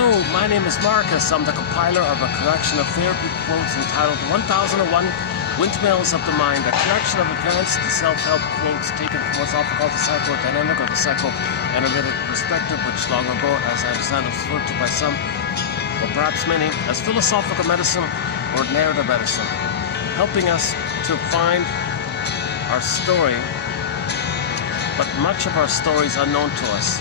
Hello, my name is Marcus. I'm the compiler of a collection of therapy quotes entitled 1001 Windmills of the Mind, a collection of advanced self-help quotes taken from what's often called the psychodynamic or the psychoanalytic perspective, which long ago, as I understand, was referred to by some, or perhaps many, as philosophical medicine or narrative medicine, helping us to find our story, but much of our story is unknown to us.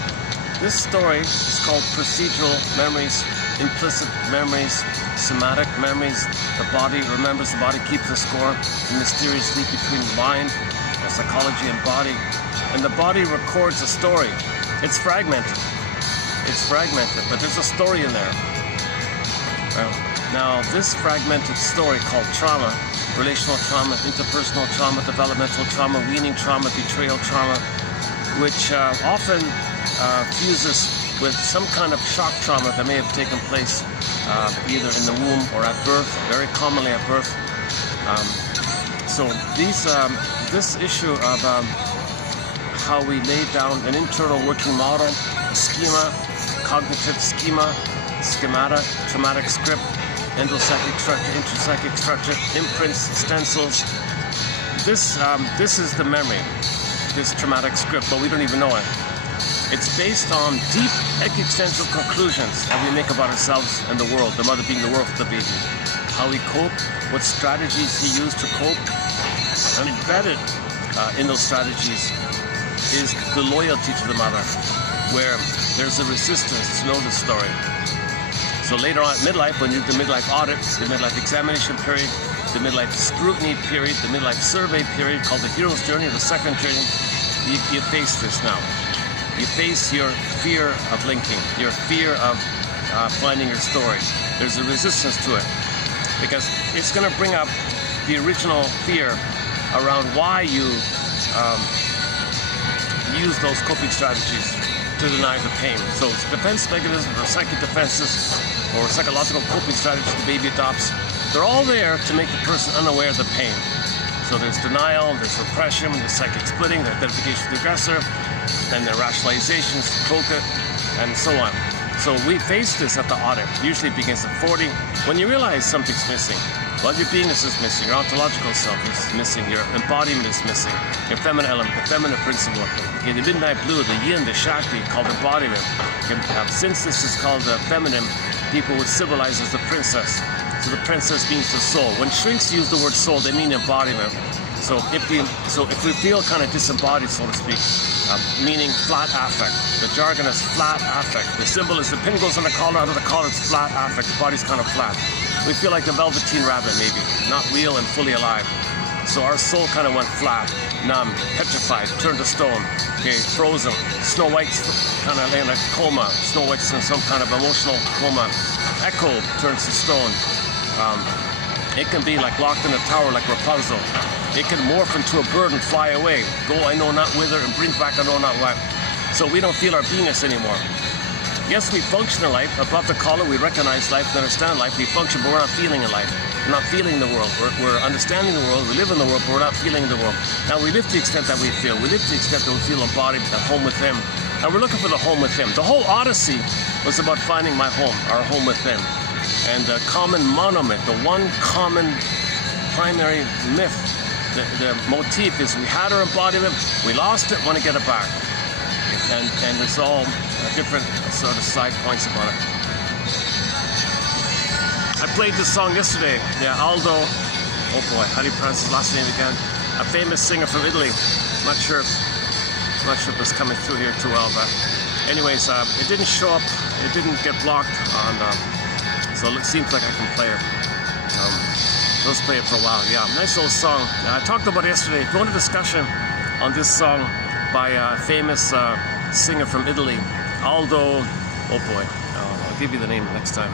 This story is called procedural memories, implicit memories, somatic memories. The body remembers, the body keeps a score, the mysterious link between mind, psychology, and body. And the body records a story. It's fragmented. It's fragmented, but there's a story in there. Now, this fragmented story called trauma, relational trauma, interpersonal trauma, developmental trauma, weaning trauma, betrayal trauma, which often fuses with some kind of shock trauma that may have taken place either in the womb or at birth, very commonly at birth. So this issue of how we lay down an internal working model, a schema, cognitive schema, schemata, traumatic script, endopsychic structure, intrapsychic structure, imprints, stencils. This is the memory, this traumatic script, but we don't even know it. It's based on deep existential conclusions that we make about ourselves and the world, the mother being the world for the baby. How we cope, what strategies he used to cope, and embedded in those strategies is the loyalty to the mother, where there's a resistance to know the story. So later on at midlife, when you do the midlife audit, the midlife examination period, the midlife scrutiny period, the midlife survey period called the hero's journey, the second journey, you face this now. You face your fear of linking, your fear of finding your story. There's a resistance to it because it's going to bring up the original fear around why you use those coping strategies to deny the pain. So it's defense mechanisms or psychic defenses or psychological coping strategies the baby adopts. They're all there to make the person unaware of the pain. So there's denial, there's repression, there's psychic splitting, there's identification with the aggressor, and the rationalizations, cloak it, and so on. So we face this at the audit. Usually it begins at 40. When you realize something's missing, well, your beingness is missing, your ontological self is missing, your embodiment is missing, your feminine element, the feminine principle. Okay, the midnight blue, the yin, the shakti, called embodiment. Since this is called the feminine, people would civilize as the princess. So the princess means the soul. When shrinks use the word soul, they mean embodiment. So if we feel kind of disembodied, so to speak, meaning flat affect. The jargon is flat affect. The symbol is the pin goes on the collar, under the collar it's flat affect. The body's kind of flat. We feel like the velveteen rabbit, maybe, not real and fully alive. So our soul kind of went flat, numb, petrified, turned to stone, okay, frozen. Snow White's kind of in a coma. Snow White's in some kind of emotional coma. Echo turns to stone. It can be like locked in a tower like Rapunzel. It can morph into a bird and fly away. Go I know not whither and bring back I know not what. So we don't feel our beingness anymore. Yes, we function in life. Above the collar, we recognize life and understand life. We function, but we're not feeling in life. We're not feeling the world. We're understanding the world. We live in the world, but we're not feeling the world. Now, we live to the extent that we feel. We live to the extent that we feel embodied, at home with Him. And we're looking for the home with Him. The whole Odyssey was about finding my home, our home with Him. And the common monomyth, the one common primary myth, the motif is we had our embodiment, we lost it, want to get it back. And it's all different sort of side points about it. I played this song yesterday. Yeah, Aldo, oh boy, how do you pronounce his last name again? A famous singer from Italy. I'm not sure if it's coming through here too well, but anyways, it didn't show up, it didn't get blocked on, so it seems like I can play it. Let's play it for a while. Yeah, nice little song. I talked about it yesterday. If you want a discussion on this song by a famous singer from Italy, Aldo, oh boy, I'll give you the name next time.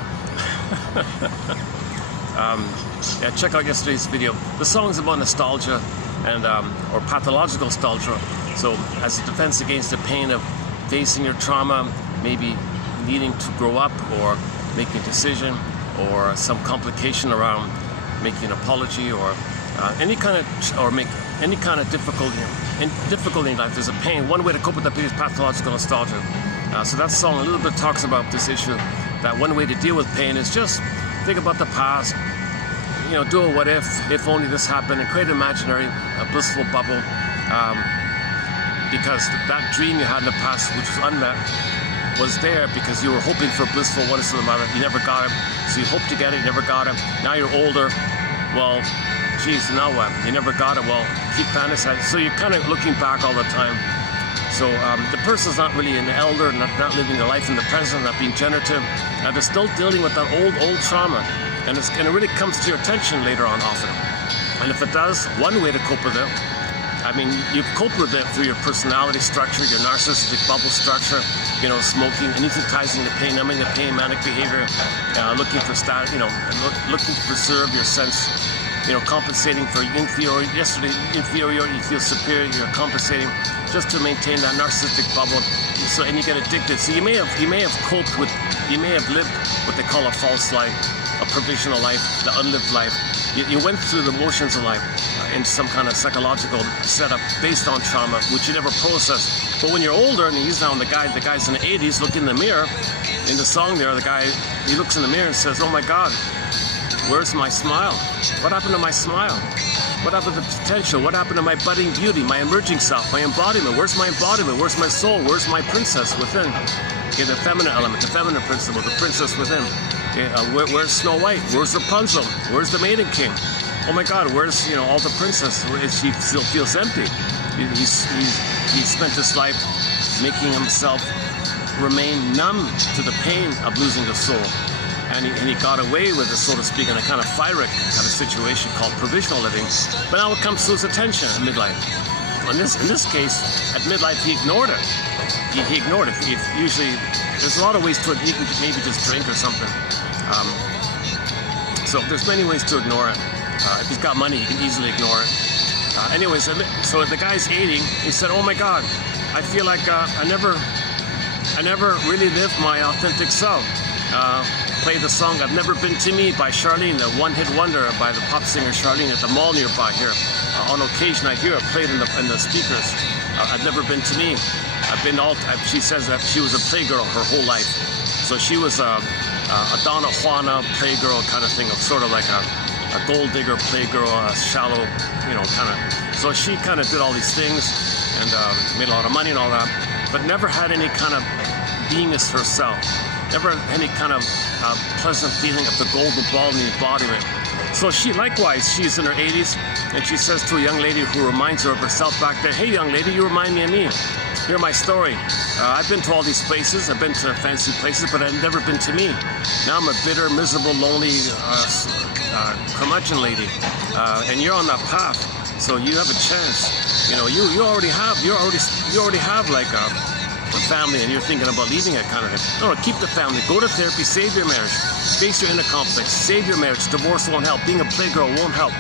Yeah, check out yesterday's video. The song's about nostalgia and or pathological nostalgia. So as a defense against the pain of facing your trauma, maybe needing to grow up or making a decision or some complication around making an apology or any kind of difficulty in life. There's a pain. One way to cope with that pain is pathological nostalgia. So that song a little bit talks about this issue that one way to deal with pain is just think about the past, do a what if only this happened, and create an imaginary, blissful bubble, because that dream you had in the past, which was unmet, was there because you were hoping for blissful what if, you never got it, so you hoped to get it, you never got it, now you're older, well, geez, now what? You never got it, well, keep fantasizing, so you're kind of looking back all the time. So the person's not really an elder, not living their life in the present, not being generative, and they're still dealing with that old trauma, and it really comes to your attention later on often. And if it does, one way to cope with it, you cope with it through your personality structure, your narcissistic bubble structure, smoking, anesthetizing the pain, numbing the pain, manic behavior, looking for looking to preserve your sense, compensating for inferior. Yesterday, inferior, you feel superior, you're compensating just to maintain that narcissistic bubble. So, and you get addicted. So you may have lived what they call a false life, a provisional life, the unlived life. You went through the motions of life in some kind of psychological setup based on trauma, which you never processed. But when you're older, and he's now the guy's in the 80s, looking in the mirror, in the song there, he looks in the mirror and says, oh my God, where's my smile? What happened to my smile? What happened to the potential? What happened to my budding beauty, my emerging self, my embodiment? Where's my embodiment? Where's my soul? Where's my princess within? Okay, the feminine element, the feminine principle, the princess within. Okay, where's Snow White? Where's Rapunzel? Where's the Maiden King? Oh my God, where's all the princess? She still feels empty. He spent his life making himself remain numb to the pain of losing the soul. And he got away with it, so to speak, in a kind of Pyrrhic kind of situation called provisional living. But now it comes to his attention at midlife. In this case, at midlife, he ignored it. He ignored it. Usually, there's a lot of ways to it. He can maybe just drink or something. So there's many ways to ignore it. If he's got money, he can easily ignore it. Anyways, so the guy's 80. He said, "Oh my God, I feel like I never really lived my authentic self." Play the song "I've Never Been to Me" by Charlene, the one-hit wonder by the pop singer Charlene at the mall nearby here. On occasion, I hear it played in the speakers. I've never been to me. She says that she was a playgirl her whole life. So she was a Donna Juana playgirl kind of thing, sort of like a gold digger playgirl, shallow, kind of. So she kind of did all these things and made a lot of money and all that, but never had any kind of beingness herself. Never any kind of pleasant feeling of the golden ball in the embodiment. So she's in her 80s, and she says to a young lady who reminds her of herself back then, "Hey, young lady, you remind me of me. Hear my story. I've been to all these places. I've been to fancy places, but I've never been to me. Now I'm a bitter, miserable, lonely, curmudgeon lady, and you're on that path. So you have a chance. You already have like a family, and you're thinking about leaving it, kind of thing. No, keep the family. Go to therapy. Save your marriage. Face your inner conflicts. Save your marriage. Divorce won't help. Being a playgirl won't help.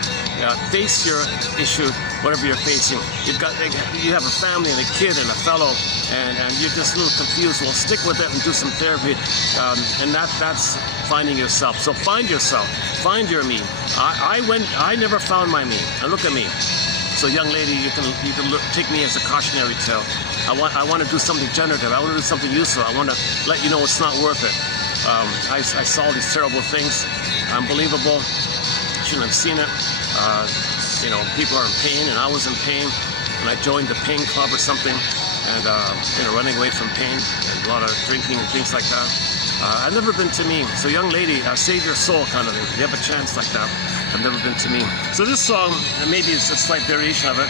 Face your issue, whatever you're facing. You have a family and a kid and a fellow, and you're just a little confused. Well, stick with it and do some therapy, and that's finding yourself. So find yourself. Find your me. I never found my me. And look at me. So, young lady, you can take me as a cautionary tale. I want to do something generative. I want to do something useful. I want to let you know it's not worth it. I saw these terrible things, unbelievable. Shouldn't have seen it. People are in pain, and I was in pain, and I joined the pain club or something, and running away from pain, and a lot of drinking and things like that. I've never been to me. So, young lady, save your soul, kind of thing. You have a chance like that. I've never been to me. So this song, maybe it's a slight variation of it.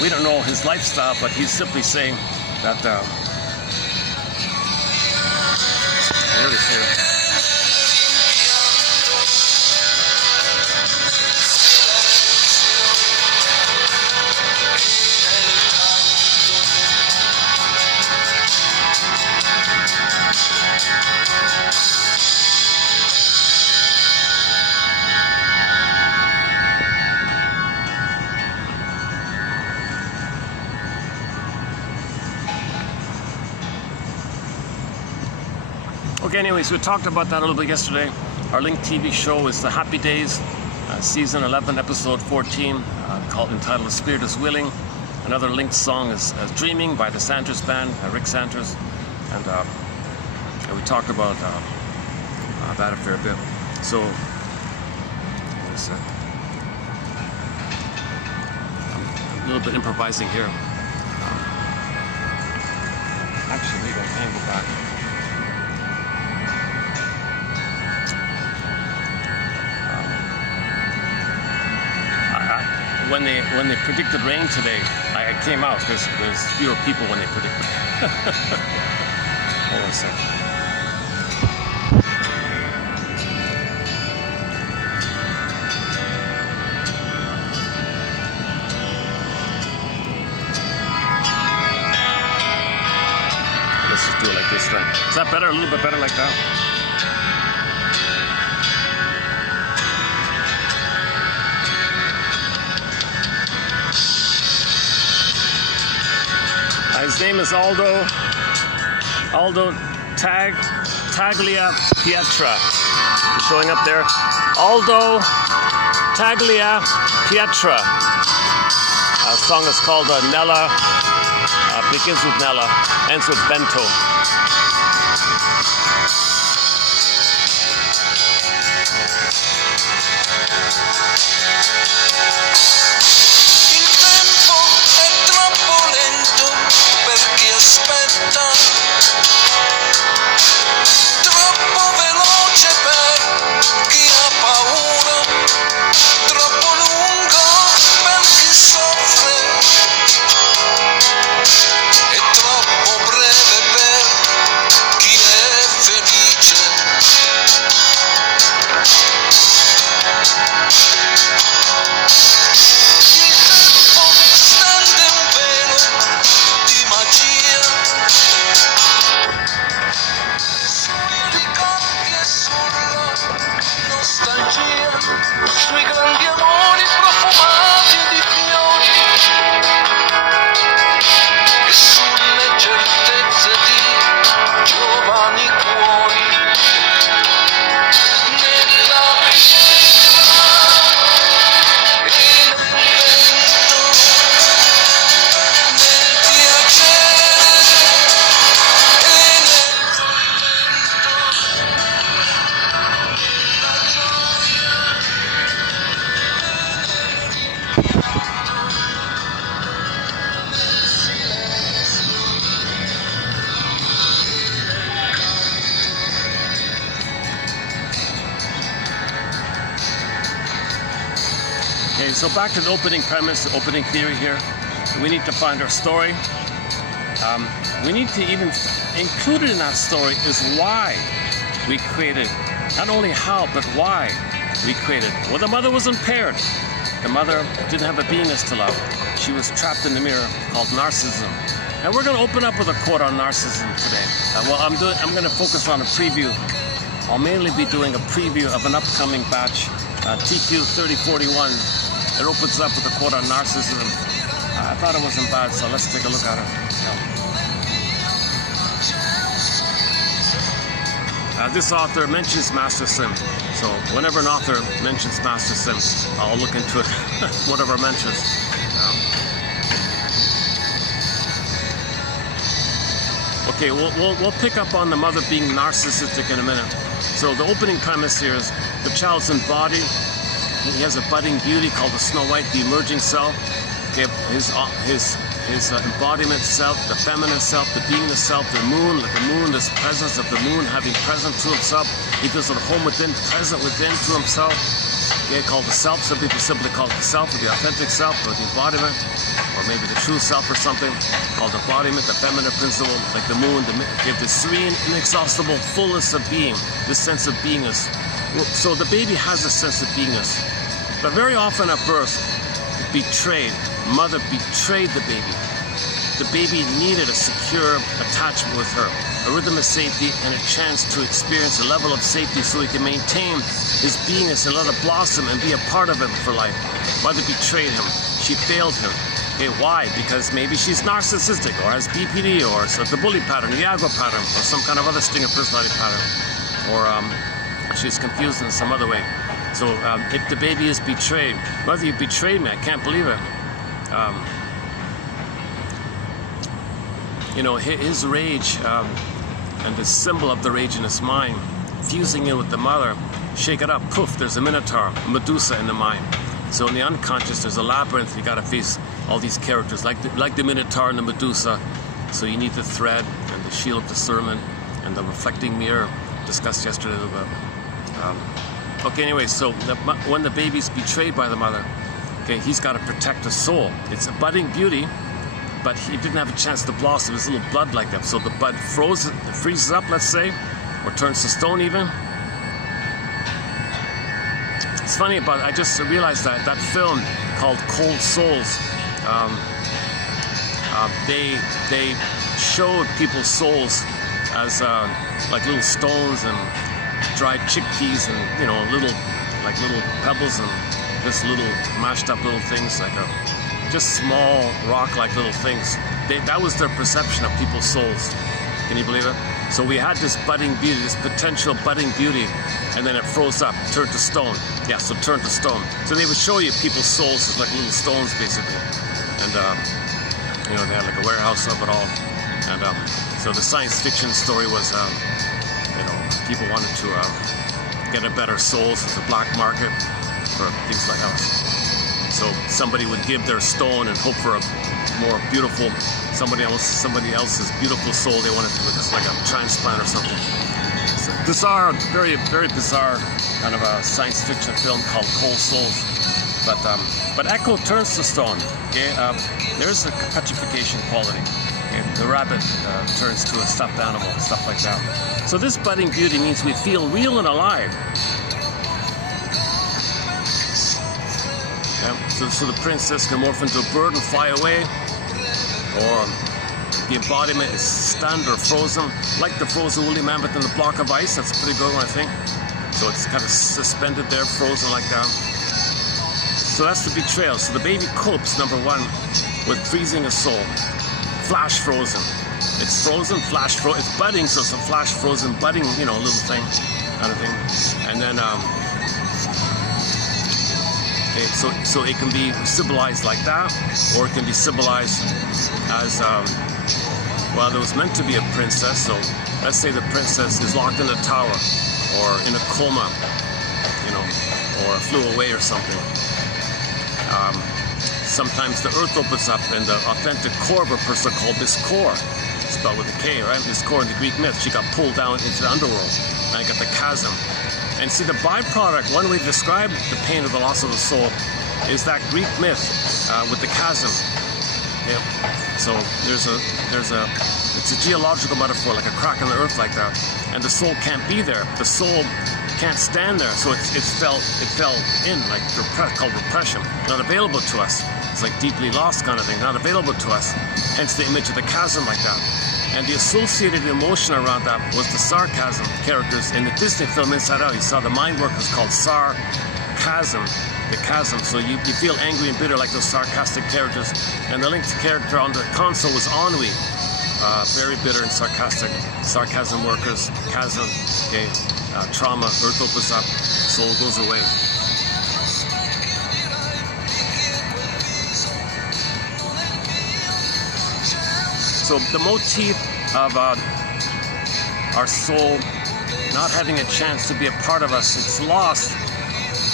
We don't know his lifestyle, but he's simply saying that. Here it is here. Okay, anyways, we talked about that a little bit yesterday. Our Link TV show is The Happy Days, season 11, episode 14, entitled "The Spirit is Willing." Another Link song is "Dreaming" by the Sanders Band, Rick Sanders. And And we talked about that a fair bit. So, I'm a little bit improvising here. Actually, maybe I can go back. When they predicted rain today, I came out because there's fewer people when they predicted. Hold on a second. Let's just do it like this then. Is that better? A little bit better like that? His name is Aldo Taglia Pietra. Showing up there. Aldo Taglia Pietra. Our song is called Nella. Begins with Nella, ends with Bento. Sui grandi amori profumati di fiori e sulle certezze di giovani cuori nella piena e nel vento nel piacere e nel Okay, so back to the opening premise, the opening theory here. We need to find our story. We need to even included in that story is why we created, not only how, but why we created. Well, the mother was impaired. The mother didn't have a beingness to love. She was trapped in the mirror called narcissism. And we're going to open up with a quote on narcissism today. Well, I'm going to focus on a preview. I'll mainly be doing a preview of an upcoming batch, TQ 3041. It opens up with a quote on narcissism. I thought it wasn't bad, so let's take a look at it. This author mentions Master Sim, so whenever an author mentions Master Sim, I'll look into it, whatever mentions. Okay, we'll pick up on the mother being narcissistic in a minute. So the opening premise here is the child's embodied. He has a budding beauty called the Snow White, the emerging self. Okay, his embodiment self, the feminine self, the beingness self, the moon, this presence of the moon having present to himself. He feels at home within, present within to himself. Okay, called the self. Some people simply call it the self, or the authentic self, or the embodiment, or maybe the true self or something, called embodiment, the feminine principle, like the moon, the serene, inexhaustible fullness of being, this sense of beingness. So the baby has a sense of beingness, but very often at birth, betrayed. Mother betrayed the baby. The baby needed a secure attachment with her, a rhythm of safety, and a chance to experience a level of safety so he can maintain his beingness and let it blossom and be a part of him for life. Mother betrayed him. She failed him. Okay, why? Because maybe she's narcissistic, or has BPD, or the bully pattern, Iago pattern, or some kind of other stinger personality pattern, or she's confused in some other way. So if the baby is betrayed, Mother, you betrayed me, I can't believe it. You know, his rage, and the symbol of the rage in his mind, fusing in with the mother, shake it up, poof, there's a minotaur, Medusa in the mind. So in the unconscious, there's a labyrinth. You got to face all these characters, like the minotaur and the Medusa. So you need the thread and the shield of discernment and the reflecting mirror discussed yesterday a little bit. Okay, anyway, so when the baby's betrayed by the mother, okay, he's got to protect the soul. It's a budding beauty, but he didn't have a chance to blossom. There's a little blood like that. So the bud freezes up, let's say, or turns to stone even. It's funny I just realized that film called Cold Souls, they showed people's souls as like little stones and dried chickpeas and, you know, little pebbles and just little mashed up little things, like just small rock-like little things. That was their perception of people's souls. Can you believe it? So we had this budding beauty, this potential budding beauty, and then it froze up, turned to stone. Yeah, so turned to stone. So they would show you people's souls as like little stones, basically. And, you know, they had like a warehouse of it all. And so the science fiction story was, you know, people wanted to get a better soul, so it's a black market for things like us. So somebody would give their stone and hope for a more beautiful, somebody else's beautiful soul. They wanted to do this like a transplant or something. It's a bizarre, very, very bizarre kind of a science fiction film called Cold Souls. But Echo turns to stone. Okay, there's a petrification quality. Okay? The rabbit turns to a stuffed animal, stuff like that. So this budding beauty means we feel real and alive. Yeah? So the princess can morph into a bird and fly away, or the embodiment is stunned or frozen, like the frozen woolly mammoth in the block of ice. That's a pretty good one, I think. So it's kind of suspended there, frozen like that. So that's the betrayal. So the baby copes, number one, with freezing a soul. Flash frozen. It's frozen, flash frozen. It's budding, so it's a flash frozen budding, you know, little thing, kind of thing. And then, okay, so it can be symbolized like that, or it can be symbolized as, well, there was meant to be a princess. So let's say the princess is locked in a tower, or in a coma, you know, or flew away or something. Sometimes the earth opens up and the authentic core of a person called Miskor, spelled with a K, right? Miskor in the Greek myth, she got pulled down into the underworld, and I got the chasm. And see, the byproduct, one way to describe the pain of the loss of the soul, is that Greek myth with the chasm. Yeah. So it's a geological metaphor, like a crack in the earth like that, and the soul can't be there. The soul can't stand there, so it fell in, like called repression, not available to us. It's like deeply lost kind of thing, not available to us. Hence the image of the chasm like that. And the associated emotion around that was the sarcasm characters in the Disney film Inside Out. You saw the mind work is called sarcasm, the chasm. So you feel angry and bitter like those sarcastic characters. And the linked character on the console was ennui, very bitter and sarcastic. Sarcasm workers, chasm, okay, trauma, earth opens up, soul goes away. So the motif of our soul not having a chance to be a part of us, it's lost.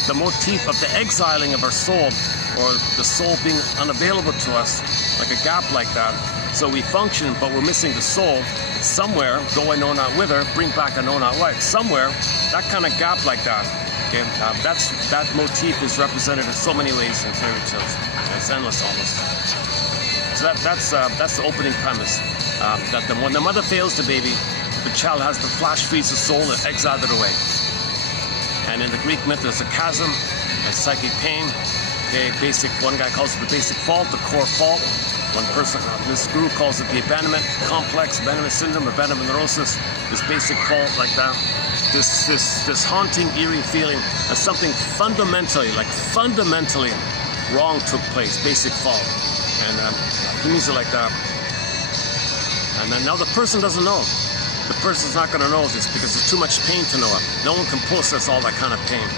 The motif of the exiling of our soul, or the soul being unavailable to us, like a gap like that. So we function, but we're missing the soul. It's somewhere, go I know not whither, bring back I know not what. Somewhere, that kind of gap like that. Okay, that motif is represented in so many ways in fairy tales. It's endless almost. So that's the opening premise. That when the mother fails the baby, the child has to flash freeze the soul and exile it away. And in the Greek myth, there's a chasm and psychic pain. Okay, one guy calls it the basic fault, the core fault. One person, this guru calls it the abandonment complex, abandonment syndrome, abandonment neurosis. This basic fault like that. This haunting, eerie feeling that something fundamentally wrong took place. Basic fault. And he means it like that. And then now the person doesn't know. The person's not going to know this because there's too much pain to know of. No one can process all that kind of pain.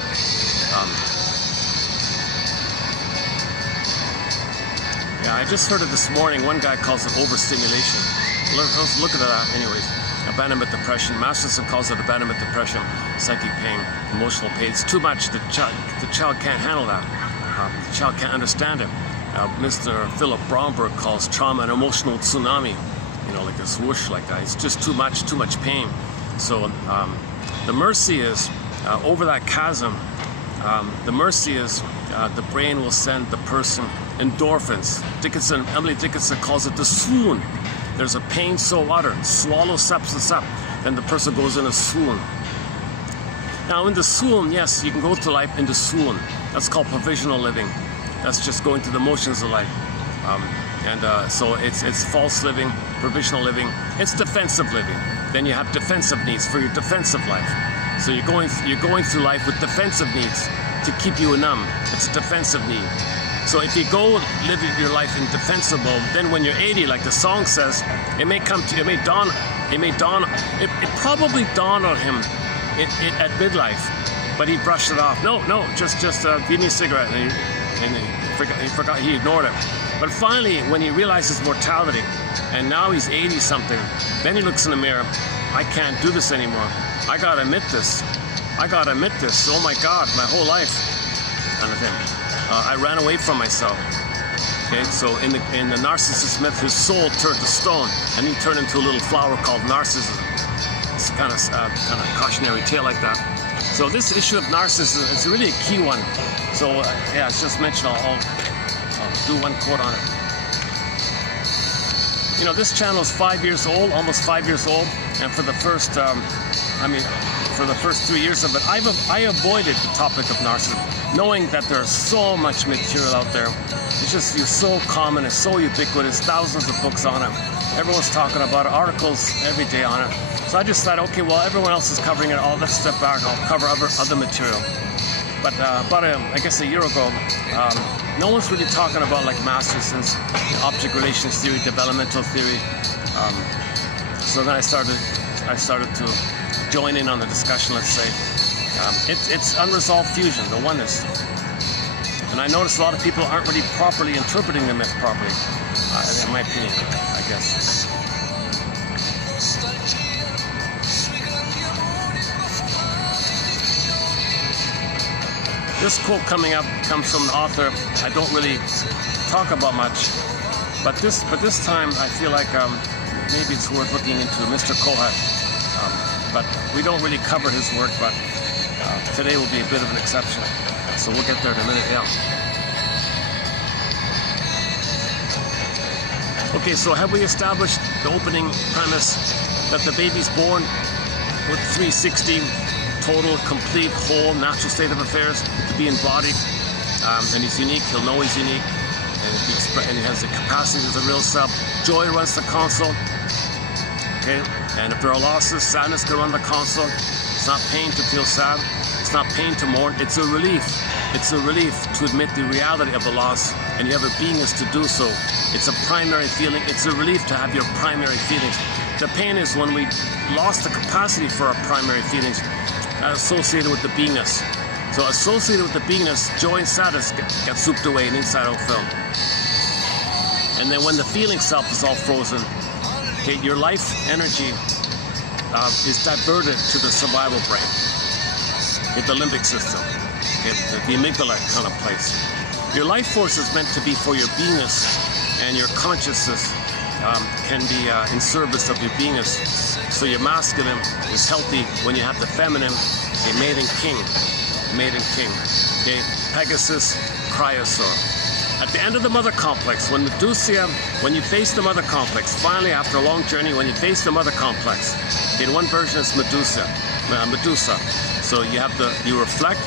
Yeah, I just heard it this morning. One guy calls it overstimulation. Let's look at that anyways. abandonment depression. Masterson calls it abandonment depression, psychic pain, emotional pain. It's too much. The child can't handle that. The child can't understand it. Mr. Philip Bromberg calls trauma an emotional tsunami, you know, like a swoosh like that. It's just too much pain. So the mercy is, over that chasm, the mercy is the brain will send the person endorphins. Emily Dickinson calls it the swoon. There's a pain so utter, swallow sepsis up, then the person goes in a swoon. Now in the swoon, yes, you can go through life in the swoon. That's called provisional living. That's just going through the motions of life. So it's false living, provisional living. It's defensive living. Then you have defensive needs for your defensive life. So you're going through life with defensive needs to keep you numb. It's a defensive need. So if you go live your life in defensive mode, then when you're 80, like the song says, it probably dawned on him at midlife, but he brushed it off. No, just give me a cigarette, and he forgot, he ignored it. But finally, when he realizes mortality, and now he's 80 something, then he looks in the mirror. I can't do this anymore. I gotta admit this. Oh my God, my whole life, kind of thing. I ran away from myself. Okay, so in the narcissist myth, his soul turned to stone, and he turned into a little flower called narcissism. It's kind of cautionary tale like that. So this issue of narcissism, it's really a key one. So yeah, it's just mentioned. I'll do one quote on it. You know, this channel is 5 years old, almost 5 years old, and for the first, for the first 3 years of it, I avoided the topic of narcissism, knowing that there's so much material out there. It's so common, it's so ubiquitous, thousands of books on it. Everyone's talking about it, articles every day on it. So I just thought, okay, well, everyone else is covering it. Let's step back. I'll cover other material. But about I guess a year ago, no one's really talking about like Masterson's object relations theory, developmental theory. So then I started to join in on the discussion. Let's say it's unresolved fusion, the oneness. And I noticed a lot of people aren't really properly interpreting the myth properly, in my opinion, I guess. This quote coming up comes from an author I don't really talk about much, but this time I feel like maybe it's worth looking into, Mr. Kohat. But we don't really cover his work, but today will be a bit of an exception. So we'll get there in a minute, yeah. Okay, so have we established the opening premise that the baby's born with 360 total, complete, whole, natural state of affairs, to be embodied, and he's unique. He'll know he's unique, and he has the capacity as a real self. Joy runs the console. Okay, and if there are losses, sadness can run the console. It's not pain to feel sad. It's not pain to mourn. It's a relief. It's a relief to admit the reality of the loss, and you have a beingness to do so. It's a primary feeling. It's a relief to have your primary feelings. The pain is when we lost the capacity for our primary feelings, associated with the beingness. So associated with the beingness, joy and sadness get souped away in inside-out film. And then when the feeling self is all frozen, okay, your life energy is diverted to the survival brain, okay, the limbic system, okay, the amygdala kind of place. Your life force is meant to be for your beingness, and your consciousness can be in service of your beingness. So your masculine is healthy when you have the feminine, a maiden king, okay, Pegasus, Cryosaur. At the end of the mother complex, when you face the mother complex, finally after a long journey, when you face the mother complex, in one version it's Medusa. So you reflect,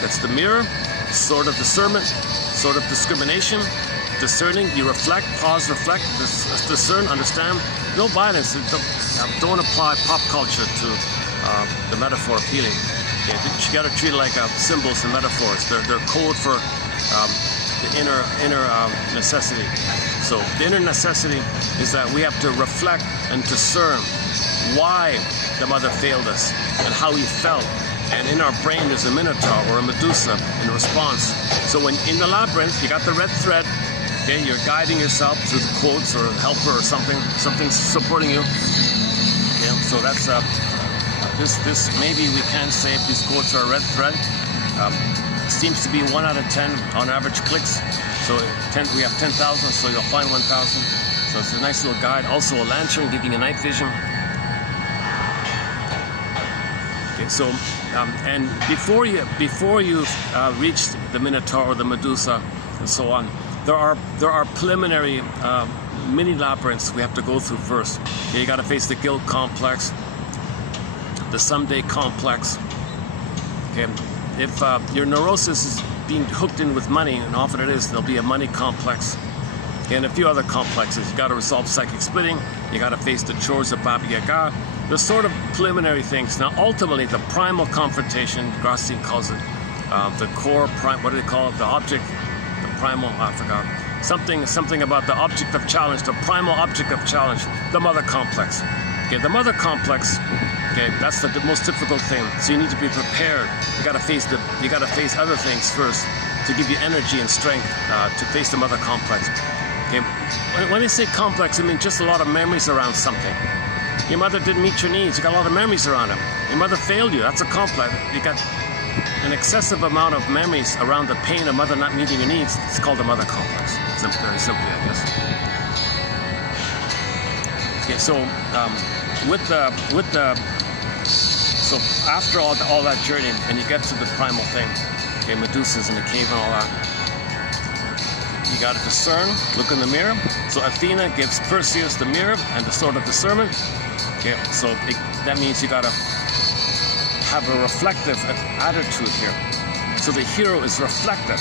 that's the mirror, sort of discernment, sort of discrimination, discerning, you reflect, pause, reflect, discern, understand. No violence. Don't apply pop culture to the metaphor of healing. Okay, you got to treat it like symbols and metaphors. They're code for the inner necessity. So the inner necessity is that we have to reflect and discern why the mother failed us and how we felt. And in our brain there's a minotaur or a Medusa in response. So when in the labyrinth, you got the red thread. Okay, you're guiding yourself through the quotes or helper or something supporting you. Okay, So that's this maybe we can say if these quotes are a red thread. Seems to be 1 out of 10 on average clicks. So we have 10,000, so you'll find 1,000. So it's a nice little guide. Also a lantern giving you night vision. Okay, so and before you reach the Minotaur or the Medusa and so on, there are preliminary mini labyrinths we have to go through first. You got to face the guilt complex, the someday complex. Okay, if your neurosis is being hooked in with money, and often it is, there'll be a money complex and a few other complexes. You got to resolve psychic splitting. You got to face the chores of Baba Yaga. There's sort of preliminary things. Now, ultimately, the primal confrontation, Grosstein calls it the core prime. What do they call it? The object, the primal. I forgot. Something about the object of challenge, the primal object of challenge, the mother complex. Okay, the mother complex. Okay, that's the most difficult thing. So you need to be prepared. You got to face other things first to give you energy and strength to face the mother complex. Okay, when they say complex, I mean just a lot of memories around something. Your mother didn't meet your needs. You got a lot of memories around it. Your mother failed you. That's a complex. You got an excessive amount of memories around the pain of mother not meeting your needs. It's called the mother complex. Very simply, I guess. Okay, so so after all that journey, and you get to the primal thing, okay, Medusa's in the cave and all that, you got to discern, look in the mirror. So Athena gives Perseus the mirror and the sword of discernment. Okay, so that means you got to have a reflective attitude here. So the hero is reflective.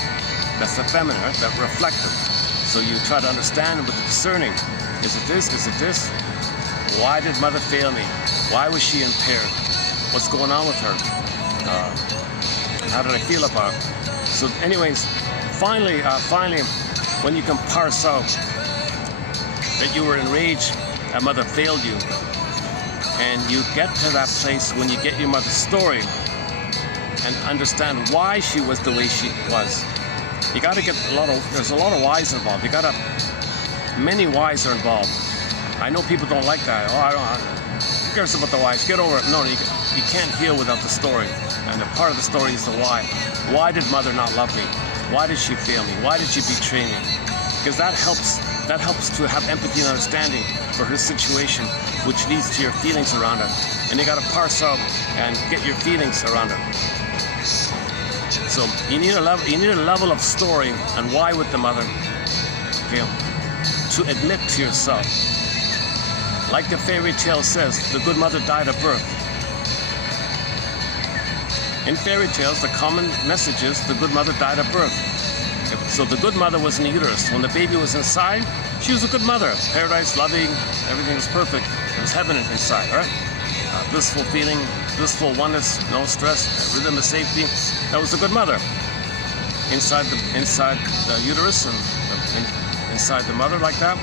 That's the feminine, right? That reflective. So you try to understand with the discerning. Is it this? Is it this? Why did mother fail me? Why was she impaired? What's going on with her? How did I feel about her? So anyways, finally, when you can parse out that you were enraged that mother failed you, and you get to that place when you get your mother's story and understand why she was the way she was. You got to get there's a lot of whys involved. Many whys are involved. I know people don't like that. Who cares about the whys? Get over it. No, you can't heal without the story. And a part of the story is the why. Why did mother not love me? Why did she fail me? Why did she betray me? Because that helps to have empathy and understanding for her situation, which leads to your feelings around her. And you got to parse out and get your feelings around her. So you need a level of story and why with the mother, okay, to admit to yourself. Like the fairy tale says, the good mother died at birth. In fairy tales, the common message is the good mother died at birth. So the good mother was in the uterus. When the baby was inside, she was a good mother. Paradise, loving, everything was perfect. It was heaven inside, right? Blissful feeling, blissful oneness, no stress, rhythm of safety. That was the good mother. Inside the uterus and inside the mother like that,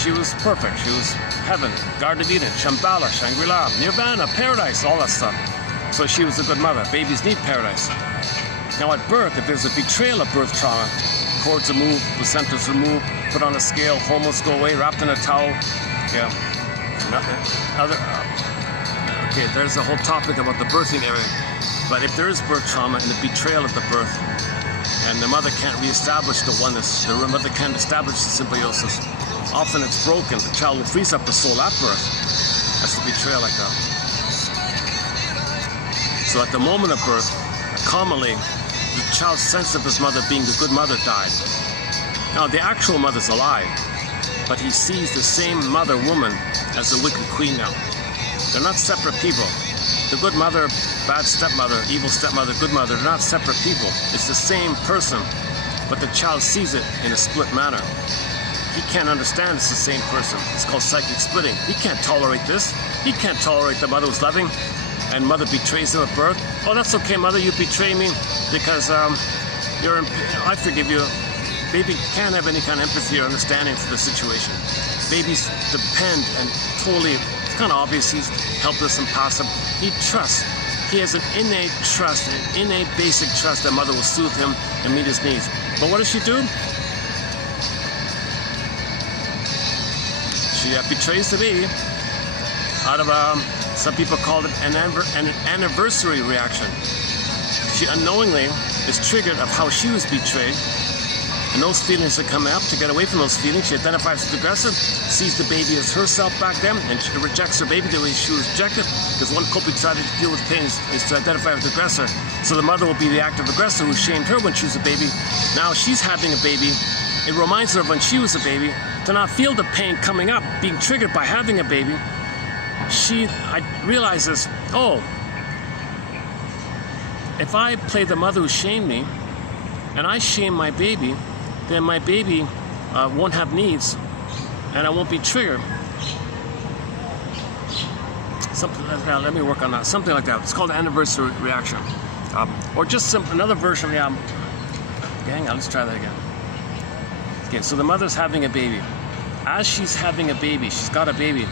she was perfect. She was heaven, Garden of Eden, Shambhala, Shangri-La, Nirvana, paradise, all that stuff. So she was a good mother. Babies need paradise. Now at birth, if there's a betrayal of birth trauma, cords are moved, placenta's removed, put on a scale, hormones go away, wrapped in a towel. Yeah. Okay, there's a whole topic about the birthing area. But if there is birth trauma and the betrayal of the birth, and the mother can't reestablish the oneness, the mother can't establish the symbiosis, often it's broken. The child will freeze up the soul at birth. That's the betrayal like that. So at the moment of birth, commonly, the child's sense of his mother being the good mother died. Now, the actual mother's alive, but he sees the same mother woman as the wicked queen now. They're not separate people. The good mother, bad stepmother, evil stepmother, good mother, they're not separate people. It's the same person, but the child sees it in a split manner. He can't understand it's the same person. It's called psychic splitting. He can't tolerate this. He can't tolerate the mother was loving, and mother betrays him at birth. Oh, that's okay, mother, you betray me because I forgive you. Baby can't have any kind of empathy or understanding for the situation. Babies depend and totally, it's kind of obvious he's helpless and passive. He trusts. He has an innate trust, an innate basic trust that mother will soothe him and meet his needs. But what does she do? She betrays the baby out of Some people call it an anniversary reaction. She unknowingly is triggered of how she was betrayed, and those feelings are coming up. To get away from those feelings, she identifies as the aggressor, sees the baby as herself back then, and she rejects her baby the way she was rejected, because one coping strategy to deal with pain is to identify with the aggressor. So the mother will be the active aggressor who shamed her when she was a baby. Now she's having a baby. It reminds her of when she was a baby, to not feel the pain coming up, being triggered by having a baby. She realizes, oh, if I play the mother who shamed me, and I shame my baby, then my baby won't have needs, and I won't be triggered. Something like that. Let me work on that. Something like that. It's called an anniversary reaction, or just another version. Yeah. Hang on. Let's try that again. Okay. So the mother's having a baby. As she's having a baby, she's got a baby.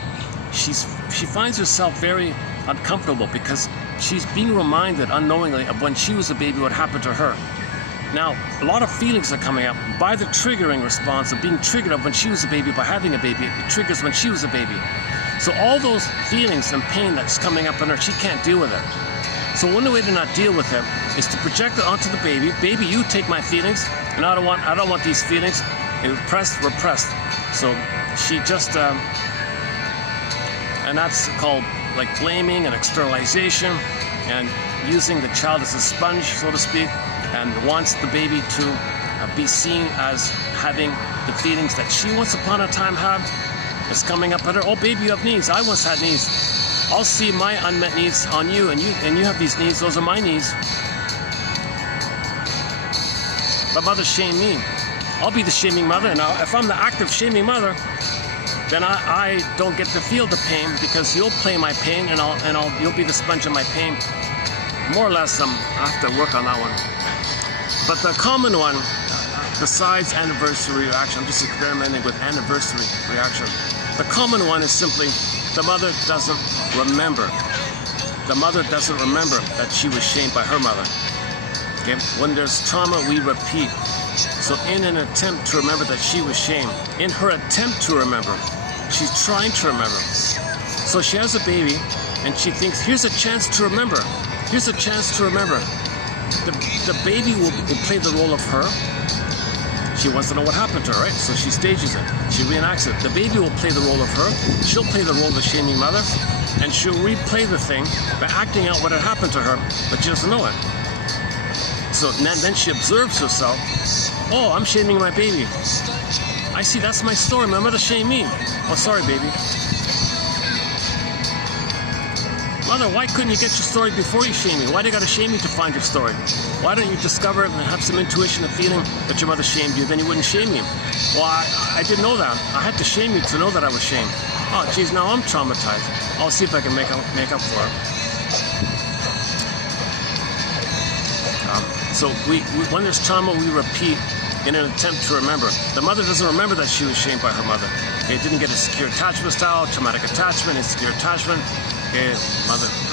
She finds herself very uncomfortable because she's being reminded unknowingly of when she was a baby, what happened to her. Now, a lot of feelings are coming up by the triggering response of being triggered of when she was a baby by having a baby. It triggers when she was a baby. So all those feelings and pain that's coming up in her, she can't deal with it. So one way to not deal with it is to project it onto the baby. Baby, you take my feelings, and I don't want these feelings. Repressed. So she just, and that's called like blaming and externalization, and using the child as a sponge, so to speak, and wants the baby to be seen as having the feelings that she once upon a time had. It's coming up at her. Oh, baby, you have needs. I once had needs. I'll see my unmet needs on you, and you have these needs. Those are my needs. But mother shamed me. I'll be the shaming mother. Now, if I'm the active shaming mother, then I don't get to feel the pain, because you'll play my pain, and you'll be the sponge of my pain. More or less, I have to work on that one. But the common one, besides anniversary reaction, I'm just experimenting with anniversary reaction. The common one is simply the mother doesn't remember. The mother doesn't remember that she was shamed by her mother. Okay? When there's trauma, we repeat. So in an attempt to remember that she was shamed, in her attempt to remember, she's trying to remember. So she has a baby, and she thinks, here's a chance to remember. Here's a chance to remember. The baby will play the role of her. She wants to know what happened to her, right? So she stages it. She reenacts it. The baby will play the role of her. She'll play the role of the shaming mother, and she'll replay the thing by acting out what had happened to her, but she doesn't know it. So then she observes herself. Oh, I'm shaming my baby. I see, that's my story. My mother shamed me. Oh, sorry, baby. Mother, why couldn't you get your story before you shame me? Why do you got to shame me to find your story? Why don't you discover it and have some intuition and feeling that your mother shamed you? Then you wouldn't shame me. Well, I didn't know that. I had to shame you to know that I was shamed. Oh, geez, now I'm traumatized. I'll see if I can make up for it. So when there's trauma, we repeat in an attempt to remember. The mother doesn't remember that she was shamed by her mother. Okay, didn't get a secure attachment style, traumatic attachment, insecure attachment. Okay,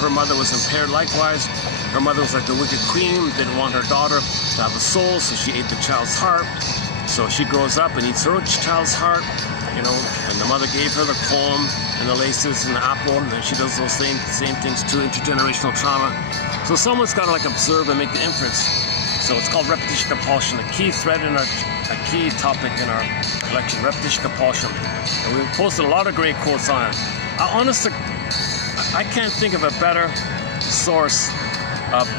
her mother was impaired likewise. Her mother was like the wicked queen, didn't want her daughter to have a soul, so she ate the child's heart. So she grows up and eats her child's heart, you know, and the mother gave her the comb and the laces and the apple, and then she does those same things too, intergenerational trauma. So someone's got to like observe and make the inference. So it's called repetition compulsion, a key thread in a key topic in our collection, repetition compulsion. And we've posted a lot of great quotes on it. Honestly, I can't think of a better source of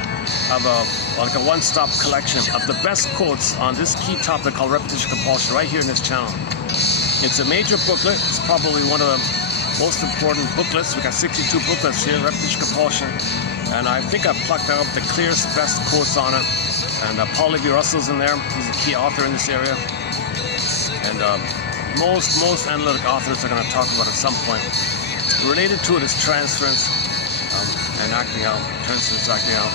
a one-stop collection of the best quotes on this key topic called repetition compulsion right here in this channel. It's a major booklet. It's probably one of the most important booklets. We got 62 booklets here, repetition compulsion. And I think I plucked out the clearest, best quotes on it. And Paul Levi Russell's in there. He's a key author in this area. And most analytic authors are going to talk about it at some point. Related to it is transference and acting out. Transference, acting out.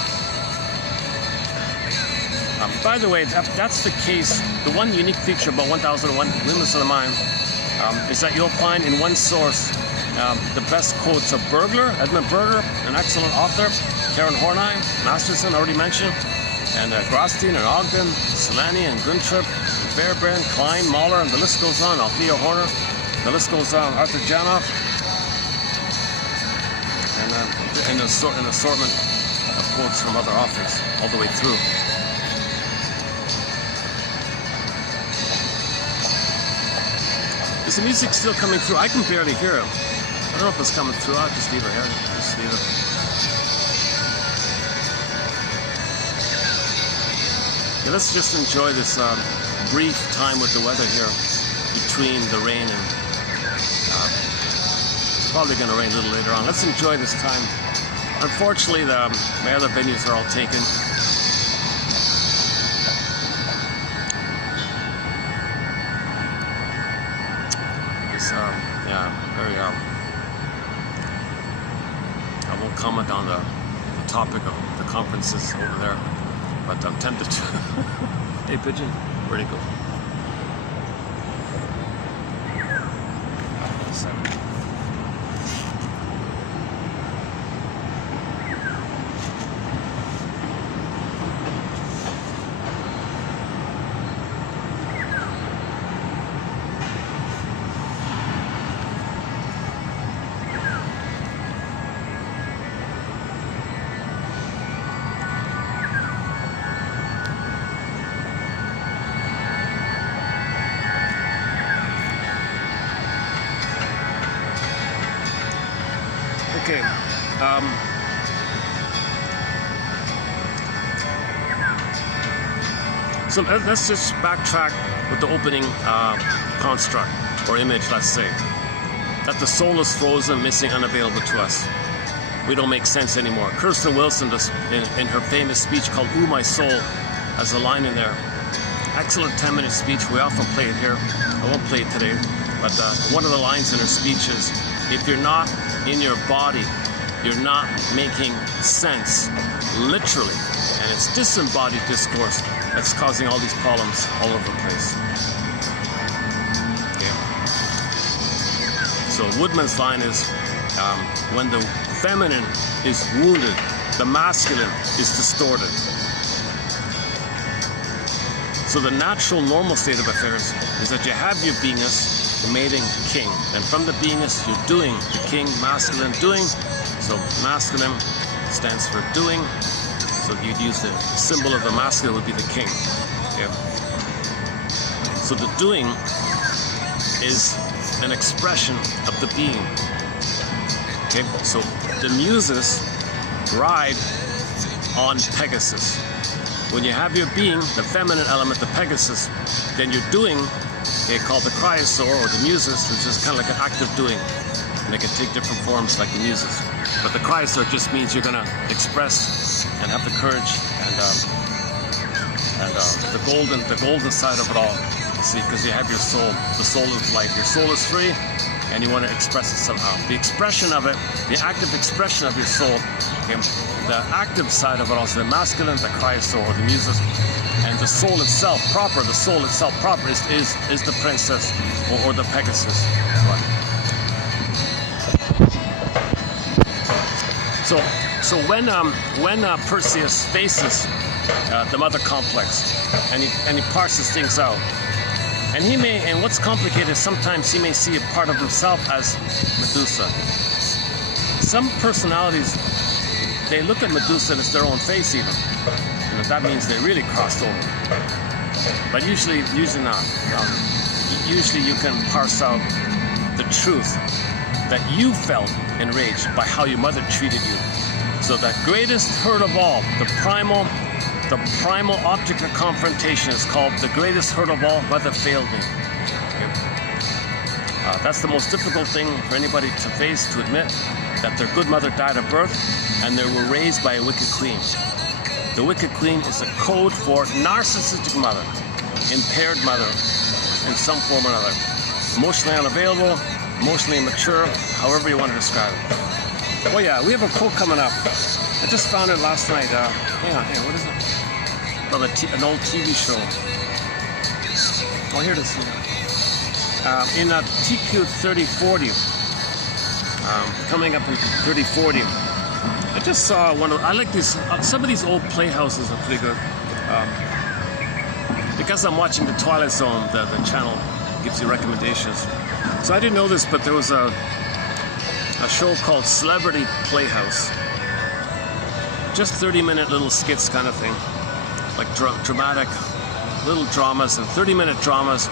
By the way, that's the case. The one unique feature about 1001 Windmills of the Mind is that you'll find in one source the best quotes of Bergler, Edmund Berger, an excellent author, Karen Horney, Masterson, already mentioned, and Grosstein and Ogden, Solani and Guntrip, Fairbairn, Klein, Mahler, and the list goes on. Althea Horner, the list goes on. Arthur Janov, and an assortment of quotes from other authors all the way through. Is the music still coming through? I can barely hear it. I don't know if it's coming through. I'll just leave it here. Just leave it. Yeah, let's just enjoy this brief time with the weather here between the rain and it's probably going to rain a little later on. Let's enjoy this time. Unfortunately, my other venues are all taken. Very I won't comment on the topic of the conferences over there, but I'm tempted to. Hey, pigeon, where'd he go? Okay. So let's just backtrack with the opening construct or image, let's say. That the soul is frozen, missing, unavailable to us. We don't make sense anymore. Kirsten Wilson, in her famous speech called Ooh, My Soul, has a line in there. Excellent 10-minute speech. We often play it here. I won't play it today. But one of the lines in her speech is, if you're not in your body, you're not making sense, literally. And it's disembodied discourse that's causing all these problems all over the place. Yeah. So Woodman's line is, when the feminine is wounded, the masculine is distorted. So the natural, normal state of affairs is that you have your beingness, mating king, and from the beingness you're doing, the king, masculine, doing. So masculine stands for doing. So you'd use the symbol of the masculine would be the king. Yeah. So the doing is an expression of the being. Okay. So the muses ride on Pegasus. When you have your being, the feminine element, the Pegasus, then you're doing, called the cryosaur or the muses, which is kind of like an active doing. And they can take different forms like the muses. But the cryosaur just means you're going to express and have the courage and the golden side of it all. See, because you have your soul. The soul is life. Your soul is free, and you want to express it somehow. The expression of it, the active expression of your soul, the active side of it also, the masculine, the cryosaur, the muses, and the soul itself proper. The soul itself proper is the princess or the Pegasus. Right. So when Perseus faces the mother complex and he parses things out, and what's complicated is sometimes he may see a part of himself as Medusa. Some personalities, they look at Medusa as their own face even. You know, that means they really crossed over. But usually not. Usually you can parse out the truth that you felt enraged by how your mother treated you. So the greatest hurt of all, the primal object of confrontation is called the greatest hurt of all, mother failed me. Okay. That's the most difficult thing for anybody to face, to admit that their good mother died at birth and they were raised by a wicked queen. The wicked queen is a code for narcissistic mother, impaired mother in some form or another. Emotionally unavailable, emotionally immature, however you want to describe it. Oh yeah, we have a quote coming up. I just found it last night. Hang on, what is it? Well, an old TV show. Oh, here it is. In TQ 3040, coming up in 3040, I just saw I like these, some of these old playhouses are pretty good. Because I'm watching The Twilight Zone, the channel gives you recommendations. So I didn't know this, but there was a show called Celebrity Playhouse. just 30-minute little skits kind of thing, like dramatic little dramas and 30-minute dramas.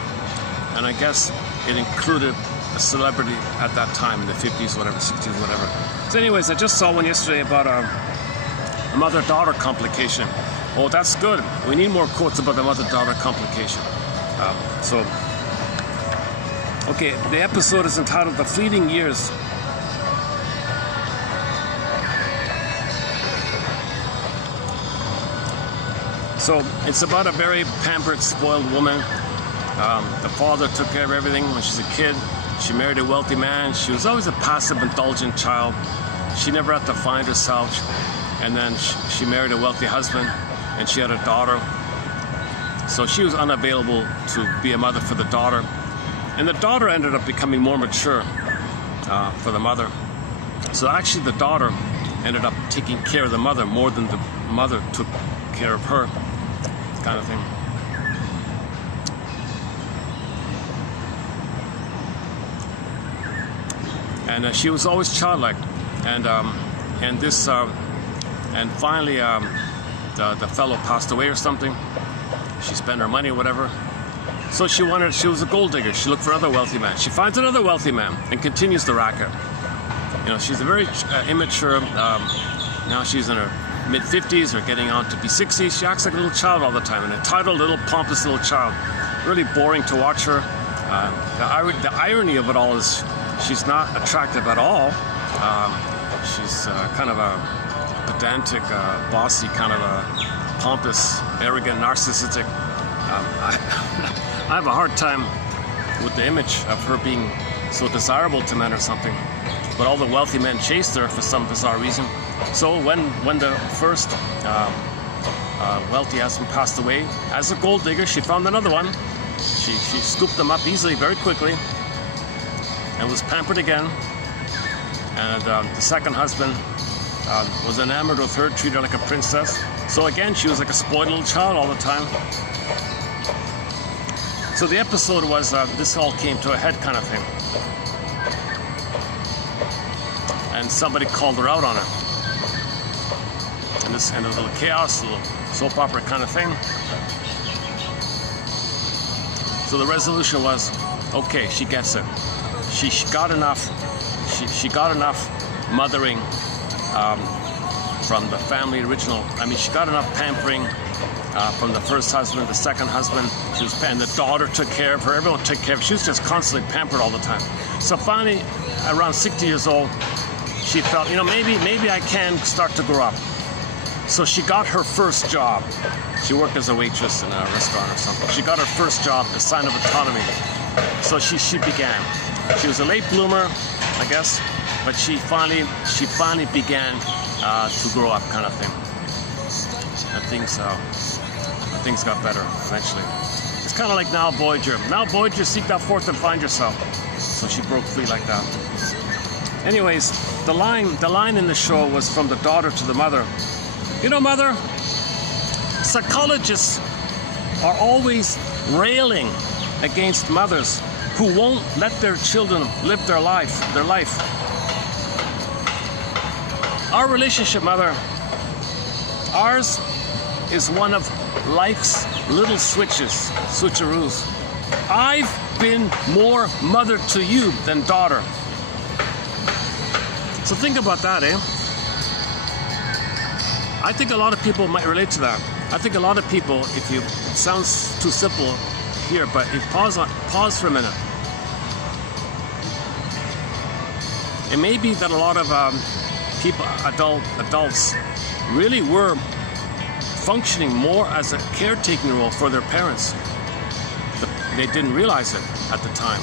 And I guess it included a celebrity at that time in the 50s, whatever, 60s, whatever. So anyways, I just saw one yesterday about a mother-daughter complication. Oh, that's good. We need more quotes about the mother-daughter complication. Okay, the episode is entitled The Fleeting Years. So it's about a very pampered, spoiled woman. The father took care of everything when she was a kid. She married a wealthy man. She was always a passive, indulgent child. She never had to find herself. And then she married a wealthy husband, and she had a daughter. So she was unavailable to be a mother for the daughter. And the daughter ended up becoming more mature for the mother. So actually the daughter ended up taking care of the mother more than the mother took care of her, kind of thing. And she was always childlike. And finally the fellow passed away or something. She spent her money or whatever. So she was a gold digger. She looked for another wealthy man. She finds another wealthy man and continues the racket. You know, she's a very immature, now she's in her mid-50s or getting on to be 60s. She acts like a little child all the time, an entitled little pompous little child. Really boring to watch her. The irony of it all is she's not attractive at all. She's kind of a pedantic, bossy, kind of a pompous, arrogant, narcissistic. I have a hard time with the image of her being so desirable to men or something. But all the wealthy men chased her for some bizarre reason. So when the first wealthy husband passed away, as a gold digger, she found another one. She scooped them up easily, very quickly, and was pampered again. And the second husband was enamored with her, treated her like a princess. So again, she was like a spoiled little child all the time. So the episode was, this all came to a head kind of thing. And somebody called her out on it. And this ended a little chaos, a little soap opera kind of thing. So the resolution was, okay, she gets it. She got enough. She got enough mothering from the family original. I mean, she got enough pampering from the first husband, the second husband. She was, and the daughter took care of her. Everyone took care of her. She was just constantly pampered all the time. So finally, around 60 years old, she felt, you know, maybe I can start to grow up. So she got her first job. She worked as a waitress in a restaurant or something. She got her first job, a sign of autonomy. So she began. She was a late bloomer, I guess, but she finally began to grow up, kind of thing. And things got better eventually. It's kind of like now Voyager. Now Voyager, seek thou forth and find yourself. So she broke free like that. Anyways, the line in the show was from the daughter to the mother. You know, mother, psychologists are always railing against mothers who won't let their children live their life. Our relationship, mother, ours is one of life's little switcheroos. I've been more mother to you than daughter. So think about that, eh? I think a lot of people might relate to that. I think a lot of people, it sounds too simple here, but if pause for a minute. It may be that a lot of people, adults, really were functioning more as a caretaking role for their parents. They didn't realize it at the time.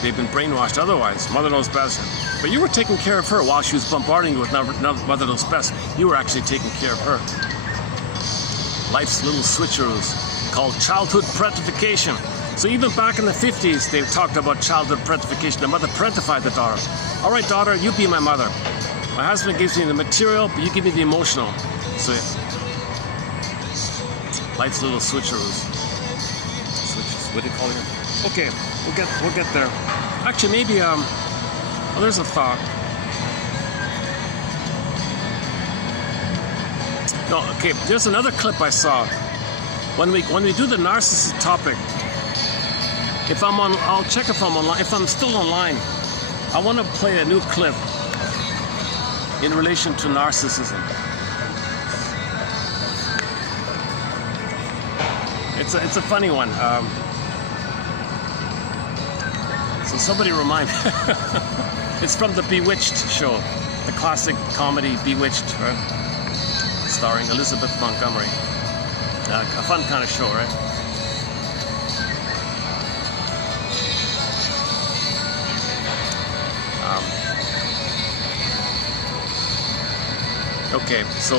They've been brainwashed otherwise. Mother knows best. But you were taking care of her while she was bombarding you with mother knows best. You were actually taking care of her. Life's little switcheroos called childhood parentification. So even back in the 50s, they talked about childhood parentification. The mother parentified the daughter. All right, daughter, you be my mother. My husband gives me the material, but you give me the emotional. So life's little switcheroos. What do you call it? Okay, we'll get there. Actually, maybe there's a thought. No, okay, there's another clip I saw. When we do the narcissist topic, if I'm on, I'll check if I'm online. If I'm still online, I want to play a new clip in relation to narcissism. It's a funny one. So somebody remind me. It's from the Bewitched show, the classic comedy Bewitched, right? Starring Elizabeth Montgomery. A fun kind of show, right? Okay, so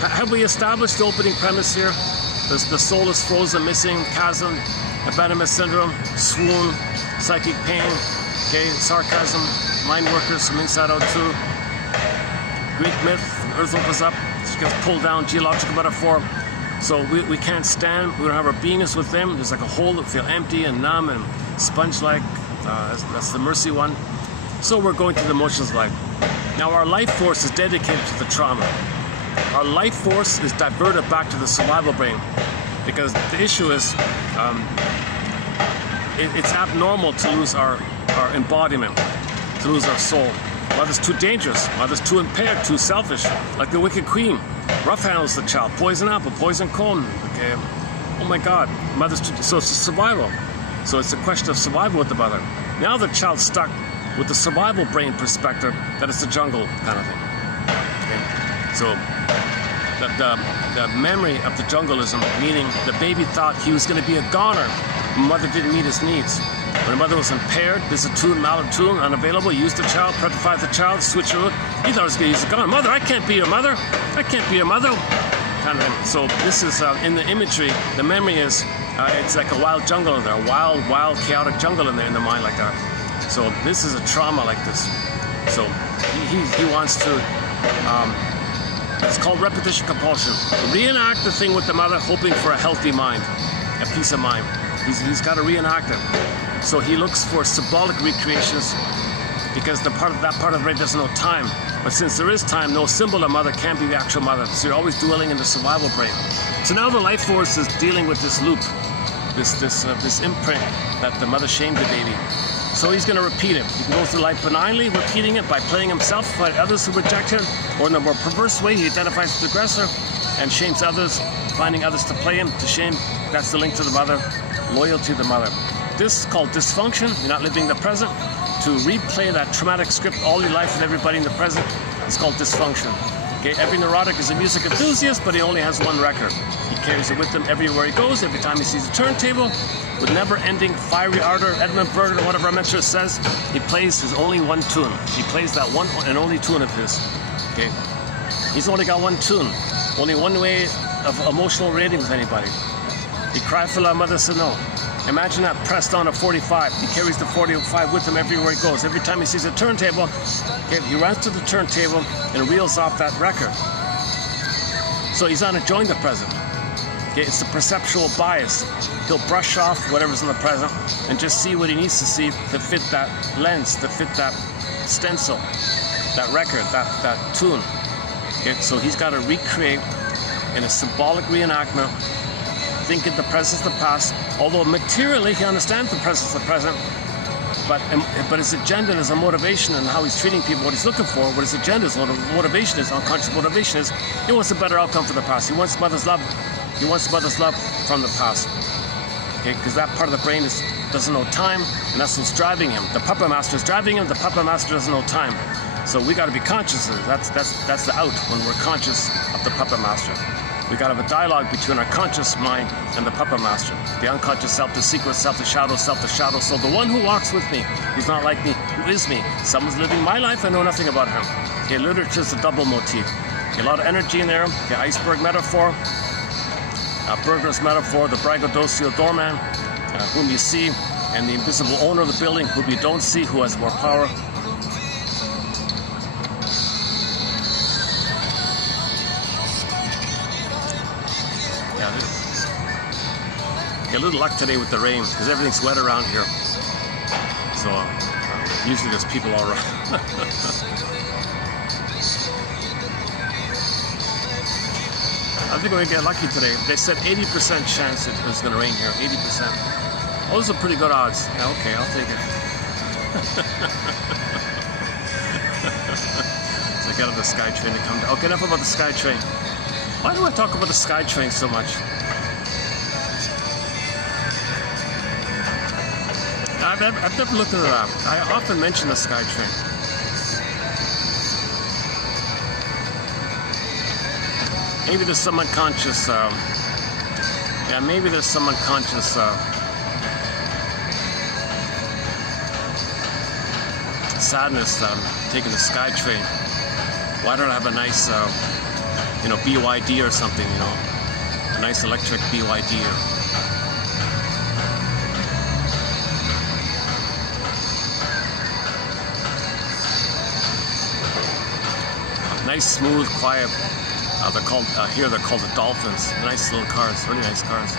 have we established the opening premise here? The soul is frozen, missing, chasm, abandonment syndrome, swoon, psychic pain, okay, sarcasm, mind workers from inside out too. Greek myth, earth opens up, she gets pulled down, geological metaphor. So we can't stand, we don't have our beingness with them. There's like a hole that feel empty and numb and sponge-like. That's the mercy one. So we're going through the motions of life. Now our life force is dedicated to the trauma. Our life force is diverted back to the survival brain, because the issue is it's abnormal to lose our embodiment, to lose our soul. Mother's too dangerous, mother's too impaired, too selfish, like the wicked queen. Rough handles the child, poison apple, poison cone. Okay, oh my God, mother's too, so it's survival. So it's a question of survival with the mother. Now the child's stuck with the survival brain perspective that it's the jungle kind of thing. Okay? So the memory of the jungleism, meaning the baby thought he was going to be a goner. Mother didn't meet his needs. When the mother was impaired, disattuned, malattuned, unavailable, used the child, petrified the child, switched her. He thought he was going to use a gun. Mother, I can't be your mother. I can't be your mother. Kind of thing. So this is in the imagery. The memory is it's like a wild jungle in there, a wild, chaotic jungle in there in the mind like that. So this is a trauma like this. So he wants to. It's called repetition compulsion. Reenact the thing with the mother, hoping for a healthy mind, a peace of mind. He's got to reenact it. So he looks for symbolic recreations because that part of the brain doesn't know time. But since there is time, no symbol of mother can be the actual mother. So you're always dwelling in the survival brain. So now the life force is dealing with this loop, this imprint that the mother shamed the baby. So he's going to repeat it. He can go through life benignly, repeating it by playing himself, by others who reject him, or in a more perverse way, he identifies with the aggressor and shames others, finding others to play him, to shame. That's the link to the mother, loyalty to the mother. This is called dysfunction. You're not living in the present. To replay that traumatic script all your life with everybody in the present, it's called dysfunction. Okay, every neurotic is a music enthusiast, but he only has one record. He carries it with him everywhere he goes, every time he sees a turntable. With never-ending fiery ardor, Edmund Burger, whatever our mentor says, he plays his only one tune. He plays that one and only tune of his. Okay, he's only got one tune, only one way of emotional rating with anybody. He cried for love, mother said no. Imagine that pressed on a 45. He carries the 45 with him everywhere he goes. Every time he sees a turntable, okay, he runs to the turntable and reels off that record. So he's not enjoying the present. Okay, it's the perceptual bias. He'll brush off whatever's in the present and just see what he needs to see to fit that lens, to fit that stencil, that record, that tune. Okay, so he's got to recreate in a symbolic reenactment, thinking the present's the past, although materially he understands the present's the present, but his agenda and his motivation and how he's treating people, what he's looking for, what his agenda is, what motivation is, unconscious motivation is, he wants a better outcome for the past. He wants mother's love. He wants mother's love from the past. Okay, because that part of the brain doesn't know time, and that's what's driving him. The puppet master is driving him. The puppet master doesn't know time. So we got to be conscious of it. That's the out when we're conscious of the puppet master. We got to have a dialogue between our conscious mind and the puppet master. The unconscious self, the secret self, the shadow self, the shadow soul. The one who walks with me, who's not like me, who is me. Someone's living my life, I know nothing about him. Okay, literature's a double motif. Okay, a lot of energy in there. The iceberg metaphor. Burger's metaphor, the braggadocio doorman, whom you see, and the invisible owner of the building, whom you don't see, who has more power. Yeah, a little luck today with the rain, because everything's wet around here. So usually there's people all around. think we're gonna get lucky today. They said 80% chance it was gonna rain here. 80%. Oh, those are pretty good odds. Yeah, okay, I'll take it. So I get on the SkyTrain to come down. Okay, enough about the SkyTrain. Why do I talk about the SkyTrain so much? I've never looked at it up. I often mention the SkyTrain. Maybe there's some unconscious, yeah, maybe there's some unconscious sadness that I'm taking the SkyTrain. Why don't I have a nice, you know, BYD or something, you know, a nice electric BYD. Nice, smooth, quiet. They're called here. They're called the Dolphins. Nice little cars, really nice cars.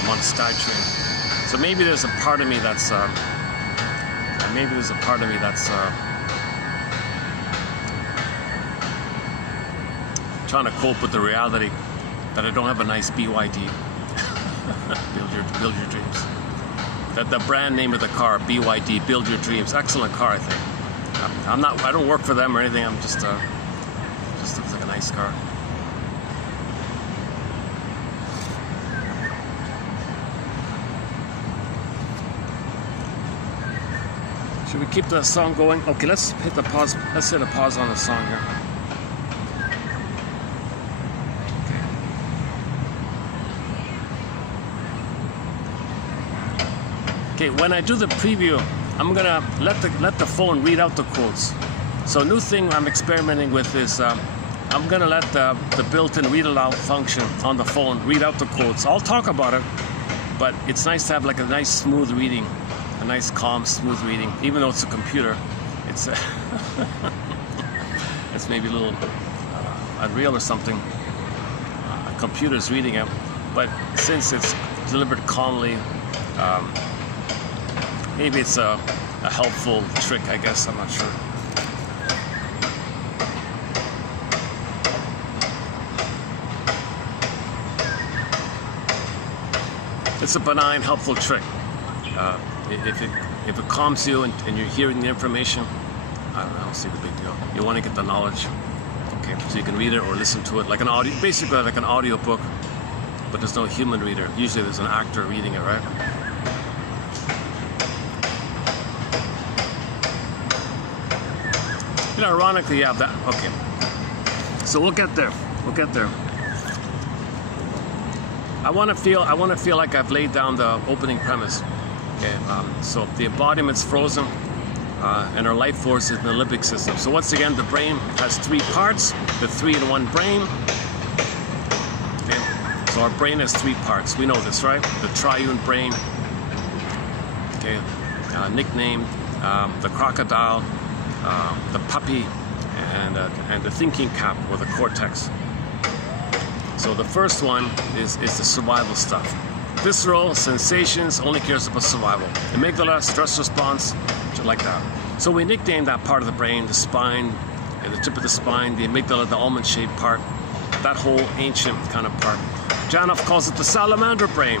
I'm on the SkyTrain. So maybe there's a part of me that's, trying to cope with the reality that I don't have a nice BYD. build your dreams. That the brand name of the car, BYD, Build Your Dreams. Excellent car, I think. I don't work for them or anything. I'm just looks like a nice car. Should we keep the song going? Okay, let's hit the pause. Let's hit a pause on the song here. Okay, when I do the preview, I'm gonna let the phone read out the quotes. So a new thing I'm experimenting with is I'm gonna let the built-in read aloud function on the phone read out the quotes. I'll talk about it, but it's nice to have like a nice smooth reading, a nice calm smooth reading. Even though it's a computer, it's it's maybe a little unreal or something. A computer's reading it, but since it's delivered calmly. Maybe it's a helpful trick, I guess, I'm not sure. It's a benign, helpful trick. If it calms you and you're hearing the information, I don't see the big deal. You want to get the knowledge. Okay, so you can read it or listen to it like an audio, basically like an audio book, but there's no human reader. Usually there's an actor reading it, right? You know, ironically, yeah, that, okay. So we'll get there. We'll get there. I want to feel like I've laid down the opening premise. Okay, so the embodiment's frozen, and our life force is in the limbic system. So once again, the brain has three parts, the 3-in-1 brain. Okay, so our brain has three parts. We know this, right? The triune brain. Okay, nicknamed the crocodile. The puppy, and the thinking cap, or the cortex. So the first one is the survival stuff. Visceral sensations, only cares about survival. Amygdala, stress response, like that. So we nicknamed that part of the brain, the spine, the tip of the spine, the amygdala, the almond-shaped part, that whole ancient kind of part. Janov calls it the salamander brain.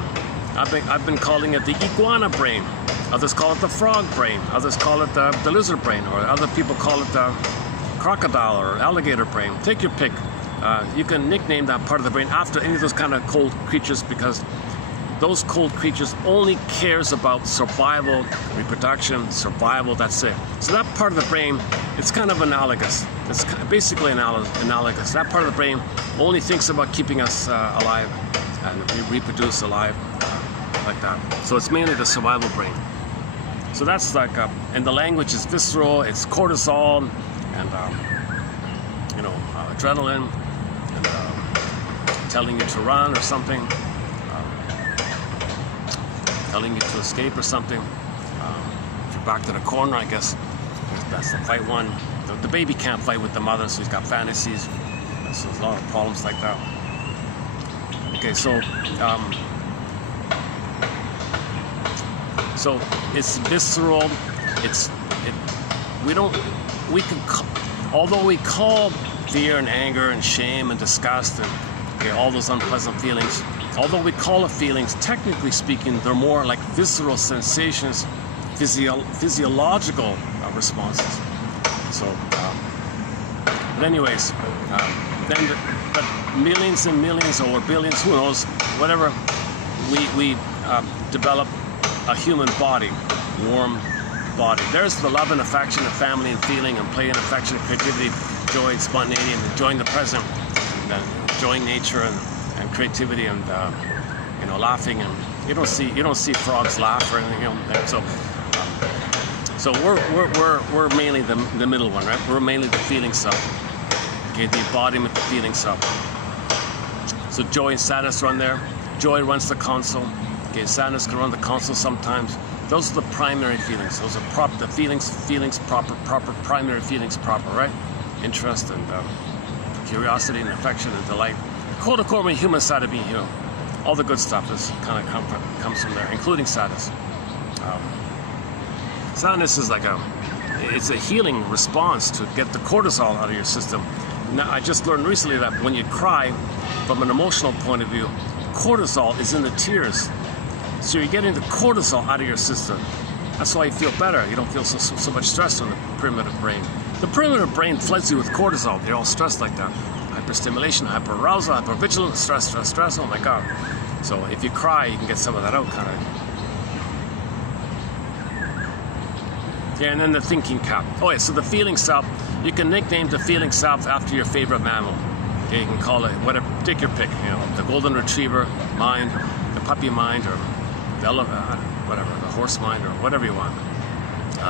I've been calling it the iguana brain. Others call it the frog brain. Others call it the lizard brain, or other people call it the crocodile or alligator brain. Take your pick. You can nickname that part of the brain after any of those kind of cold creatures, because those cold creatures only cares about survival, reproduction, survival, that's it. So that part of the brain, it's kind of analogous. It's basically analogous. That part of the brain only thinks about keeping us alive and reproduce alive, like that. So it's mainly the survival brain. So that's like, and the language is visceral, it's cortisol, and you know, adrenaline, and telling you to run or something, telling you to escape or something. If you're back to the corner, I guess that's the fight one. The baby can't fight with the mother, so he's got fantasies. So there's a lot of problems like that. Okay, so so it's visceral. Although we call fear and anger and shame and disgust and all those unpleasant feelings. Although we call it feelings, technically speaking, they're more like visceral sensations, physiological responses. So, but anyways, but millions and millions or billions, who knows, whatever, we develop a human body, warm body. There's the love and affection and family and feeling and play and affection and creativity, joy and spontaneity and enjoying the present and enjoying nature and creativity and laughing, and you don't see frogs laugh or anything. So we're mainly the middle one, right? We're mainly the feeling self. Okay, the embodiment, the feeling self. So joy and sadness run there. Joy runs the console. Okay, sadness can run the console sometimes. Those are the primary feelings. Those are the feelings proper, primary feelings proper, right? Interest and curiosity and affection and delight. Quote unquote, the human side of being human. All the good stuff is kind of comes from there, including sadness. Sadness is it's a healing response to get the cortisol out of your system. Now, I just learned recently that when you cry, from an emotional point of view, cortisol is in the tears. So you're getting the cortisol out of your system. That's why you feel better. You don't feel so much stress on the primitive brain. The primitive brain floods you with cortisol. They're all stressed like that. Hyperstimulation, hyperarousal, hypervigilance, stress. Oh my God. So if you cry, you can get some of that out, kind of. Yeah, and then the thinking cap. Oh yeah, so the feeling self, you can nickname the feeling self after your favorite mammal. Okay, you can call it whatever, take your pick, the golden retriever mind, the puppy mind, or the whatever, the horse mind, or whatever you want.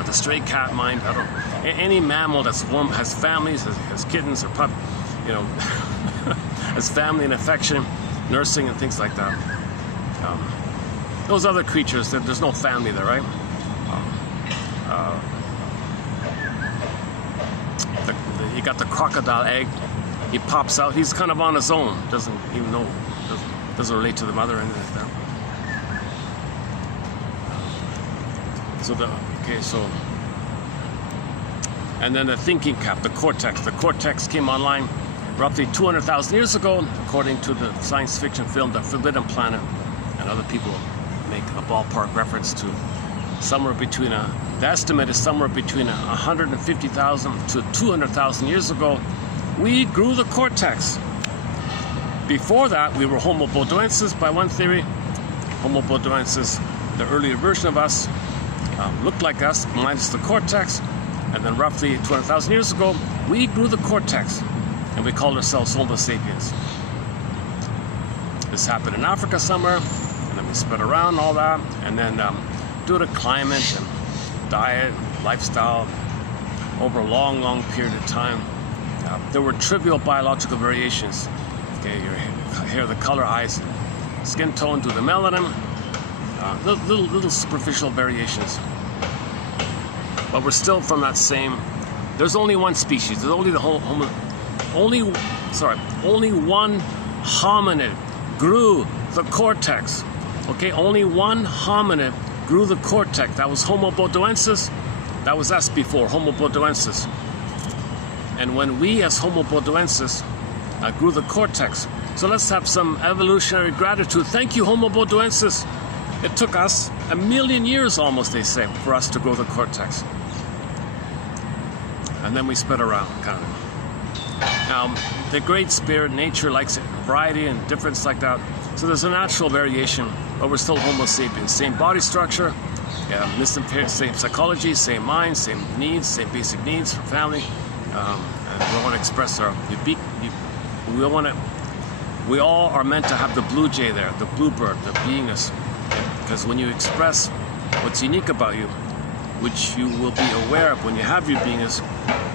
The stray cat mind, I don't know. Any mammal that's warm, has families, has kittens or pup, has family and affection, nursing and things like that. Those other creatures, there's no family there, right? You got the crocodile egg. He pops out. He's kind of on his own. Doesn't even know. Doesn't relate to the mother or anything like that. And then the thinking cap, the cortex. The cortex came online roughly 200,000 years ago, according to the science fiction film The Forbidden Planet, and other people make a ballpark reference to somewhere between the estimate is somewhere between 150,000 to 200,000 years ago, we grew the cortex. Before that, we were Homo bodoensis by one theory. Homo bodoensis, the earlier version of us, looked like us, minus the cortex. And then roughly 200,000 years ago, we grew the cortex, and we called ourselves Homo sapiens. This happened in Africa somewhere, and then we spread around all that, and then due to climate and diet, lifestyle, over a long period of time, there were trivial biological variations. Okay, your hair, the color, eyes, skin tone due to melanin, little superficial variations. But we're still from that same. There's only one species. There's only only one hominid grew the cortex. Okay, only one hominid grew the cortex. That was Homo bodoensis. That was us before, Homo bodoensis. And when we, as Homo bodoensis, grew the cortex. So let's have some evolutionary gratitude. Thank you, Homo bodoensis. It took us 1 million years almost, they say, for us to grow the cortex. And then we spread around, kind of. Now, the great spirit, nature likes variety and difference like that. So there's a natural variation, but we're still Homo sapiens. Same body structure, same psychology, same mind, same needs, same basic needs for family. And we want to express we all are meant to have the blue jay there, the bluebird, the beingness. Because when you express what's unique about you, which you will be aware of when you have your beingness,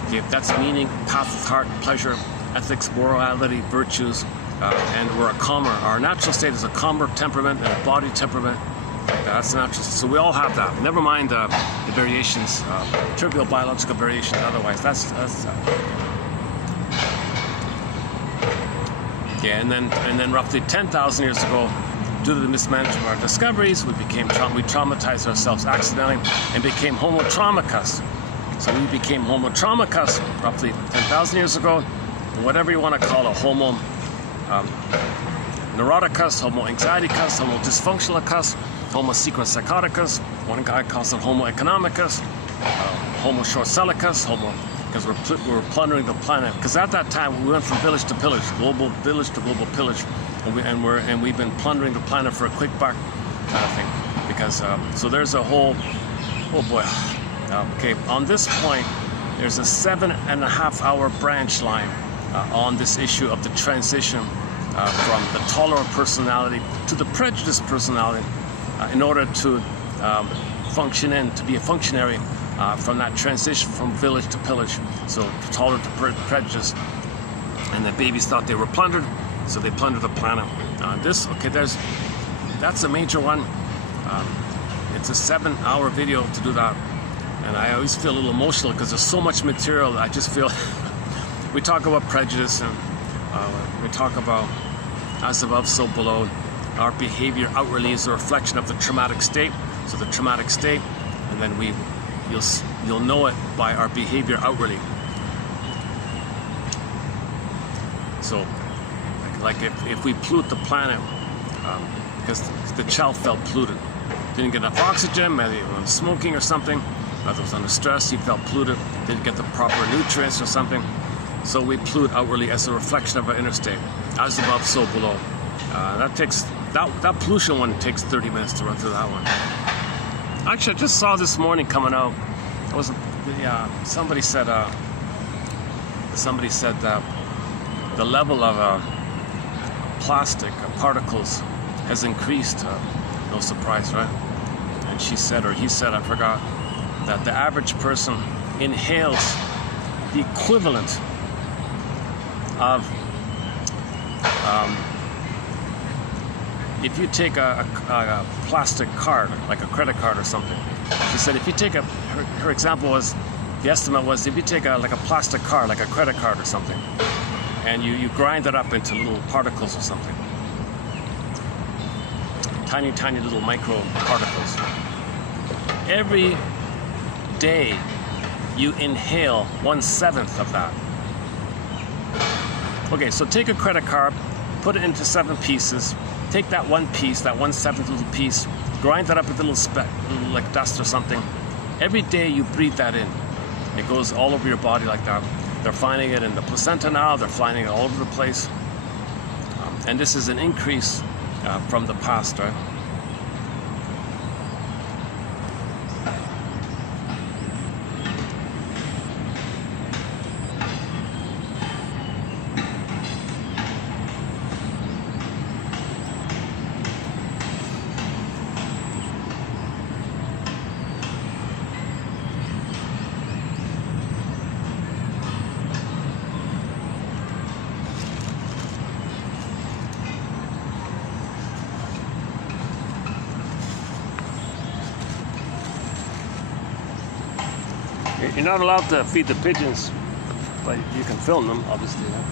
okay, that's meaning, path of heart, pleasure, ethics, morality, virtues, and we're a calmer. Our natural state is a calmer temperament and a body temperament. That's natural. So we all have that. Never mind the variations, trivial biological variations. Otherwise, that's yeah. And then roughly 10,000 years ago, due to the mismanagement of our discoveries, we traumatized ourselves accidentally and became Homo traumicus. So we became Homo traumicus roughly 10,000 years ago. whatever you want to call it, homo neuroticus, homo anxieticus, homo dysfunctionalicus, homo sequens psychoticus. One guy calls it homo economicus, homo short-sellicus, because we're plundering the planet. Because at that time we went from village to pillage, global village to global pillage, and we've been plundering the planet for a quick buck kind of thing. Because so there's a whole, oh boy, okay. On this point, there's a 7.5-hour branch line on this issue of the transition from the tolerant personality to the prejudiced personality, in order to function in, to be a functionary from that transition from village to pillage. So tolerant to prejudice, and the babies thought they were plundered, so they plundered the planet. That's a major one. It's a 7-hour video to do that, and I always feel a little emotional because there's so much material. I just feel we talk about prejudice, and we talk about as above, so below. Our behavior outwardly is a reflection of the traumatic state. So the traumatic state, and then you'll know it by our behavior outwardly. So, like if we pollute the planet, because the child felt polluted, didn't get enough oxygen, maybe it was smoking or something, whether it was under stress, he felt polluted, didn't get the proper nutrients or something. So we pollute outwardly as a reflection of our inner state. As above, so below. That pollution one takes 30 minutes to run through that one. Actually, I just saw this morning coming out. Somebody said that the level of plastic particles has increased. No surprise, right? And she said, or he said, I forgot, that the average person inhales the equivalent of if you take a plastic card, like a credit card or something. She said if you take her example was, the estimate was, if you take like a plastic card, like a credit card or something, and you grind it up into little particles or something, tiny little micro particles. Every day you inhale 1/7 of that. Okay, so take a credit card, put it into 7 pieces, take that one piece, that 1/7 little piece, grind that up with a little speck, like dust or something. Every day you breathe that in. It goes all over your body like that. They're finding it in the placenta now, they're finding it all over the place. And this is an increase from the past, right? You're not allowed to feed the pigeons, but you can film them, obviously. Yeah?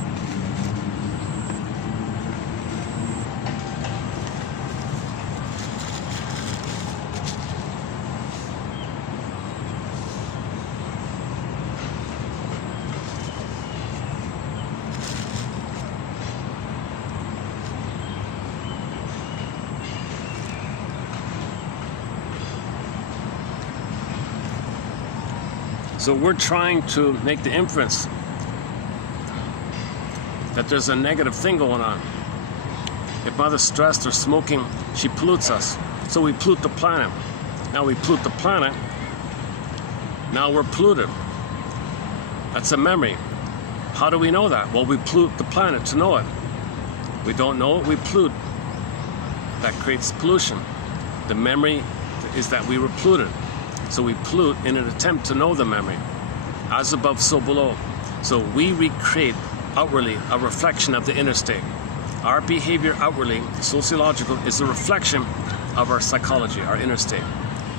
So we're trying to make the inference that there's a negative thing going on. If mother's stressed or smoking, she pollutes us. So we pollute the planet. Now we pollute the planet. Now we're polluted. That's a memory. How do we know that? Well, we pollute the planet to know it. We don't know it, we pollute. That creates pollution. The memory is that we were polluted. So we pollute in an attempt to know the memory. As above, so below. So we recreate outwardly a reflection of the inner state. Our behavior outwardly, sociological, is a reflection of our psychology, our inner state.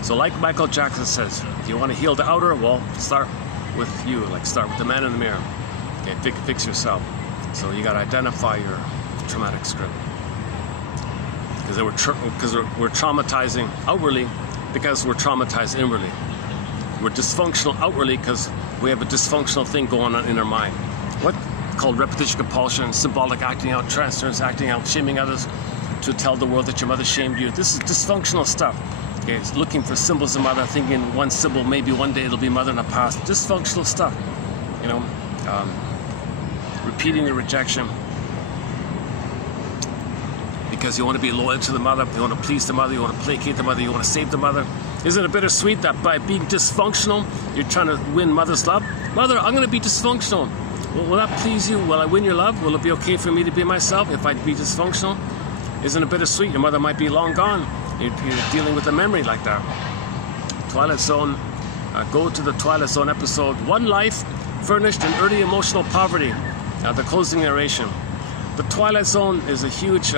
So like Michael Jackson says, if you want to heal the outer, well, start with you. Like start with the man in the mirror. Okay, fix yourself. So you got to identify your traumatic script. Because we're traumatizing outwardly, because we're traumatized inwardly. We're dysfunctional outwardly because we have a dysfunctional thing going on in our mind. What called repetition compulsion, symbolic acting out, transference acting out, shaming others to tell the world that your mother shamed you. This is dysfunctional stuff. Okay, it's looking for symbols of mother, thinking one symbol, maybe one day it'll be mother in the past. Dysfunctional stuff, you know. Repeating the rejection because you want to be loyal to the mother, you want to please the mother, you want to placate the mother, you want to save the mother. Isn't it bittersweet that by being dysfunctional, you're trying to win mother's love? Mother, I'm going to be dysfunctional. Well, will that please you? Will I win your love? Will it be okay for me to be myself if I be dysfunctional? Isn't it bittersweet? Your mother might be long gone. You're dealing with a memory like that. Twilight Zone. Go to the Twilight Zone episode. One life furnished in early emotional poverty. The closing narration. The Twilight Zone is a huge,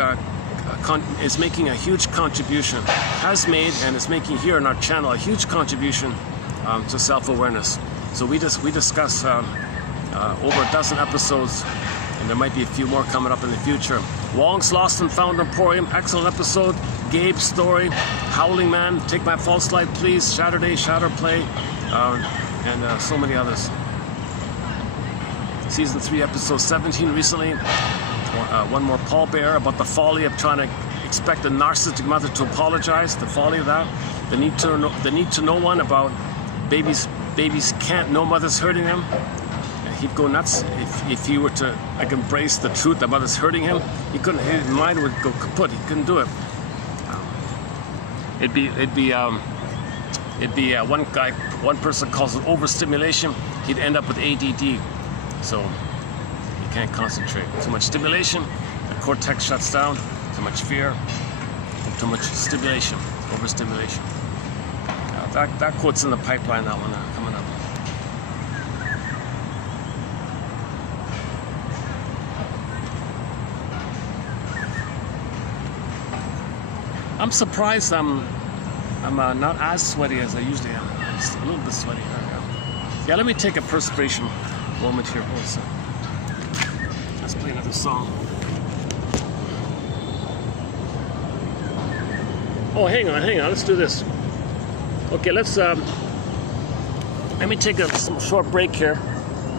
is making a huge contribution, has made and is making here on our channel a huge contribution to self-awareness. So we discuss over a dozen episodes, and there might be a few more coming up in the future. Wong's Lost and Found Emporium, excellent episode. Gabe's story, Howling Man, Take My False Light Please, Saturday, Shatter Play, and so many others. Season 3, episode 17 recently. One more Paul Bear about the folly of trying to expect a narcissistic mother to apologize. The folly of that. The need to know one about babies can't know mother's hurting them. He'd go nuts if he were to embrace the truth that mother's hurting him. He couldn't. His mind would go kaput. He couldn't do it. It'd be one person calls it overstimulation. He'd end up with ADD. So you can't concentrate. Too much stimulation, the cortex shuts down. Too much fear, too much stimulation, overstimulation. That quote's in the pipeline. That one coming up. I'm surprised I'm not as sweaty as I usually am. I'm just a little bit sweaty right now. Yeah, let me take a perspiration moment here also. Let's play another song. Oh, hang on. Let's do this. Okay, let's let me take a short break here.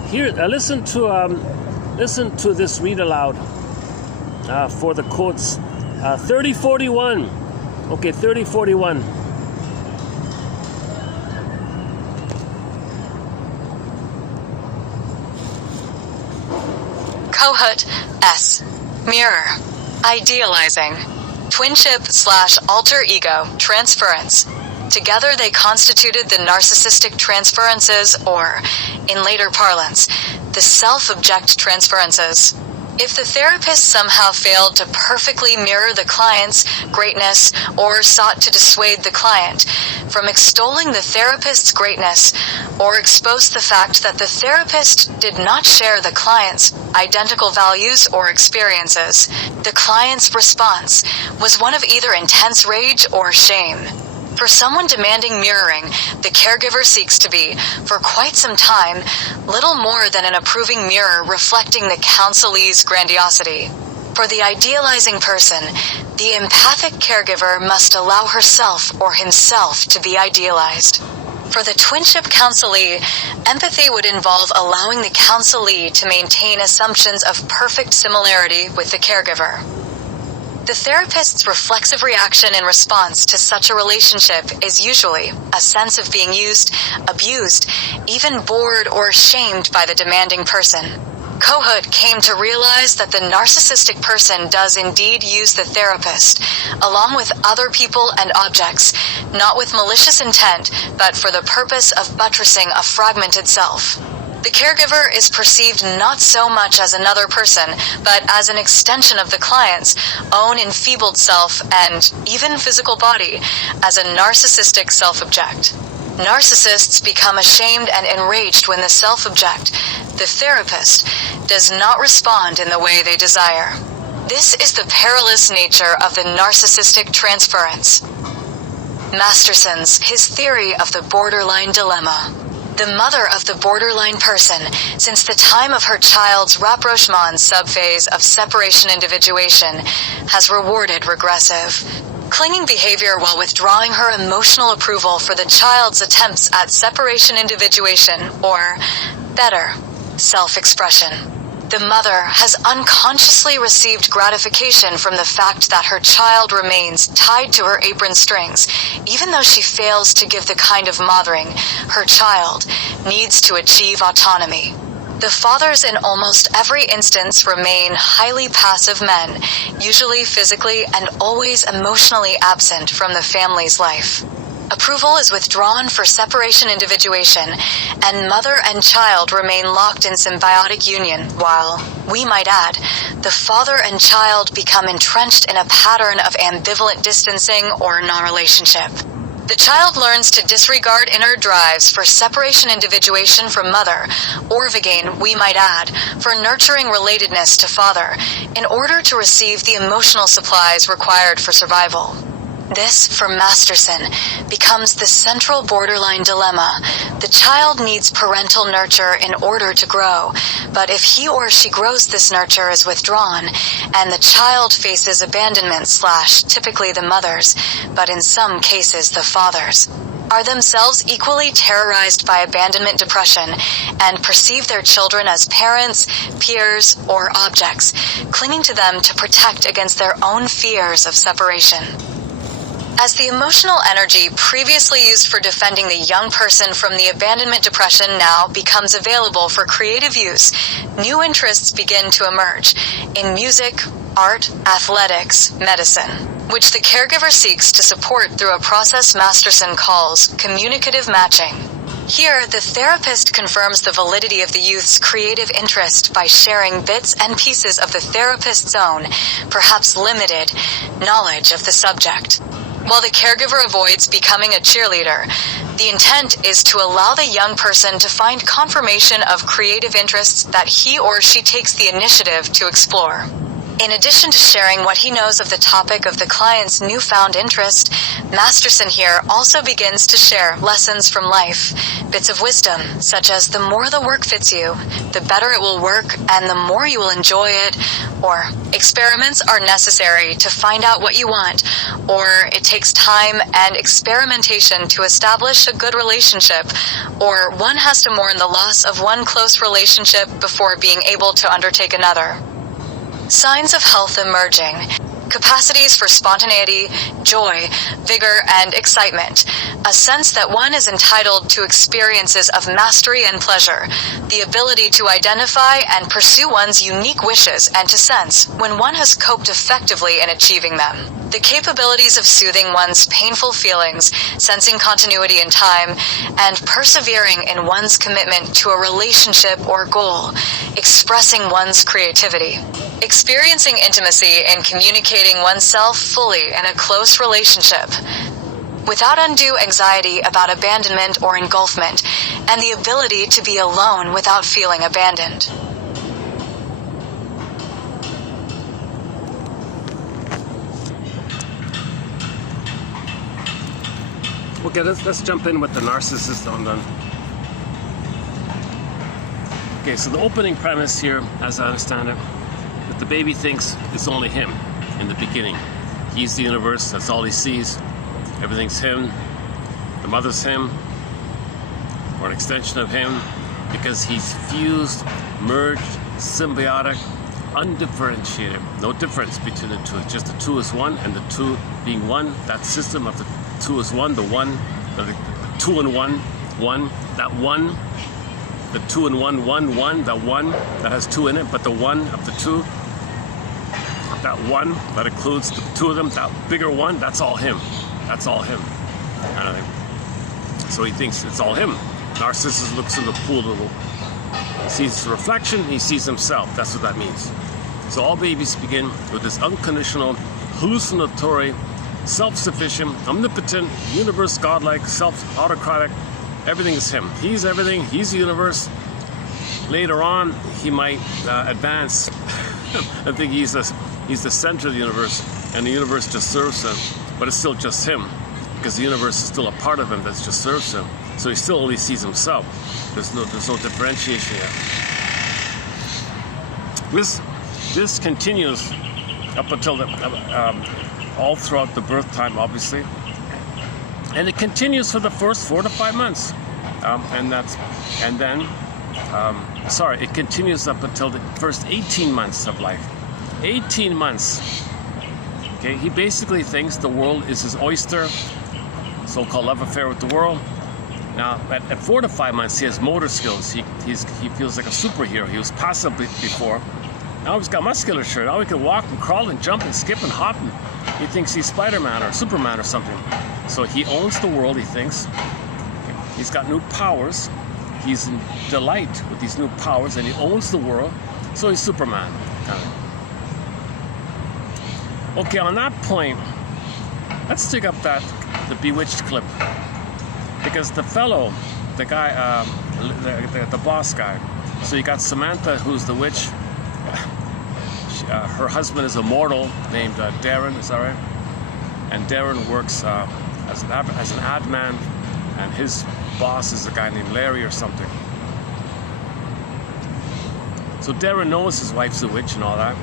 Here, listen to this read aloud for the quotes. 3041. Okay, 3041. Kohut S. Mirror. Idealizing. Twinship/alter ego transference. Together they constituted the narcissistic transferences, or, in later parlance, the self-object transferences. If the therapist somehow failed to perfectly mirror the client's greatness or sought to dissuade the client from extolling the therapist's greatness or exposed the fact that the therapist did not share the client's identical values or experiences, the client's response was one of either intense rage or shame. For someone demanding mirroring, the caregiver seeks to be, for quite some time, little more than an approving mirror reflecting the counselee's grandiosity. For the idealizing person, the empathic caregiver must allow herself or himself to be idealized. For the twinship counselee, empathy would involve allowing the counselee to maintain assumptions of perfect similarity with the caregiver. The therapist's reflexive reaction in response to such a relationship is usually a sense of being used, abused, even bored or shamed by the demanding person. Kohut came to realize that the narcissistic person does indeed use the therapist, along with other people and objects, not with malicious intent, but for the purpose of buttressing a fragmented self. The caregiver is perceived not so much as another person, but as an extension of the client's own enfeebled self and even physical body, as a narcissistic self-object. Narcissists become ashamed and enraged when the self-object, the therapist, does not respond in the way they desire. This is the perilous nature of the narcissistic transference. Masterson's, his theory of the borderline dilemma. The mother of the borderline person, since the time of her child's rapprochement subphase of separation individuation, has rewarded regressive, clinging behavior while withdrawing her emotional approval for the child's attempts at separation individuation, or, better, self-expression. The mother has unconsciously received gratification from the fact that her child remains tied to her apron strings, even though she fails to give the kind of mothering her child needs to achieve autonomy. The fathers in almost every instance remain highly passive men, usually physically and always emotionally absent from the family's life. Approval is withdrawn for separation individuation, and mother and child remain locked in symbiotic union, while, we might add, the father and child become entrenched in a pattern of ambivalent distancing or non-relationship. The child learns to disregard inner drives for separation individuation from mother, or again, we might add, for nurturing relatedness to father, in order to receive the emotional supplies required for survival. This, for Masterson, becomes the central borderline dilemma. The child needs parental nurture in order to grow, but if he or she grows, this nurture is withdrawn, and the child faces abandonment / typically the mother's, but in some cases the father's, are themselves equally terrorized by abandonment depression and perceive their children as parents, peers, or objects, clinging to them to protect against their own fears of separation. As the emotional energy previously used for defending the young person from the abandonment depression now becomes available for creative use, new interests begin to emerge in music, art, athletics, medicine, which the caregiver seeks to support through a process Masterson calls communicative matching. Here, the therapist confirms the validity of the youth's creative interest by sharing bits and pieces of the therapist's own, perhaps limited, knowledge of the subject. While the caregiver avoids becoming a cheerleader, the intent is to allow the young person to find confirmation of creative interests that he or she takes the initiative to explore. In addition to sharing what he knows of the topic of the client's newfound interest, Masterson here also begins to share lessons from life, bits of wisdom, such as the more the work fits you, the better it will work and the more you will enjoy it, or experiments are necessary to find out what you want, or it takes time and experimentation to establish a good relationship, or one has to mourn the loss of one close relationship before being able to undertake another. Signs of health emerging. Capacities for spontaneity, joy, vigor, and excitement. A sense that one is entitled to experiences of mastery and pleasure. The ability to identify and pursue one's unique wishes and to sense when one has coped effectively in achieving them. The capabilities of soothing one's painful feelings, sensing continuity in time, and persevering in one's commitment to a relationship or goal, expressing one's creativity. Experiencing intimacy and communicating oneself fully in a close relationship, without undue anxiety about abandonment or engulfment, and the ability to be alone without feeling abandoned. Okay, let's jump in with the narcissist on then. Okay, so the opening premise here, as I understand it, that the baby thinks it's only him in the beginning. He's the universe, that's all he sees. Everything's him. The mother's him, or an extension of him, because he's fused, merged, symbiotic, undifferentiated. No difference between the two. It's just the two is one, and the two being one, that system of the two is one, the one, the two and one, that one, the two and one, that one that has two in it, but the one of the two, that one that includes the two of them, that bigger one, that's all him. That's all him. Kind of thing. So he thinks it's all him. Narcissus looks in the pool of the, he sees the reflection, he sees himself. That's what that means. So all babies begin with this unconditional, hallucinatory, self-sufficient, omnipotent, universe, godlike, self-autocratic. Everything is him. He's everything. He's the universe. Later on, he might advance and think he's the center of the universe, and the universe just serves him. But it's still just him, because the universe is still a part of him that just serves him. So he still only sees himself. There's no differentiation yet. This continues up until all throughout the birth time, obviously. And it continues for the first 4 to 5 months, and then it continues up until the first 18 months of life. 18 months. Okay, he basically thinks the world is his oyster, so-called love affair with the world. Now, at 4 to 5 months, he has motor skills. He feels like a superhero. He was passive before. Now he's got musculature. Now he can walk and crawl and jump and skip and hop. And he thinks he's Spider-Man or Superman or something. So he owns the world, he thinks. He's got new powers. He's in delight with these new powers, and he owns the world. So he's Superman. Okay, on that point, let's dig up the Bewitched clip. Because the fellow, the guy, the boss guy, so you got Samantha, who's the witch. Her husband is a mortal named Darren, is that right? And Darren works as an ad man, and his boss is a guy named Larry or something. So Darren knows his wife's a witch and all that,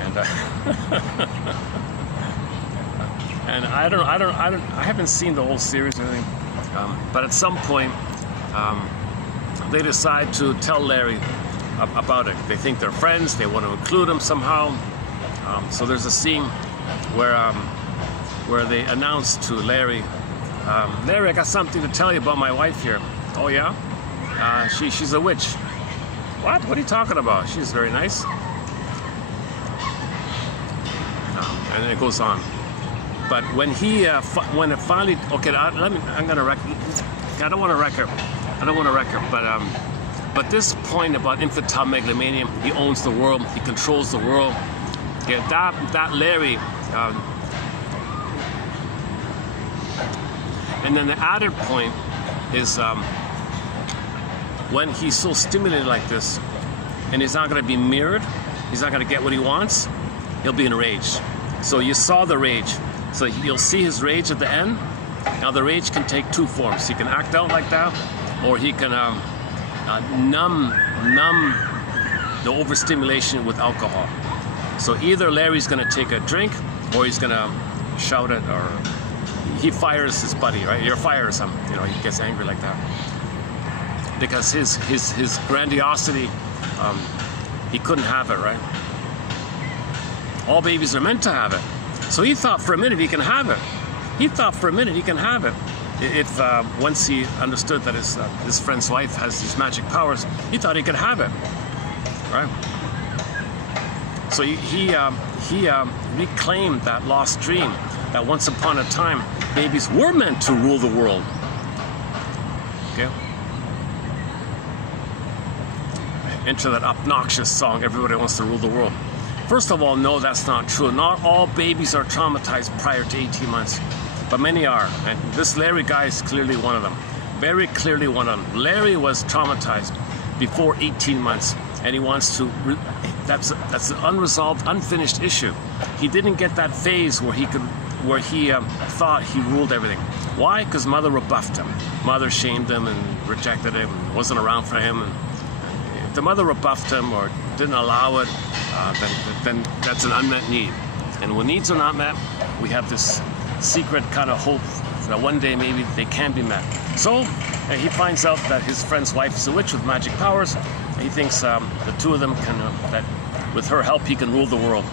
and and I haven't seen the whole series or anything, but at some point they decide to tell Larry about it. They think they're friends. They want to include him somehow. So there's a scene where they announce to Larry, Larry, I got something to tell you about my wife here. Oh yeah? She's a witch. What? What are you talking about? She's very nice. And then it goes on. But when when it finally, okay, I'm gonna wreck. I don't want to wreck her. But this point about infantile megalomania, he owns the world, he controls the world. Yeah, that Larry. And then the added point is when he's so stimulated like this, and he's not going to be mirrored, he's not going to get what he wants, he'll be enraged. So you saw the rage. So you'll see his rage at the end. Now the rage can take two forms. He can act out like that, or he can numb the overstimulation with alcohol. So either Larry's going to take a drink, or he's going to shout it, or he fires his buddy, right? He fires him. You know, he gets angry like that because his grandiosity, he couldn't have it, right? All babies are meant to have it. So he thought for a minute he can have it. If once he understood that his friend's wife has these magic powers, he thought he could have it, right? So he reclaimed that lost dream that once upon a time babies were meant to rule the world. Okay. Enter that obnoxious song, "Everybody Wants to Rule the World." First of all, no, that's not true. Not all babies are traumatized prior to 18 months, but many are. And this Larry guy is clearly one of them. Very clearly one of them. Larry was traumatized before 18 months, and he wants to, that's an unresolved, unfinished issue. He didn't get that phase where he thought he ruled everything. Why? Because mother rebuffed him. Mother shamed him and rejected him, wasn't around for him. And if the mother rebuffed him or didn't allow it, then that's an unmet need. And when needs are not met, we have this secret kind of hope that one day maybe they can be met. So he finds out that his friend's wife is a witch with magic powers. And he thinks the two of them can, that with her help, he can rule the world.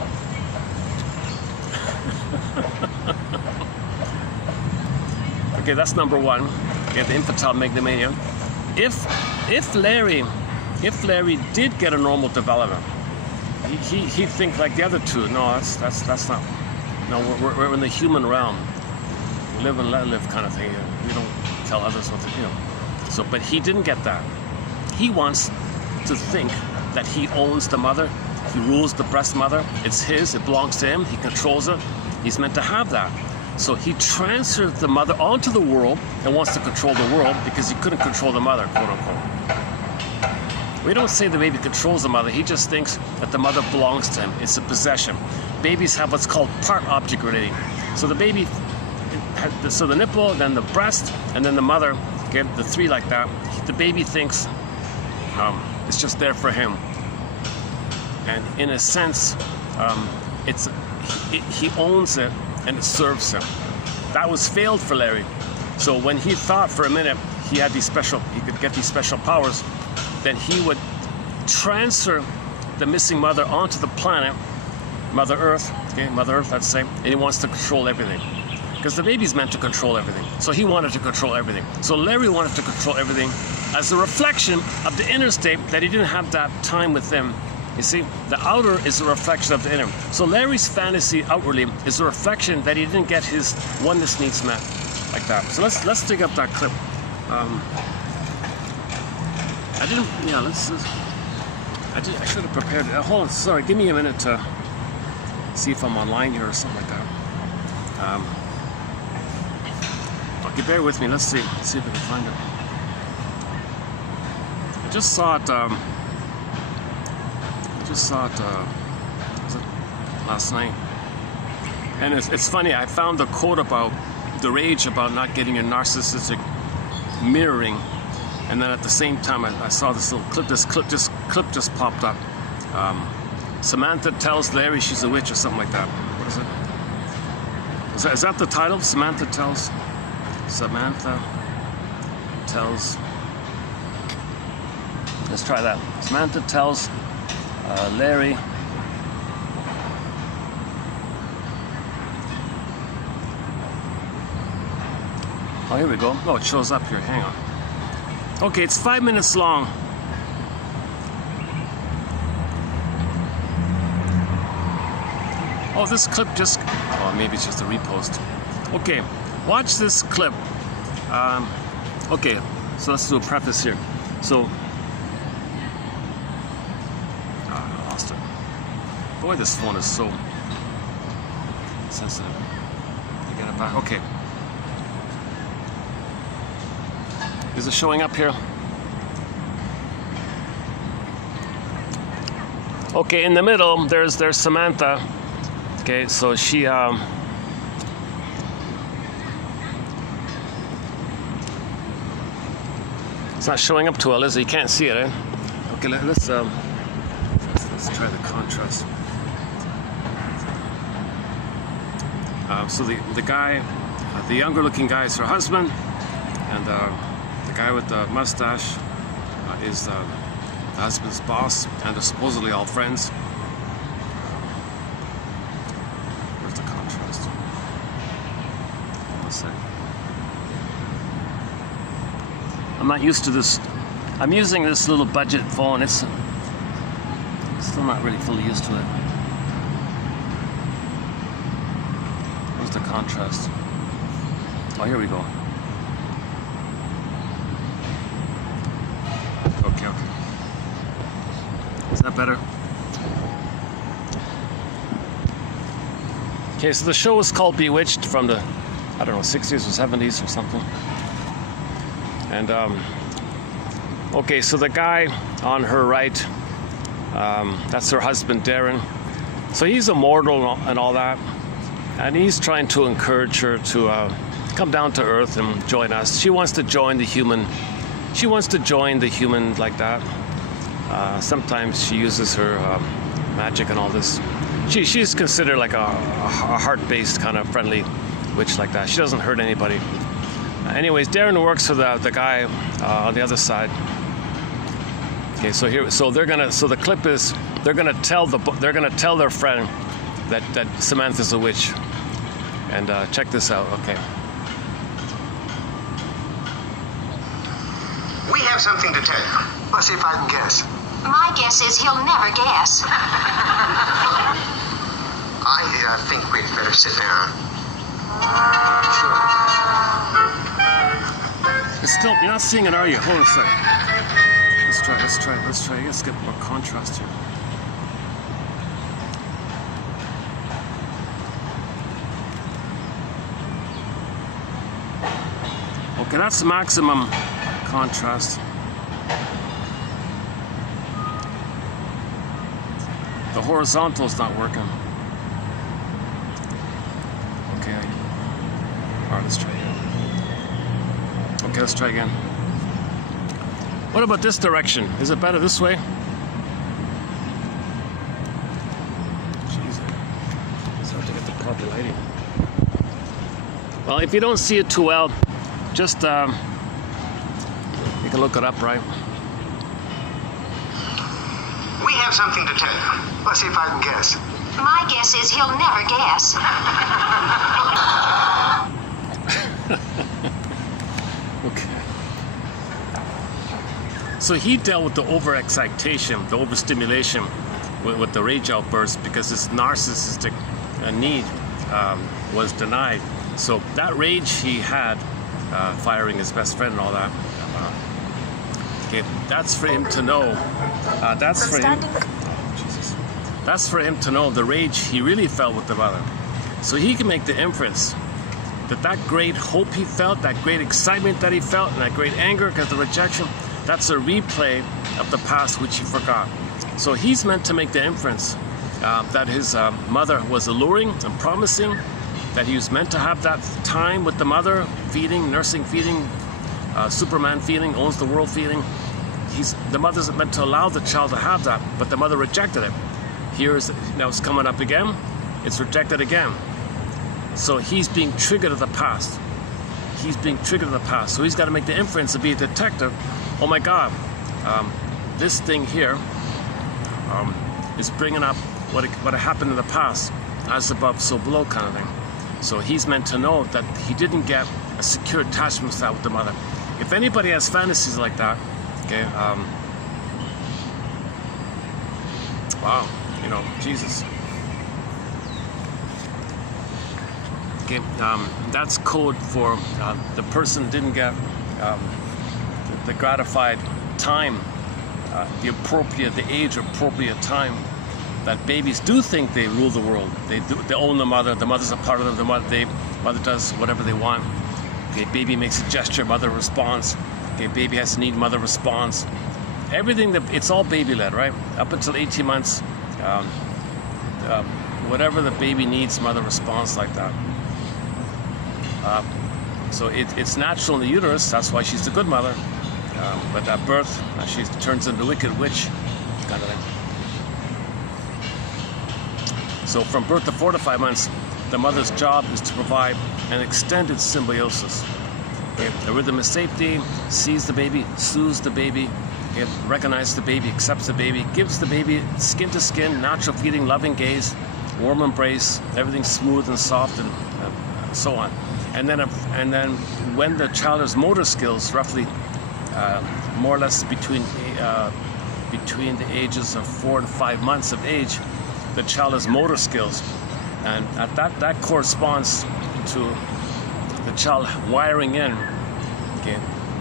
Okay, that's number one. You have the infantile megalomania. If Larry did get a normal development, he'd think like the other two. No, that's not. No, we're in the human realm. Live and let live kind of thing. We don't tell others what to do. So, but he didn't get that. He wants to think that he owns the mother. He rules the breast mother. It's his. It belongs to him. He controls it. He's meant to have that. So he transfers the mother onto the world and wants to control the world because he couldn't control the mother, quote unquote. We don't say the baby controls the mother. He just thinks that the mother belongs to him. It's a possession. Babies have what's called part object relating. So the baby, so the nipple, then the breast, and then the mother, okay, the three like that. The baby thinks it's just there for him. And in a sense, he owns it and it serves him. That was failed for Larry. So when he thought for a minute he could get these special powers, then he would transfer the missing mother onto the planet, Mother Earth, okay, Mother Earth, let's say, and he wants to control everything. Because the baby's meant to control everything. So he wanted to control everything. So Larry wanted to control everything as a reflection of the inner state that he didn't have that time with them. You see, the outer is a reflection of the inner. So Larry's fantasy outwardly is a reflection that he didn't get his oneness needs met like that. So let's dig up that clip. I should have prepared it. Hold on, sorry, give me a minute to see if I'm online here or something like that. Okay, bear with me. Let's see if I can find it. I just saw it. Was it last night? And it's funny. I found the quote about the rage about not getting a narcissistic mirroring, and then at the same time I saw this little clip. This clip just popped up. Samantha tells Larry she's a witch or something like that. What is it? Is that the title? Samantha tells. Let's try that. Samantha tells Larry. Oh, here we go. Oh, it shows up here. Hang on. Okay, it's 5 minutes long. Oh, this clip just... Oh, maybe it's just a repost. Okay, watch this clip. Okay, so let's do a preface here. So... I lost it. Boy, this phone is so sensitive. I get it back. Okay. Is it showing up here? Okay, in the middle, there's Samantha. Okay, so she it's not showing up too well, is it? You can't see it, eh? Okay, let's try the contrast. So the guy, the younger looking guy is her husband, and the guy with the mustache is the husband's boss, and they're supposedly all friends. Where's the contrast? One sec. I'm not used to this. I'm using this little budget phone. It's still not really fully used to it. Where's the contrast? Oh, here we go. Okay. Is that better? Okay, so the show was called Bewitched from the, I don't know, 60s or 70s or something. And, okay, so the guy on her right, that's her husband, Darren. So he's immortal and all that. And he's trying to encourage her to come down to earth and join us. She wants to join the human. She wants to join the human like that. Sometimes she uses her magic and all this. She's considered like a heart-based kind of friendly witch like that. She doesn't hurt anybody. Anyways, Darren works for the guy on the other side. Okay, so the clip is they're gonna tell their friend that Samantha's a witch. And check this out. Okay. We have something to tell you. Let's see if I can guess. My guess is he'll never guess. I think we'd better sit down. Sure. It's still, you're not seeing it, are you? Hold on a second. Let's try. Let's get more contrast here. Okay, that's maximum contrast. The horizontal's not working. Okay. Alright, let's try again. Okay, let's try again. What about this direction? Is it better this way? Jeez, it's hard to get the proper lighting. Well, if you don't see it too well, just you can look it up, right? have something to tell you. Let's see if I can guess. My guess is he'll never guess. Okay. So he dealt with the overexcitation, the overstimulation with the rage outbursts because his narcissistic need was denied. So that rage he had, firing his best friend and all that, okay, that's for him to know. That's for him. Oh, Jesus. That's for him to know the rage he really felt with the mother. So he can make the inference that great hope he felt, that great excitement that he felt, and that great anger because of the rejection, that's a replay of the past which he forgot. So he's meant to make the inference that his mother was alluring and promising, that he was meant to have that time with the mother, feeding, nursing, feeding, Superman feeling, owns the world feeling. The mother's meant to allow the child to have that, but the mother rejected it. Now it's coming up again, it's rejected again. So he's being triggered of the past. He's being triggered of the past. So he's got to make the inference to be a detective. Oh my God, this thing here is bringing up what happened in the past, as above, so below kind of thing. So he's meant to know that he didn't get a secure attachment style with the mother. If anybody has fantasies like that, okay, wow, Jesus. Okay, that's code for the person didn't get the gratified time, the age appropriate time. That babies do think they rule the world. They own the mother. The mother's a part of them. The mother does whatever they want. Okay, baby makes a gesture, mother responds. Okay, baby has a need, mother responds. Everything it's all baby led, right? Up until 18 months, whatever the baby needs, mother responds like that. So it's natural in the uterus. That's why she's the good mother. But at birth, she turns into a wicked witch, kind of thing. So from birth to 4 to 5 months, the mother's job is to provide an extended symbiosis. Okay? The rhythm of safety, sees the baby, soothes the baby, okay? Recognizes the baby, accepts the baby, gives the baby skin to skin, natural feeding, loving gaze, warm embrace, everything's smooth and soft, and so on. And then when the child has motor skills, roughly more or less between the ages of 4 and 5 months of age, the child has motor skills, and that corresponds to the child wiring in, okay,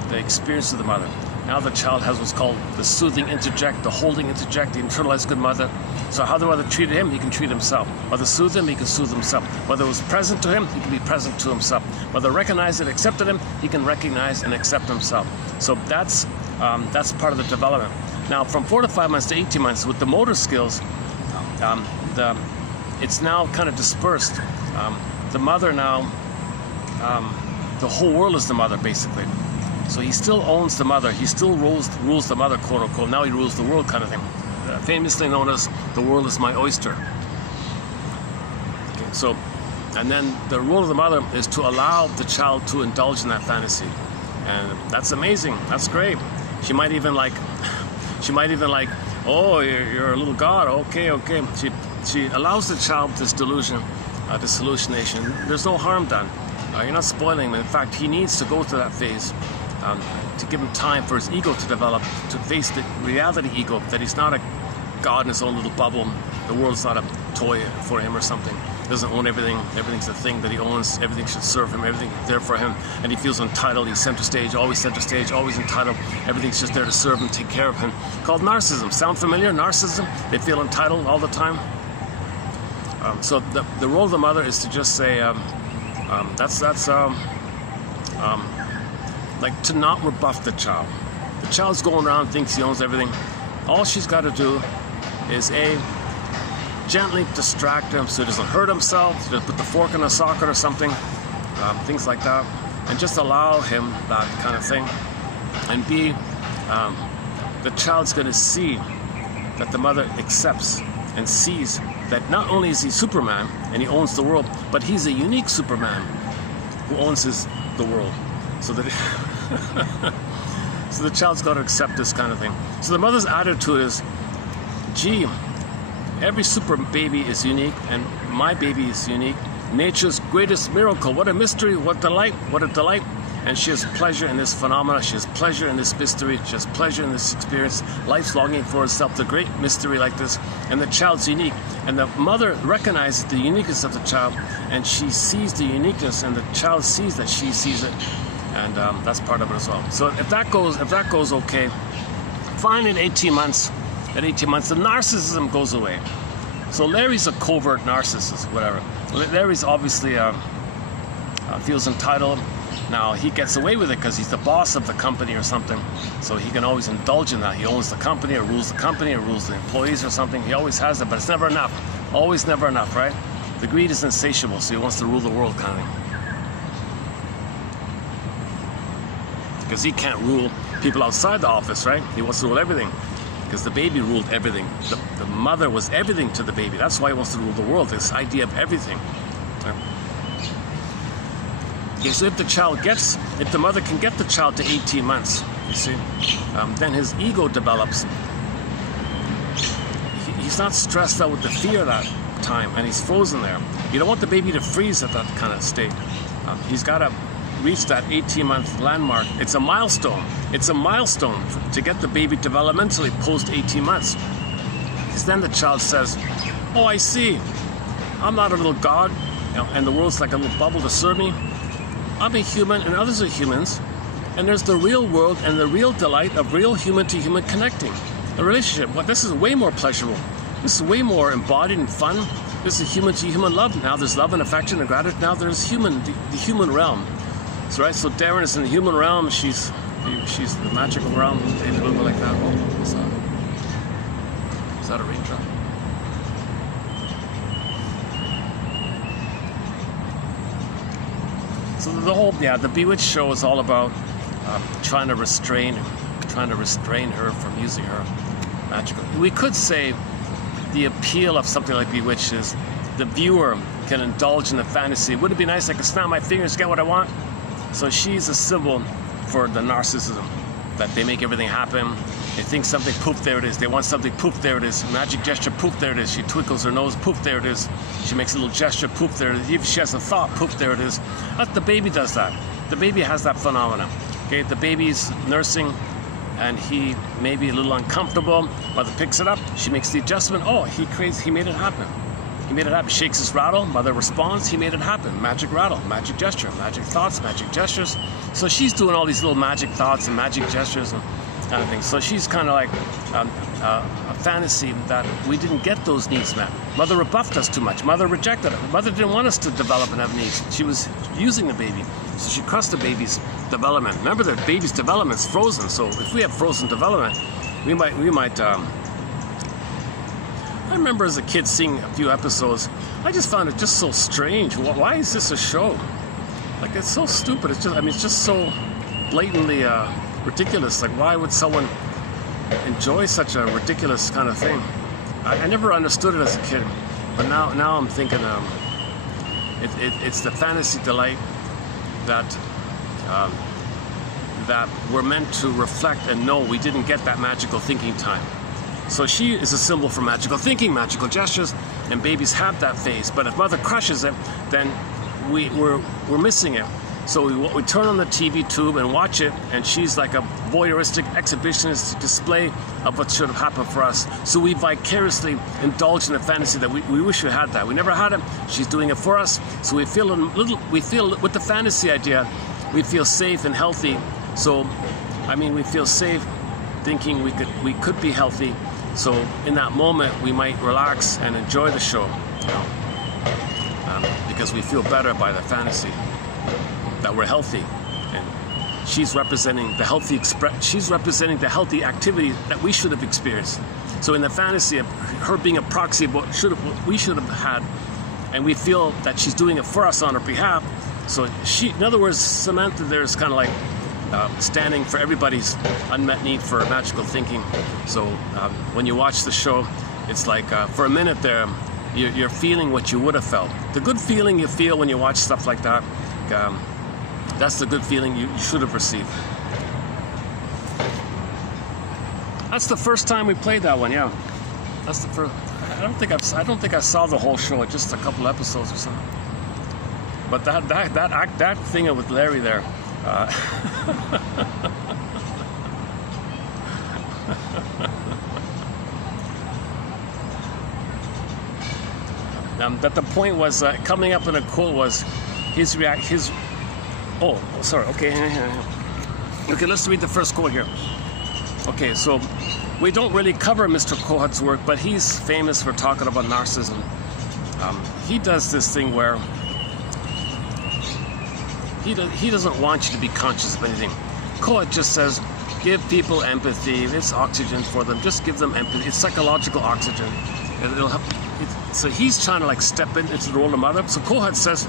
the experience of the mother. Now the child has what's called the soothing interject, the holding interject, the internalized good mother. So how the mother treated him, he can treat himself. Whether soothed him, he can soothe himself. Whether it was present to him, he can be present to himself. Whether recognized and accepted him, he can recognize and accept himself. So that's part of the development. Now from 4 to 5 months to 18 months, with the motor skills, it's now kind of dispersed. The mother now, the whole world is the mother, basically. So he still owns the mother. He still rules the mother, quote unquote. Now he rules the world, kind of thing. Famously known as "the world is my oyster." Okay, so, and then the role of the mother is to allow the child to indulge in that fantasy, and that's amazing. That's great. She might even like, oh, you're a little god. Okay. She allows the child this delusion, this hallucination. There's no harm done. You're not spoiling him. In fact, he needs to go through that phase to give him time for his ego to develop, to face the reality ego that he's not a god in his own little bubble. The world's not a toy for him or something. He doesn't own everything. Everything's a thing that he owns. Everything should serve him. Everything's there for him. And he feels entitled. He's center stage, always entitled. Everything's just there to serve him, take care of him. Called narcissism. Sound familiar? Narcissism? They feel entitled all the time. So the role of the mother is to just say, like to not rebuff the child. The child's going around, thinks he owns everything. All she's got to do is gently distract him so he doesn't hurt himself, just put the fork in a socket or something, things like that, and just allow him that kind of thing. And the child's going to see that the mother accepts and sees that not only is he Superman and he owns the world, but he's a unique Superman who owns the world. So that so the child's got to accept this kind of thing. So the mother's attitude is gee, every super baby is unique, and my baby is unique. Nature's greatest miracle. What a mystery, what delight, what a delight. And she has pleasure in this phenomena. She has pleasure in this mystery. She has pleasure in this experience. Life's longing for itself, the great mystery like this. And the child's unique. And the mother recognizes the uniqueness of the child, and she sees the uniqueness, and the child sees that she sees it. And that's part of it as well. So if that goes okay, fine. At 18 months, the narcissism goes away. So Larry's a covert narcissist, whatever. Larry's obviously feels entitled. Now he gets away with it because he's the boss of the company or something. So he can always indulge in that. He owns the company, or rules the company, or rules the employees or something. He always has it, but it's never enough. Always never enough, right? The greed is insatiable, so he wants to rule the world, kind of thing. Because he can't rule people outside the office, right? He wants to rule everything. Because the baby ruled everything. The mother was everything to the baby. That's why he wants to rule the world, this idea of everything. Okay, so if the mother can get the child to 18 months, you see, then his ego develops. He's not stressed out with the fear of that time, and he's frozen there. You don't want the baby to freeze at that kind of state. He's got to reach that 18-month landmark. It's a milestone. It's a milestone to get the baby developmentally post 18 months. Because then the child says, oh, I see. I'm not a little god, and the world's like a little bubble to serve me. I'm a human, and others are humans. And there's the real world and the real delight of real human-to-human connecting. A relationship. Well, this is way more pleasurable. This is way more embodied and fun. This is human-to-human love. Now there's love and affection and gratitude. Now there's the human realm. So, right, so Darren is in the human realm. She's the magical realm. Maybe a little bit like that. Is that a raindrop? So the Bewitched show is all about trying to restrain her from using her magical. We could say the appeal of something like Bewitched is the viewer can indulge in the fantasy. Would it be nice I could snap my fingers, get what I want? So she's a symbol for the narcissism, that they make everything happen. They think something, poof, there it is. They want something, poof, there it is. Magic gesture, poof, there it is. She twinkles her nose, poof, there it is. She makes a little gesture, poof, there it is. If she has a thought, poof, there it is. The baby does that. The baby has that phenomenon. Okay, the baby's nursing, and he may be a little uncomfortable. Mother picks it up. She makes the adjustment. Oh, he made it happen. He made it happen. Shakes his rattle. Mother responds. He made it happen. Magic rattle, magic gesture, magic thoughts, magic gestures. So she's doing all these little magic thoughts and magic gestures and kind of things. So she's kind of like a fantasy that we didn't get those needs met. Mother rebuffed us too much. Mother rejected it. Mother didn't want us to develop and have needs. She was using the baby. So she crushed the baby's development. Remember, the baby's development's frozen. So if we have frozen development, we might. I remember as a kid seeing a few episodes. I just found it just so strange. Why is this a show? Like, it's so stupid. It's just so blatantly ridiculous. Like, why would someone enjoy such a ridiculous kind of thing? I never understood it as a kid, but now I'm thinking it's the fantasy delight that we're meant to reflect and know we didn't get that magical thinking time. So she is a symbol for magical thinking, magical gestures, and babies have that phase. But if mother crushes it, then we're missing it. So we turn on the TV tube and watch it, and she's like a voyeuristic exhibitionist display of what should have happened for us. So we vicariously indulge in a fantasy that we wish we had that. We never had it. She's doing it for us. So we feel with the fantasy idea, we feel safe and healthy. So, we feel safe thinking we could be healthy. So in that moment, we might relax and enjoy the show, because we feel better by the fantasy that we're healthy. And she's representing the healthy she's representing the healthy activity that we should have experienced. So in the fantasy of her being a proxy of what we should have had, and we feel that she's doing it for us on our behalf. So in other words, Samantha there's kind of like standing for everybody's unmet need for magical thinking. So when you watch the show, it's like for a minute there, you're feeling what you would have felt. The good feeling you feel when you watch stuff like that, that's the good feeling you should have received. That's the first time we played that one, yeah. That's the first. I don't think I saw the whole show. Just a couple episodes or something. But that thing with Larry there. That the point was coming up in a quote was his. Oh, sorry. Okay. Okay, let's read the first quote here. Okay, so we don't really cover Mr. Kohut's work, but he's famous for talking about narcissism. He does this thing where he doesn't want you to be conscious of anything. Kohut just says, give people empathy. It's oxygen for them. Just give them empathy. It's psychological oxygen. It'll help. So he's trying to like step into the role of mother. So Kohut says,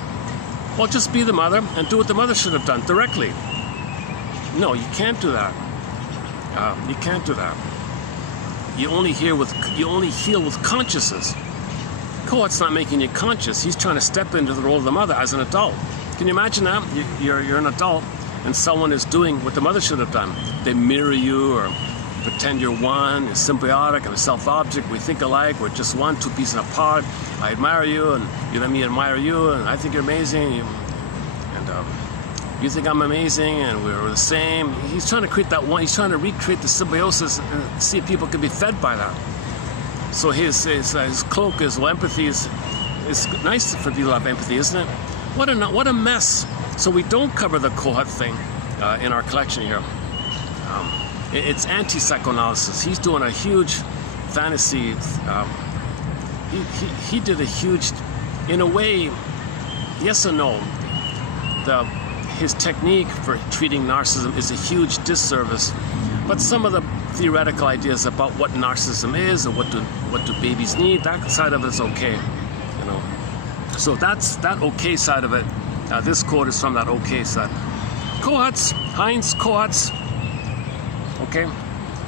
well, just be the mother and do what the mother should have done directly. No, you can't do that. You can't do that. You only heal with consciousness. Kohut's not making you conscious. He's trying to step into the role of the mother as an adult. Can you imagine that? You're an adult and someone is doing what the mother should have done. They mirror you or pretend you're one, it's symbiotic and a self-object. We think alike, we're just one, two pieces apart. I admire you and you let me admire you and I think you're amazing. You think I'm amazing and we're the same. He's trying to create that one, he's trying to recreate the symbiosis and see if people can be fed by that. So his cloak is, well, empathy is nice for people to have empathy, isn't it? What a mess. So we don't cover the Kohut thing in our collection here. It's anti-psychoanalysis. He's doing a huge fantasy. He did a huge, in a way, yes and no. His technique for treating narcissism is a huge disservice. But some of the theoretical ideas about what narcissism is and what do babies need, that side of it's okay, you know. So that's that okay side of it. This quote is from that okay side. Heinz Kohut's. Okay,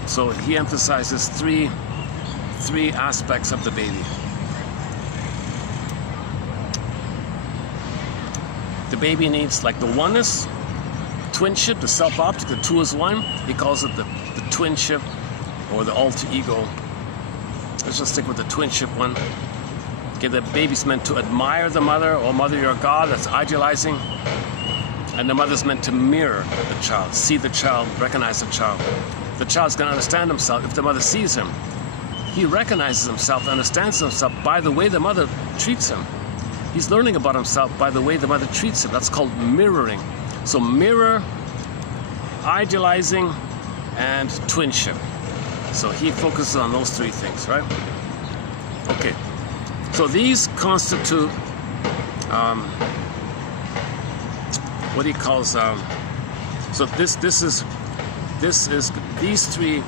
so he emphasizes three aspects of the baby. The baby needs like the oneness, twinship, the self-object, the two is one. He calls it the twinship or the alter ego. Let's just stick with the twinship one. Okay, the baby's meant to admire the mother. Oh, mother, you're God. That's idealizing. And the mother's meant to mirror the child, see the child, recognize the child. The child's going to understand himself if the mother sees him. He recognizes himself, understands himself by the way the mother treats him. He's learning about himself by the way the mother treats him. That's called mirroring. So mirror, idealizing, and twinship. So he focuses on those three things, right? Okay. So these constitute what he calls. So this is these three.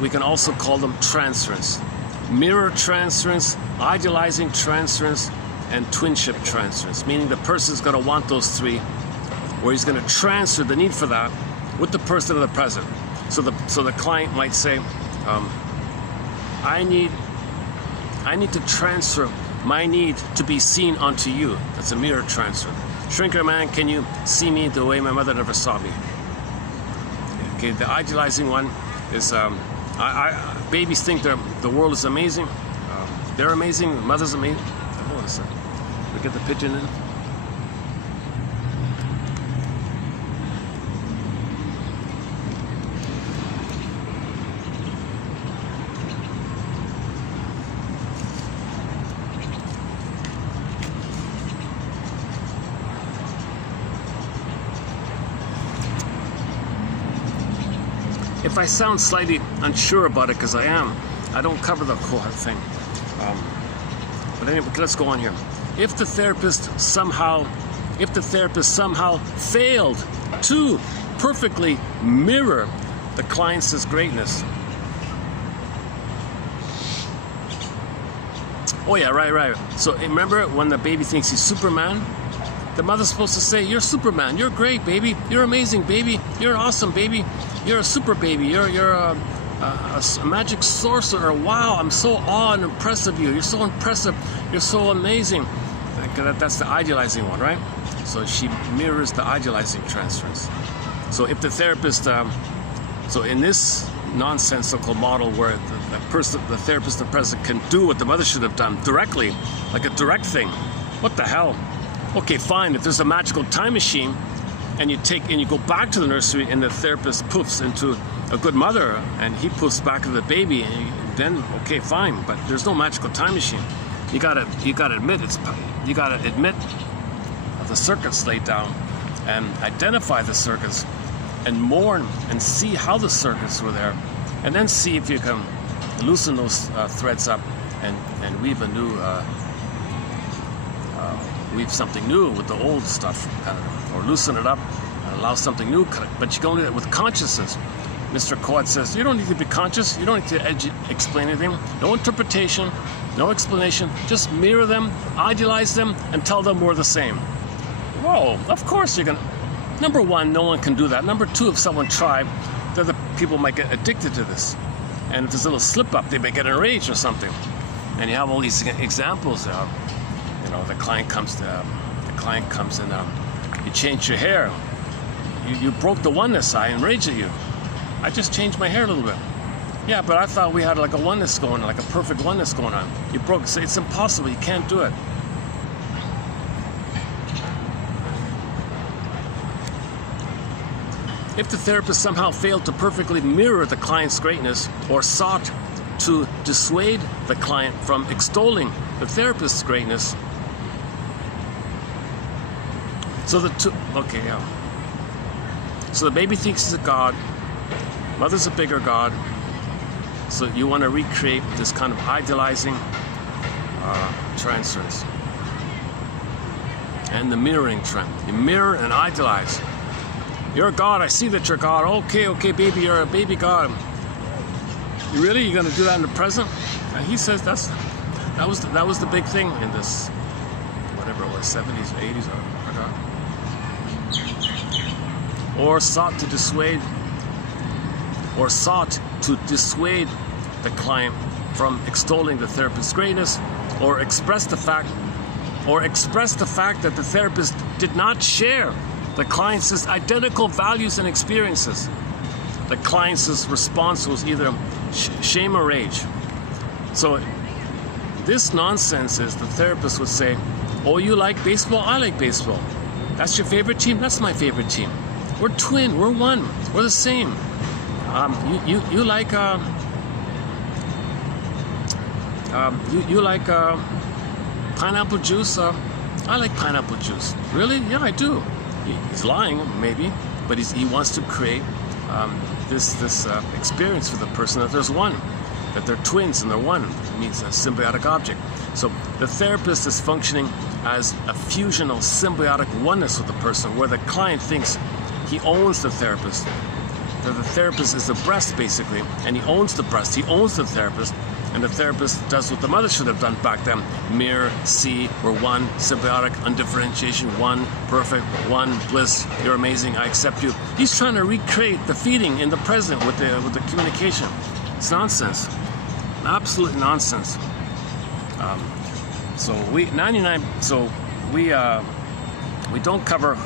We can also call them transference: mirror transference, idealizing transference, and twinship transference. Meaning the person's going to want those three, where he's going to transfer the need for that with the person in the present. So the client might say, I need to transfer my need to be seen onto you. That's a mirror transfer. Shrinker man, can you see me the way my mother never saw me? Okay, the idealizing one is babies think the world is amazing. They're amazing. The mother's amazing. Hold on a second. We get the pigeon in. If I sound slightly unsure about it, because I am, I don't cover the Kohut thing. But anyway, let's go on here. If the therapist somehow failed to perfectly mirror the client's greatness. Oh yeah, right. So remember when the baby thinks he's Superman? The mother's supposed to say, you're Superman, you're great, baby, you're amazing, baby, you're awesome, baby, you're a super baby, you're a magic sorcerer, wow, I'm so awe and impressed of you, you're so impressive, you're so amazing. That's the idealizing one, right? So she mirrors the idealizing transference. So if the therapist, so in this nonsensical model where the therapist and present can do what the mother should have done directly, like a direct thing. What the hell? Okay, fine. If there's a magical time machine, and you go back to the nursery, and the therapist poofs into a good mother, and he poofs back into the baby, and then okay, fine. But there's no magical time machine. You gotta admit the circuits laid down, and identify the circuits, and mourn and see how the circuits were there, and then see if you can loosen those threads up and weave a new weave something new with the old stuff, or loosen it up and allow something new. But you can only do that with consciousness. Mr. Coates says you don't need to be conscious, you don't need to explain anything, no interpretation, no explanation, just mirror them, idealize them, and tell them we're the same. Whoa, of course you're gonna. Number one, no one can do that. Number two, if someone tried, the other people might get addicted to this. And if there's a little slip up, they may get enraged or something. And you have all these examples. You know, the client comes and you changed your hair. You broke the oneness. I enraged at you. I just changed my hair a little bit. Yeah, but I thought we had like a oneness going on, like a perfect oneness going on. You broke. So it's impossible. You can't do it. If the therapist somehow failed to perfectly mirror the client's greatness, or sought to dissuade the client from extolling the therapist's greatness, so the baby thinks he's a god, mother's a bigger god, so you want to recreate this kind of idealizing transference. And the mirroring trend. You mirror and idealize. You're a god, I see that you're a god. Okay, baby, you're a baby god. Really? You're gonna do that in the present? And he says that was the big thing in this, whatever it was, 70s, 80s, I forgot. Or sought to dissuade the client from extolling the therapist's greatness, or express the fact that the therapist did not share the client's identical values and experiences. The client's response was either shame or rage. So this nonsense is the therapist would say, oh, you like baseball? I like baseball. That's your favorite team? That's my favorite team. We're twin. We're one. We're the same. You like pineapple juice? I like pineapple juice. Really? Yeah, I do. He's lying, maybe, but he wants to create this experience for the person that there's one, that they're twins and they're one. It means a symbiotic object. So the therapist is functioning as a fusional symbiotic oneness with the person, where the client thinks he owns the therapist. That the therapist is the breast, basically, and he owns the breast. He owns the therapist, and the therapist does what the mother should have done back then. Mirror, see, we're one, symbiotic, undifferentiation, one, perfect, one, bliss, you're amazing, I accept you. He's trying to recreate the feeding in the present with the communication. It's nonsense. Absolute nonsense. We don't cover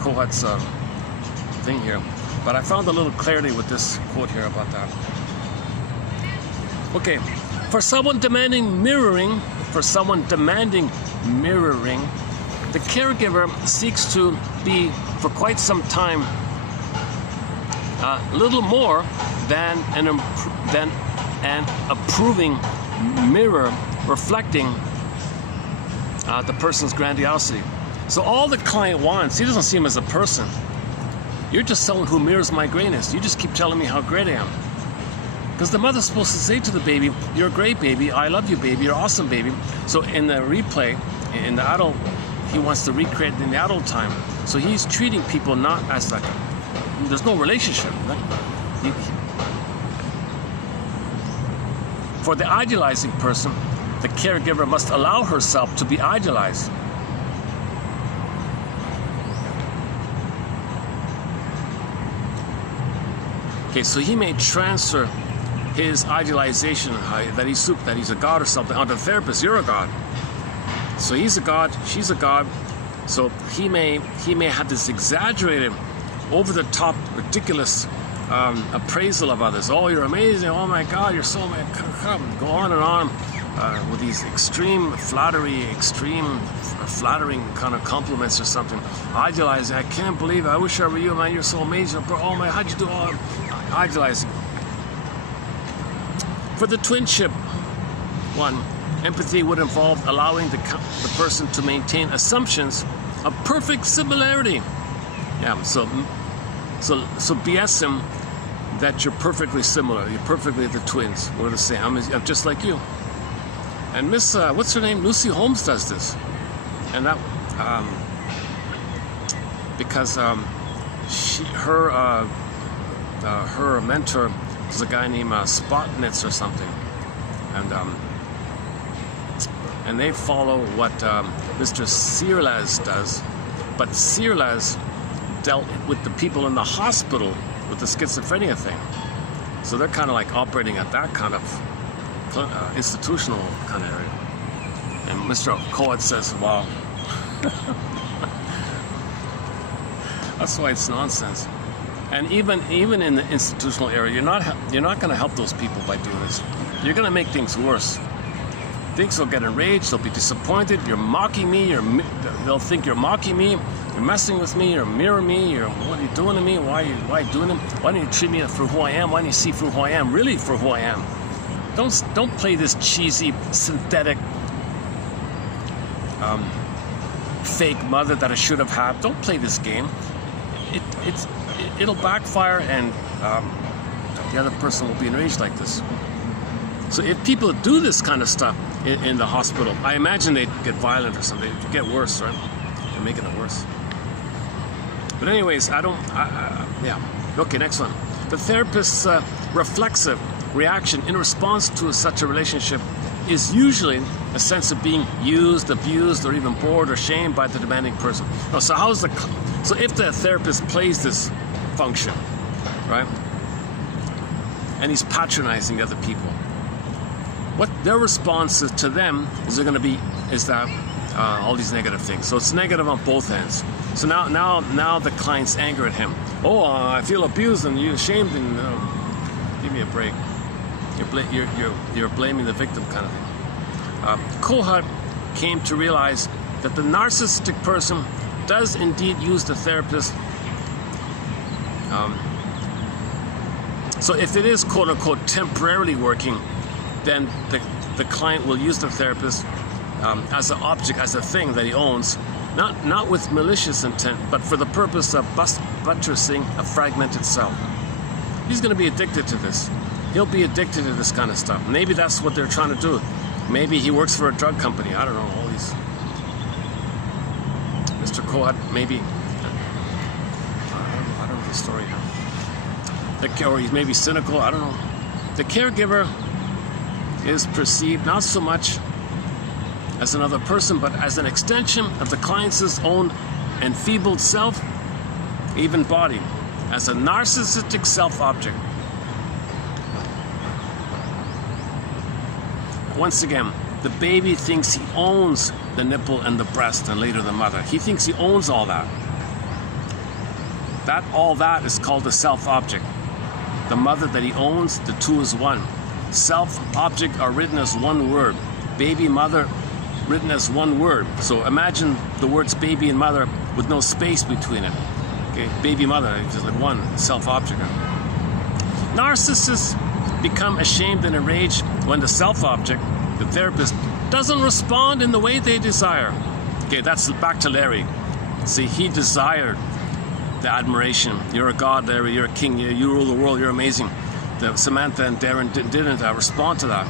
Kohat's thing here, but I found a little clarity with this quote here about that. Okay, for someone demanding mirroring, the caregiver seeks to be, for quite some time, little more than an approving mirror reflecting the person's grandiosity. So all the client wants, he doesn't see him as a person. You're just someone who mirrors my greatness. You just keep telling me how great I am. Because the mother's supposed to say to the baby, you're a great baby, I love you baby, you're awesome baby. So in the replay, in the adult, he wants to recreate it in the adult time. So he's treating people not as like there's no relationship. Right? For the idealizing person, the caregiver must allow herself to be idealized. Okay, so he may transfer his idealization that he's a god or something onto the therapist. You're a god. So he's a god, she's a god. So he may have this exaggerated, over the top, ridiculous appraisal of others. Oh, you're amazing. Oh my God, you're so amazing. Go on and on with these extreme flattering kind of compliments or something. Idealizing. I can't believe it. I wish I were you, man. You're so amazing. Oh my, how'd you do all? Idealizing. For the twinship one, empathy would involve allowing the person to maintain assumptions of perfect similarity. Yeah, so BS him that you're perfectly similar. You're perfectly the twins. We're the same. I'm just like you. And Miss, what's her name? Lucy Holmes does this. And that, because her mentor is a guy named Spotnitz or something. And they follow what Mr. Searles does. But Searles dealt with the people in the hospital with the schizophrenia thing. So they're kind of like operating at that kind of institutional kind of area. And Mr. Coed says, well, that's why it's nonsense. And even in the institutional area, you're not going to help those people by doing this. You're going to make things worse. Things will get enraged. They'll be disappointed. You're mocking me. They'll think you're mocking me. You're messing with me. You're mirroring me. What are you doing to me? Why are you doing it? Why don't you treat me for who I am? Why don't you see for who I am? Really for who I am. Don't play this cheesy, synthetic, fake mother that I should have had. Don't play this game. It'll backfire, and the other person will be enraged like this. So if people do this kind of stuff in the hospital, I imagine they'd get violent or something. They'd get worse, right? They're making it worse. But anyways, yeah. Okay, next one. The therapist's reflexive reaction in response to such a relationship is usually a sense of being used, abused, or even bored or shamed by the demanding person. Oh, so if the therapist plays this function, right, and he's patronizing the other people, what their response to them is all these negative things. So it's negative on both ends. So now the client's angry at him. Oh, I feel abused and you're ashamed, and give me a break. You're blaming the victim, kind of thing. Kohut came to realize that the narcissistic person does indeed use the therapist. So if it is quote unquote temporarily working, then the client will use the therapist as an object, as a thing that he owns, not with malicious intent, but for the purpose of buttressing a fragmented self. He's going to be addicted to this. He'll be addicted to this kind of stuff. Maybe that's what they're trying to do. Maybe he works for a drug company. I don't know. All these. Mr. Kohut, maybe. I don't know the story. Or he's maybe cynical. I don't know. The caregiver is perceived not so much as another person, but as an extension of the client's own enfeebled self, even body, as a narcissistic self-object. Once again, the baby thinks he owns the nipple and the breast, and later the mother. He thinks he owns all that. All that is called a self-object. The mother that he owns, the two is one. Self-object are written as one word. Baby, mother, written as one word. So imagine the words baby and mother with no space between it. Okay, baby, mother, just like one self-object. Narcissists become ashamed and enraged when the self-object, the therapist, doesn't respond in the way they desire. Okay, that's back to Larry. See, he desired the admiration. You're a god, Larry. You're a king. You rule the world. You're amazing. Samantha and Darren didn't respond to that.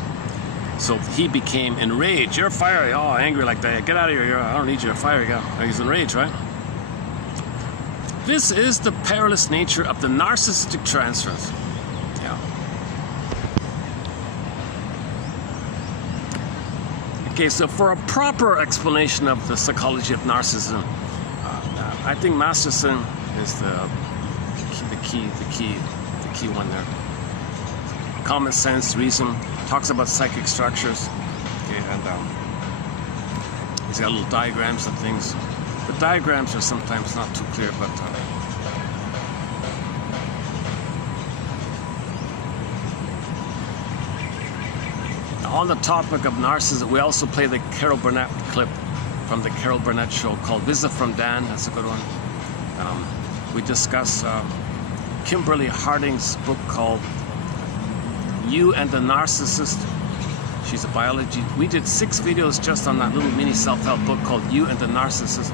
So he became enraged. You're fiery. Oh, angry like that. Get out of here. I don't need you. You're fiery guy. He's enraged, right? This is the perilous nature of the narcissistic transference. Yeah. Okay, so for a proper explanation of the psychology of narcissism, I think Masterson is the key one there. Common sense, reason, talks about psychic structures, okay, and he's got little diagrams and things. The diagrams are sometimes not too clear, but On the topic of narcissism, we also play the Carol Burnett clip from the Carol Burnett show called Visit from Dan. That's a good one. We discuss Kimberly Harding's book called You and the Narcissist. She's a biology. We did 6 videos just on that little mini self-help book called You and the Narcissist.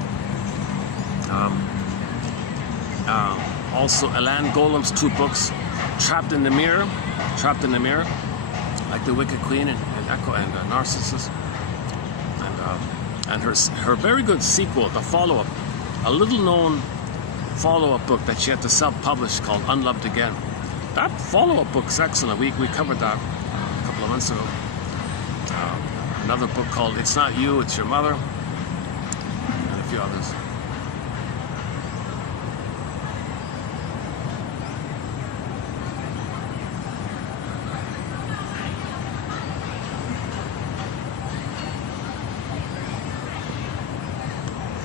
Also, Alan Golem's 2 books, Trapped in the Mirror, like The Wicked Queen and Echo and Narcissus, and her very good sequel, the follow-up, a little-known follow-up book that she had to self-publish called Unloved Again. That follow-up book's excellent. We covered that a couple of months ago. Another book called It's Not You, It's Your Mother, and a few others.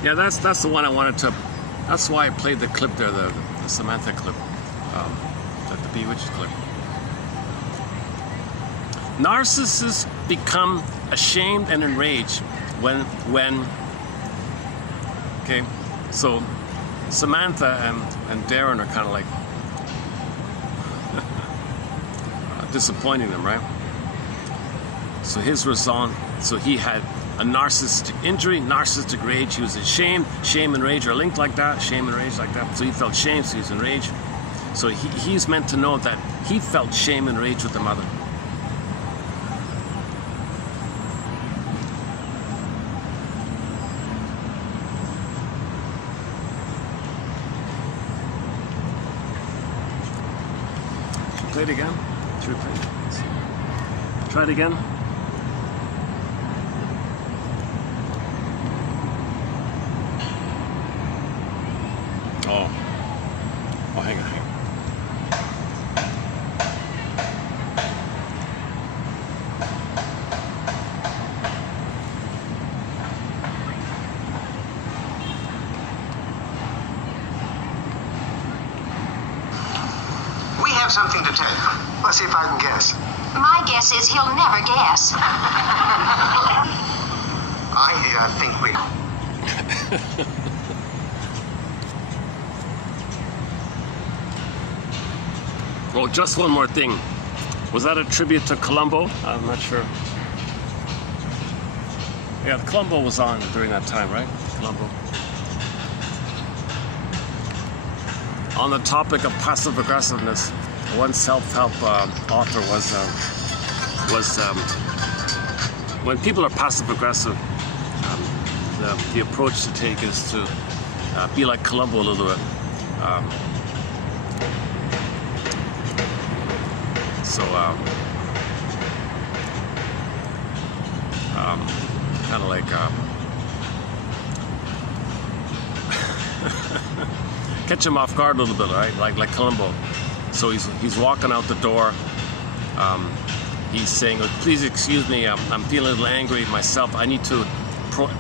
Yeah, that's the one I wanted to. That's why I played the clip there, the Samantha clip, the Bewitched clip. Narcissists become ashamed and enraged when okay, so Samantha and Darren are kind of like disappointing them, right? So his response, so he had a narcissistic injury, narcissistic rage. He was ashamed. Shame and rage are linked like that. Shame and rage like that. So he felt shame, so he's enraged. So he's meant to know that he felt shame and rage with the mother. Play it again. Should we play it? Let's see. Try it again. Oh, hang on. We have something to tell you. Let's see if I can guess. My guess is he'll never guess. I think we... Well, just one more thing. Was that a tribute to Columbo? I'm not sure. Yeah, Columbo was on during that time, right? Columbo. On the topic of passive aggressiveness, one self-help author was when people are passive aggressive, the approach to take is to be like Columbo a little bit. Kind of like catch him off guard a little bit, right? Like Columbo. So he's walking out the door. He's saying, "Please excuse me. I'm feeling a little angry myself. I need to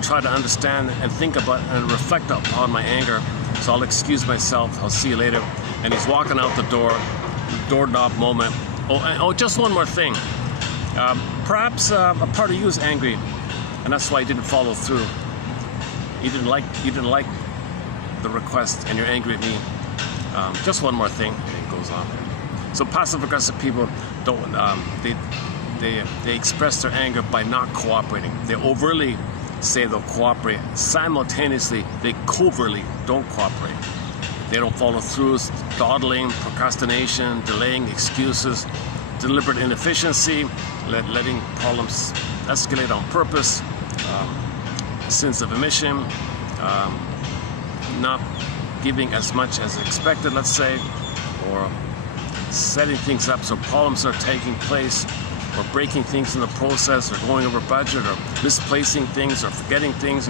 try to understand and think about and reflect upon my anger. So I'll excuse myself. I'll see you later." And he's walking out the door. Doorknob moment. Oh, just one more thing. Perhaps a part of you is angry, and that's why you didn't follow through. You didn't like the request, and you're angry at me. Just one more thing, and it goes on. So passive-aggressive people don't. They express their anger by not cooperating. They overtly say they'll cooperate. Simultaneously, they covertly don't cooperate. They don't follow through, dawdling, procrastination, delaying, excuses, deliberate inefficiency, letting problems escalate on purpose, sins of omission, not giving as much as expected, let's say, or setting things up so problems are taking place, or breaking things in the process, or going over budget, or misplacing things, or forgetting things.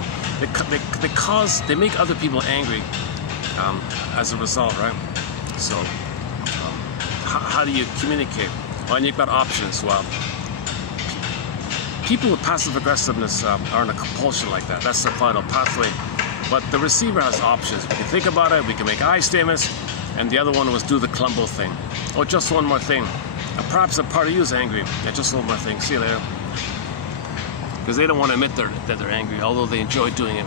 They make other people angry. As a result, right? So, how do you communicate? Well, and you've got options. Well, people with passive aggressiveness are in a compulsion like that. That's the final pathway. But the receiver has options. We can think about it. We can make I statements. And the other one was do the Columbo thing. Oh, just one more thing. Perhaps a part of you is angry. Yeah, just one more thing. See you later. because they don't want to admit that they're angry, although they enjoy doing it.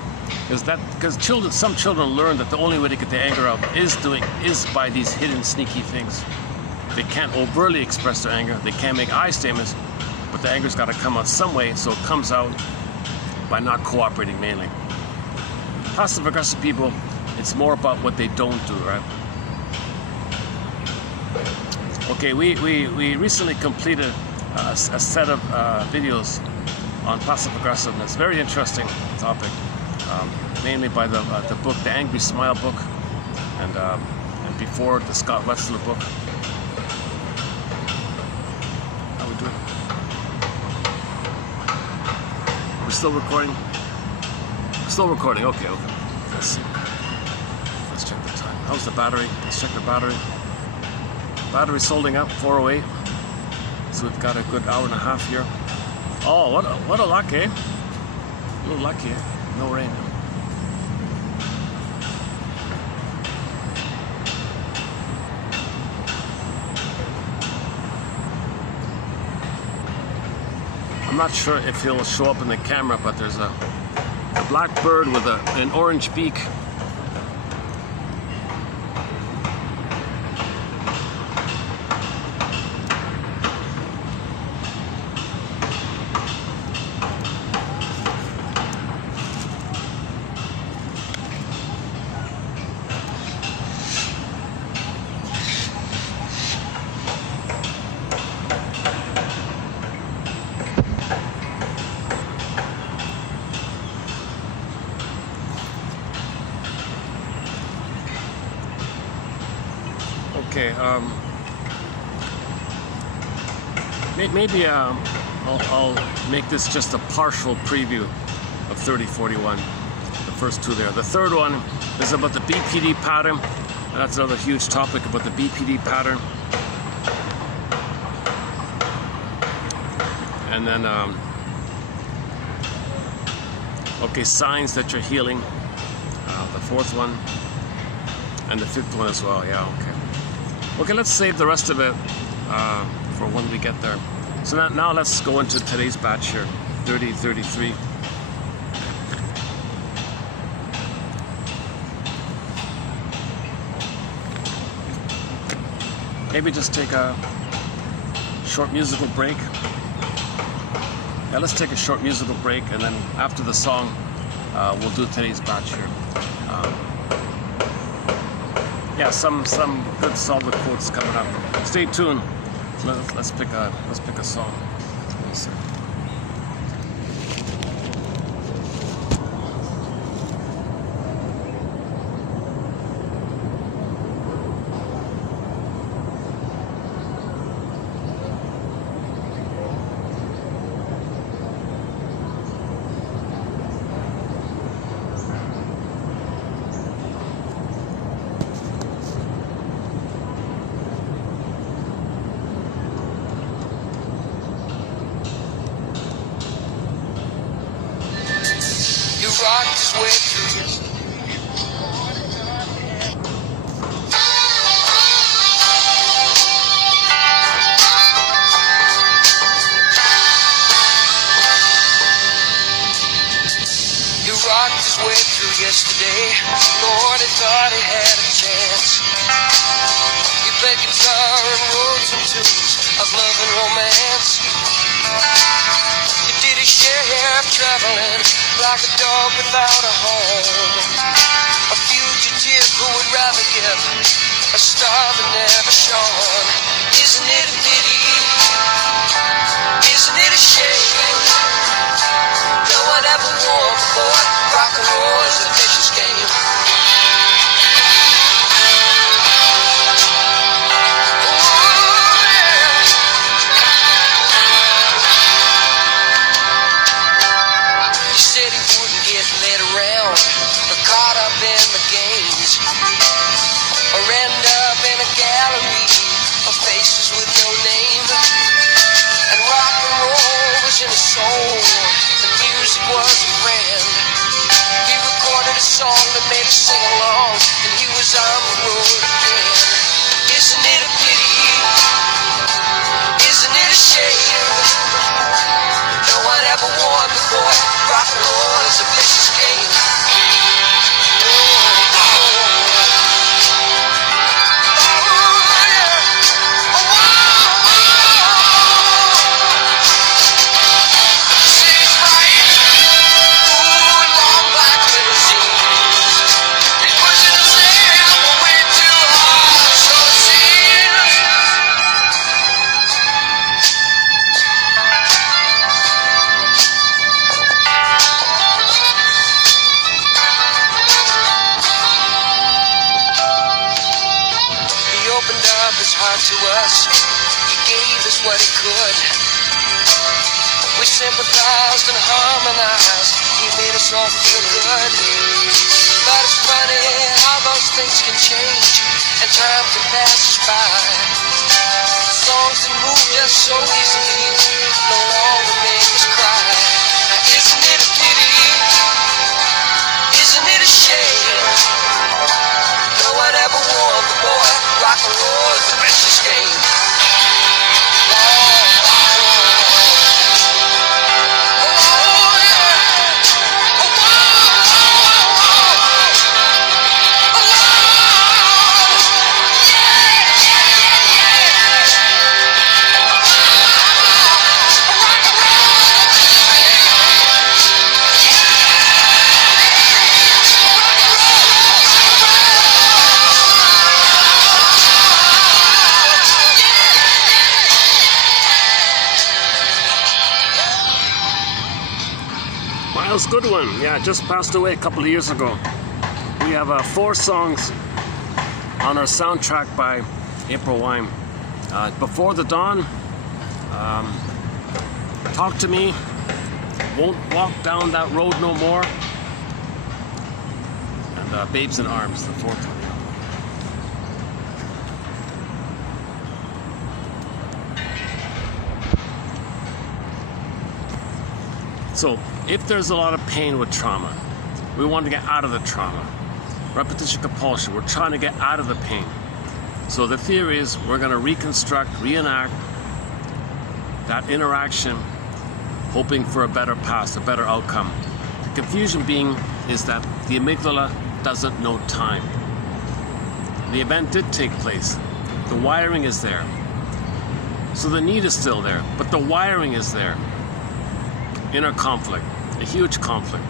Because some children learn that the only way to get their anger out is by these hidden, sneaky things. They can't overtly express their anger. They can't make I statements, but the anger's got to come out some way, so it comes out by not cooperating mainly. Passive-aggressive people, it's more about what they don't do, right? Okay, we recently completed a set of videos on passive-aggressiveness. Very interesting topic, mainly by the book, The Angry Smile book, and before the Scott Wetzler book. How we doing? We're still recording? Still recording, okay. Let's see. Let's check the time. How's the battery? Let's check the battery. Battery's holding up, 408. So we've got a good hour and a half here. Oh, what a luck, eh? A little lucky, eh? No rain. I'm not sure if he'll show up in the camera, but there's a black bird with an orange beak. Okay, maybe I'll make this just a partial preview of 3041, the first two there. The third one is about the BPD pattern, and that's another huge topic about the BPD pattern. And then, okay, signs that you're healing, the fourth one, and the fifth one as well, yeah, okay. Okay, let's save the rest of it for when we get there. So now let's go into today's batch here, 3033. Maybe just take a short musical break. Yeah, let's take a short musical break, and then after the song, we'll do today's batch here. Yeah, some good solid quotes coming up. Stay tuned. Let's pick a song. Let's see. Rocked his way through. He rocked his way through yesterday. Lord, he thought he had a chance. He played guitar and wrote some tunes of love and romance. He did his share of traveling, like a dog without a home, a fugitive who would rather give a star that never shone. Isn't it a pity? Isn't it a shame? No one ever warned the boy. Rock and roll is a vicious game. In the games, or end up in a gallery of faces with no name. And rock and roll was in his soul, and music was a friend. He recorded a song that made us sing along, and he was on the road again. Isn't it a pity? Isn't it a shame? No one ever warned the boy. what he could. We sympathized and harmonized. He made us all feel good. But it's funny how those things can change and time can pass us by. Songs that move just so easily no longer make us cry. Now isn't it a pity? Isn't it a shame? No one ever warned the boy rock and roll is the richest game. Miles Goodwin, yeah, just passed away a couple of years ago. We have 4 songs on our soundtrack by April Wine. Before the Dawn, Talk to Me, Won't Walk Down That Road No More, and Babes in Arms, the 4th one. So, if there's a lot of pain with trauma, we want to get out of the trauma. Repetition compulsion, we're trying to get out of the pain. So the theory is we're going to reconstruct, reenact that interaction, hoping for a better past, a better outcome. The confusion being is that the amygdala doesn't know time. The event did take place. The wiring is there. So the need is still there, but the wiring is there. Inner conflict, a huge conflict.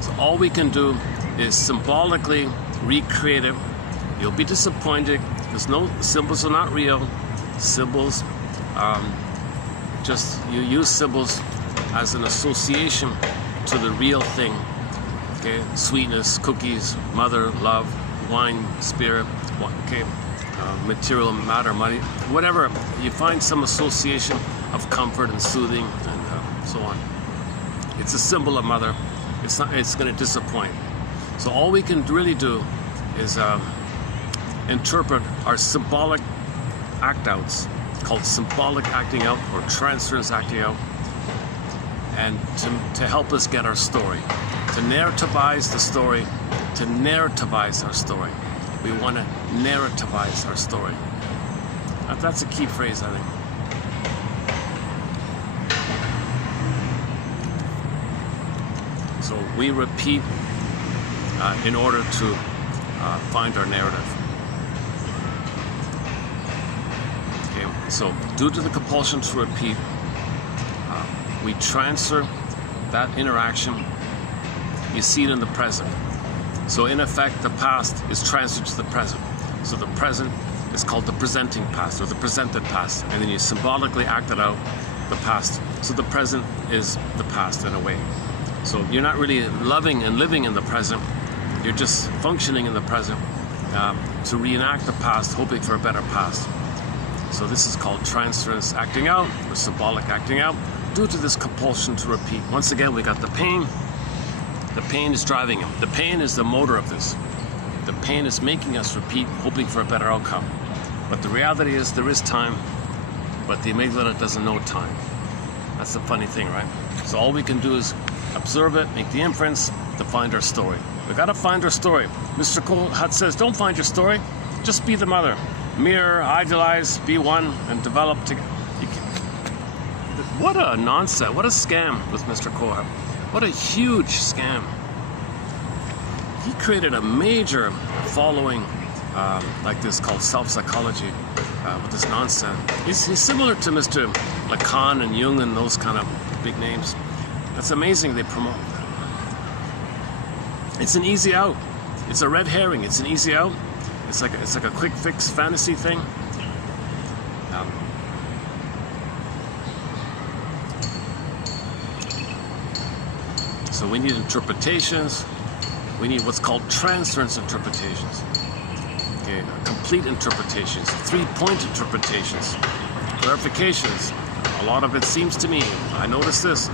So all we can do is symbolically recreate it. You'll be disappointed because no symbols are not real. Symbols, just you use symbols as an association to the real thing. Okay, sweetness, cookies, mother, love, wine, spirit. Okay, material matter, money, whatever. You find some association of comfort and soothing and so on. It's a symbol of mother. It's not. It's going to disappoint. So all we can really do is interpret our symbolic act outs, called symbolic acting out or transference acting out, and to help us get our story, to narrativize the story, to narrativize our story. We want to narrativize our story. That's a key phrase, I think. So we repeat in order to find our narrative. Okay, so due to the compulsion to repeat, we transfer that interaction. You see it in the present. So in effect, the past is transferred to the present. So the present is called the presenting past or the presented past, and then you symbolically act it out, the past. So the present is the past in a way. So you're not really loving and living in the present. You're just functioning in the present to reenact the past, hoping for a better past. So this is called transference acting out or symbolic acting out due to this compulsion to repeat. Once again, we got the pain. The pain is driving him. The pain is the motor of this. The pain is making us repeat, hoping for a better outcome. But the reality is there is time, but the amygdala doesn't know time. That's the funny thing, right? So all we can do is observe it, make the inference to find our story. We gotta find our story. Mr. Colhut says, don't find your story, just be the mother. Mirror, idealize, be one, and develop together. What a nonsense, what a scam with Mr. Colhut. What a huge scam. He created a major following like this called self-psychology with this nonsense. He's similar to Mr. Lacan and Jung and those kind of big names. That's amazing they promote. It's an easy out. It's a red herring. It's an easy out. It's like a quick fix fantasy thing. So we need interpretations. We need what's called transference interpretations. Okay, complete interpretations, 3-point interpretations. Clarifications. A lot of it seems to me, I notice this,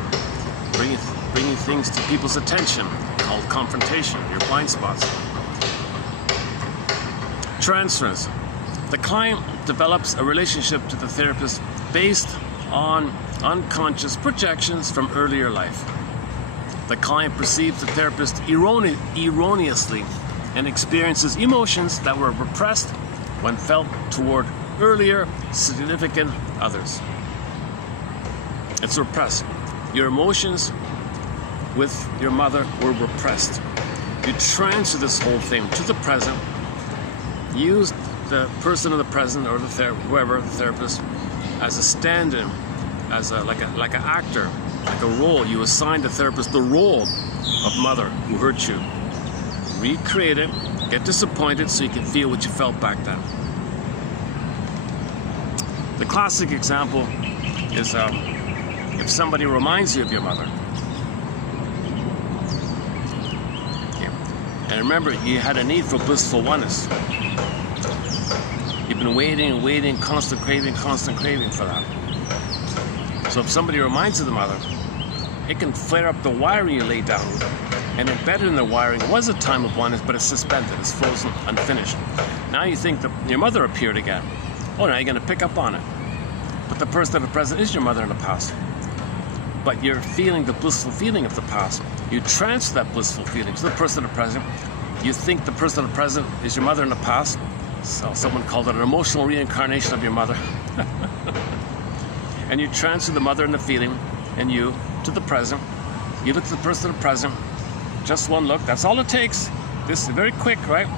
bringing things to people's attention, called confrontation, your blind spots. Transference. The client develops a relationship to the therapist based on unconscious projections from earlier life. The client perceives the therapist erroneously and experiences emotions that were repressed when felt toward earlier significant others. It's repressed. Your emotions with your mother were repressed. You transfer this whole thing to the present. Use the person in the present or whoever, the therapist, as a stand-in, as like an actor, like a role. You assign the therapist the role of mother who hurt you. Recreate it, get disappointed so you can feel what you felt back then. The classic example is if somebody reminds you of your mother. Okay. And remember, you had a need for blissful oneness. You've been waiting, constant craving for that. So if somebody reminds you of the mother, it can flare up the wiring you laid down with. And embedded in the wiring was a time of oneness, but it's suspended, it's frozen, unfinished. Now you think that your mother appeared again. Oh, now you're going to pick up on it. But the person of the present is your mother in the past. But you're feeling the blissful feeling of the past. You transfer that blissful feeling to the person of the present. You think the person of the present is your mother in the past. So someone called it an emotional reincarnation of your mother. And you transfer the mother and the feeling and you to the present. You look at the person of the present. Just one look. That's all it takes. This is very quick, right?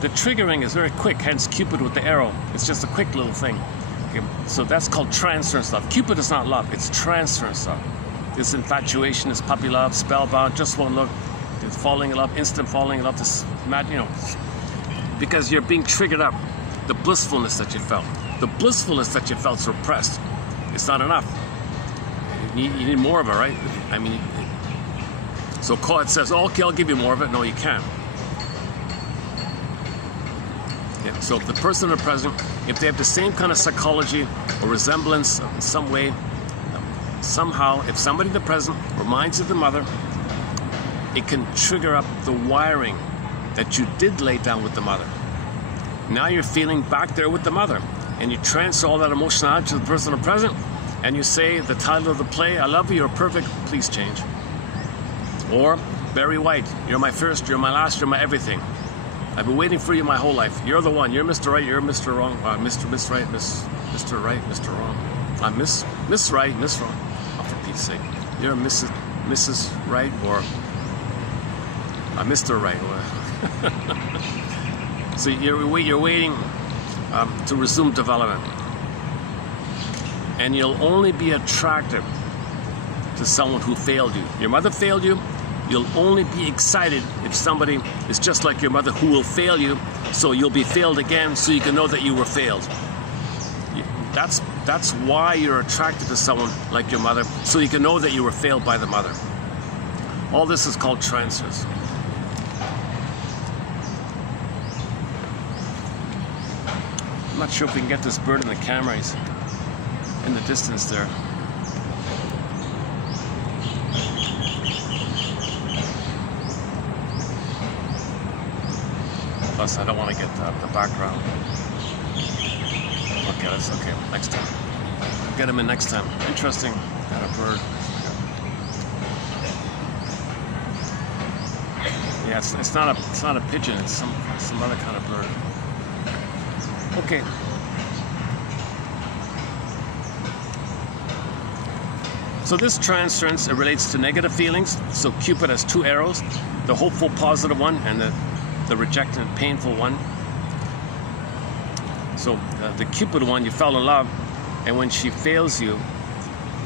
The triggering is very quick. Hence Cupid with the arrow. It's just a quick little thing. Okay, so that's called transference love. Cupid is not love. It's transference love. This infatuation, this puppy love, spellbound, just one look. This falling in love, instant falling in love. This mad, because you're being triggered up. The blissfulness that you felt. The blissfulness that you felt is repressed. It's not enough. You need more of it, right? I mean, so Claude says, oh, okay, I'll give you more of it. No, you can't. Yeah, so if the person in the present, if they have the same kind of psychology or resemblance in some way, somehow, if somebody in the present reminds you of the mother, it can trigger up the wiring that you did lay down with the mother. Now you're feeling back there with the mother, and you transfer all that emotionality to the person in the present, and you say the title of the play, I love you, you're perfect, please change. Or, Barry White, you're my first, you're my last, you're my everything. I've been waiting for you my whole life. You're the one, you're Mr. Right, you're Mr. Wrong, Mr. Miss Right, Mr. Right, Mr. Wrong. I'm Miss Right, Miss Wrong. Oh, for Pete's sake. You're Mrs. Right, or I'm Mr. Right. So you're waiting to resume development. And you'll only be attracted to someone who failed you. Your mother failed you. You'll only be excited if somebody is just like your mother who will fail you, so you'll be failed again so you can know that you were failed. That's why you're attracted to someone like your mother, so you can know that you were failed by the mother. All this is called transfers. I'm not sure if we can get this bird in the camera. He's in the distance there. Plus, I don't want to get the background. Okay, that's okay. Next time. Get him in next time. Interesting. Got a bird. Yeah, it's not a pigeon. It's some other kind of bird. Okay. So this transference, it relates to negative feelings. So Cupid has two arrows, the hopeful, positive one, and the rejected, painful one. So the Cupid one, you fell in love, and when she fails you,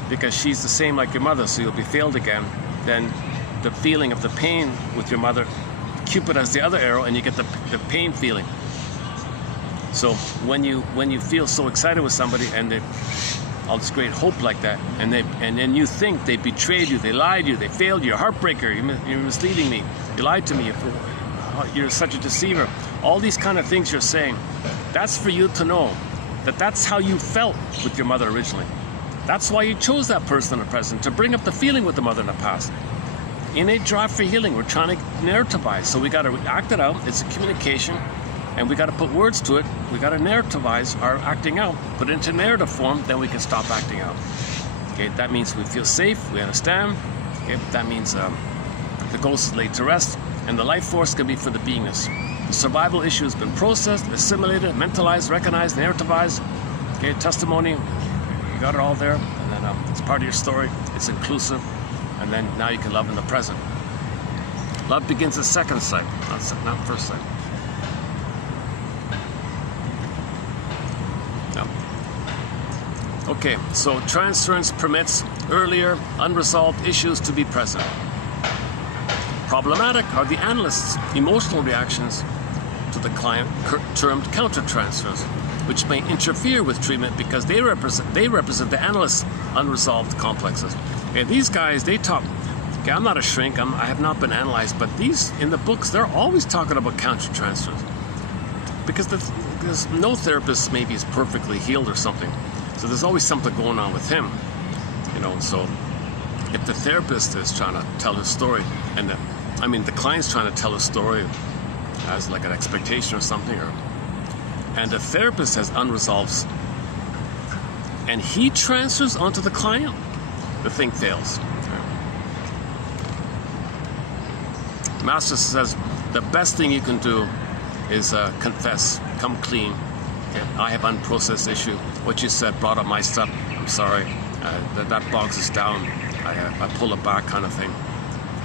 because she's the same like your mother, so you'll be failed again, then the feeling of the pain with your mother, Cupid has the other arrow, and you get the pain feeling. So when you feel so excited with somebody and they all this great hope like that, and then you think they betrayed you, they lied to you, they failed you, you're a heartbreaker, you're misleading me, you lied to me, you're such a deceiver. All these kind of things you're saying, that's for you to know that's how you felt with your mother originally. That's why you chose that person in the present, to bring up the feeling with the mother in the past. Innate drive for healing, we're trying to narrativize. So we got to act it out. It's a communication, and we got to put words to it. We got to narrativize our acting out, put it into narrative form, then we can stop acting out. Okay, that means we feel safe, we understand. Okay, that means the ghost is laid to rest, and the life force can be for the beingness. The survival issue has been processed, assimilated, mentalized, recognized, narrativized. Okay, testimony, you got it all there, and then it's part of your story. It's inclusive, and then now you can love in the present. Love begins at second sight, not first sight. No. Okay, so transference permits earlier unresolved issues to be present. Problematic are the analyst's emotional reactions to the client, termed countertransfers, which may interfere with treatment because they represent the analyst's unresolved complexes. Okay, these guys, they talk. Okay, I'm not a shrink. I have not been analyzed, but these in the books, they're always talking about countertransfers because no therapist maybe is perfectly healed or something. So there's always something going on with him, you know. So if the therapist is trying to tell his story, and the client's trying to tell a story as like an expectation or something, and the therapist has unresolved, and he transfers onto the client, the thing fails. Master says the best thing you can do is confess, come clean. Okay, I have unprocessed issue. What you said brought up my stuff. I'm sorry. That bogs us down. I pull it back, kind of thing.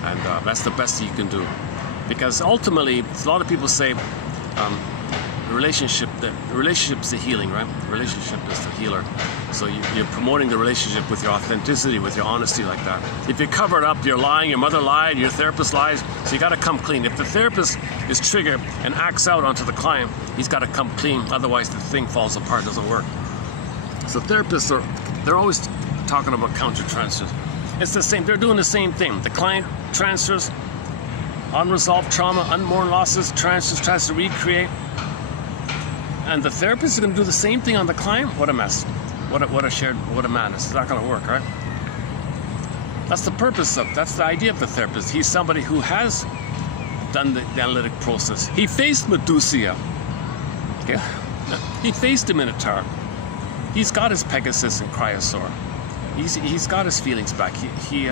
And that's the best you can do, because ultimately, a lot of people say the relationship is the healing, right? The relationship is the healer. So you're promoting the relationship with your authenticity, with your honesty, like that. If you cover it up, you're lying. Your mother lied. Your therapist lies. So you got to come clean. If the therapist is triggered and acts out onto the client, he's got to come clean. Otherwise, the thing falls apart. Doesn't work. So therapists they're always talking about countertransfers. It's the same. They're doing the same thing. The client transfers unresolved trauma, unmourned losses, tries to recreate, and the therapist is going to do the same thing on the client. What a mess! What a madness! It's not going to work, right? That's the purpose of. That's the idea of the therapist. He's somebody who has done the analytic process. He faced Medusa. Okay? He faced the Minotaur. He's got his Pegasus and Cryosaur. He's got his feelings back. He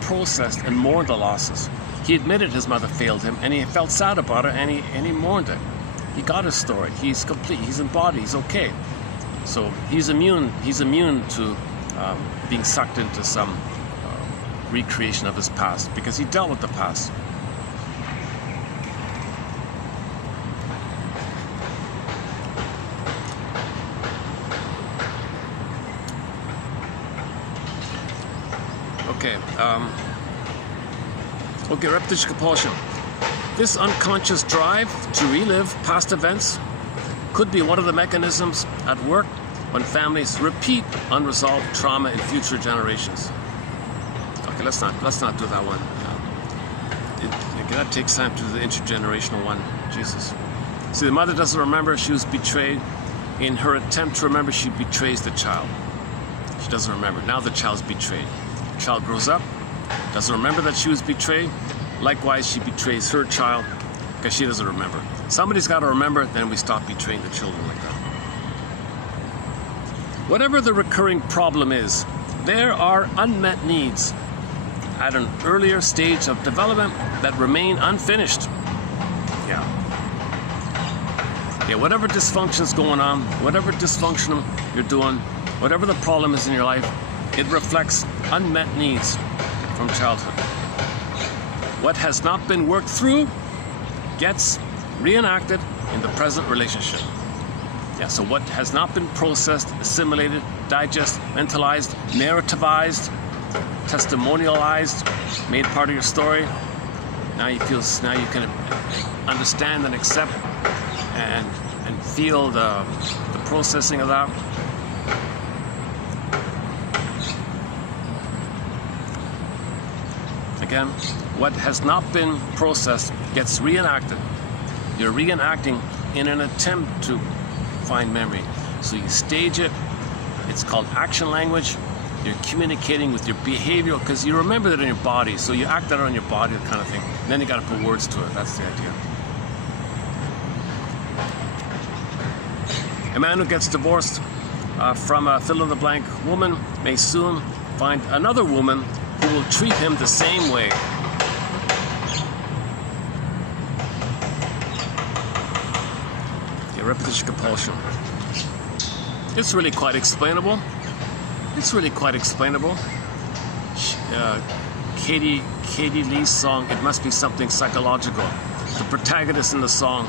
processed and mourned the losses. He admitted his mother failed him, and he felt sad about it, and he mourned it. He got his story. He's complete. He's embodied. He's okay. So he's immune. He's immune to being sucked into some recreation of his past, because he dealt with the past. Okay, repetition compulsion. This unconscious drive to relive past events could be one of the mechanisms at work when families repeat unresolved trauma in future generations. Okay, let's not do that one. That takes time to do the intergenerational one. Jesus. See, the mother doesn't remember she was betrayed. In her attempt to remember, she betrays the child. She doesn't remember. Now the child's betrayed. The child grows up, doesn't remember that she was betrayed. Likewise, she betrays her child because she doesn't remember. Somebody's got to remember, then we stop betraying the children like that. Whatever the recurring problem is, there are unmet needs at an earlier stage of development that remain unfinished. Yeah, whatever dysfunction's going on, whatever dysfunction you're doing, whatever the problem is in your life, it reflects unmet needs from childhood. What has not been worked through gets reenacted in the present relationship. Yeah, so what has not been processed, assimilated, digested, mentalized, narrativized, testimonialized, made part of your story, now you can understand and accept and feel the processing of that. Again, what has not been processed gets reenacted. You're reenacting in an attempt to fine memory. So you stage it. It's called action language. You're communicating with your behavior because you remember that in your body. So you act that on your body, that kind of thing. And then you got to put words to it. That's the idea. A man who gets divorced from a fill-in-the-blank woman may soon find another woman who will treat him the same way. Okay, repetition compulsion. It's really quite explainable. It's really quite explainable. Katie Lee's song, It Must Be Something Psychological. The protagonist in the song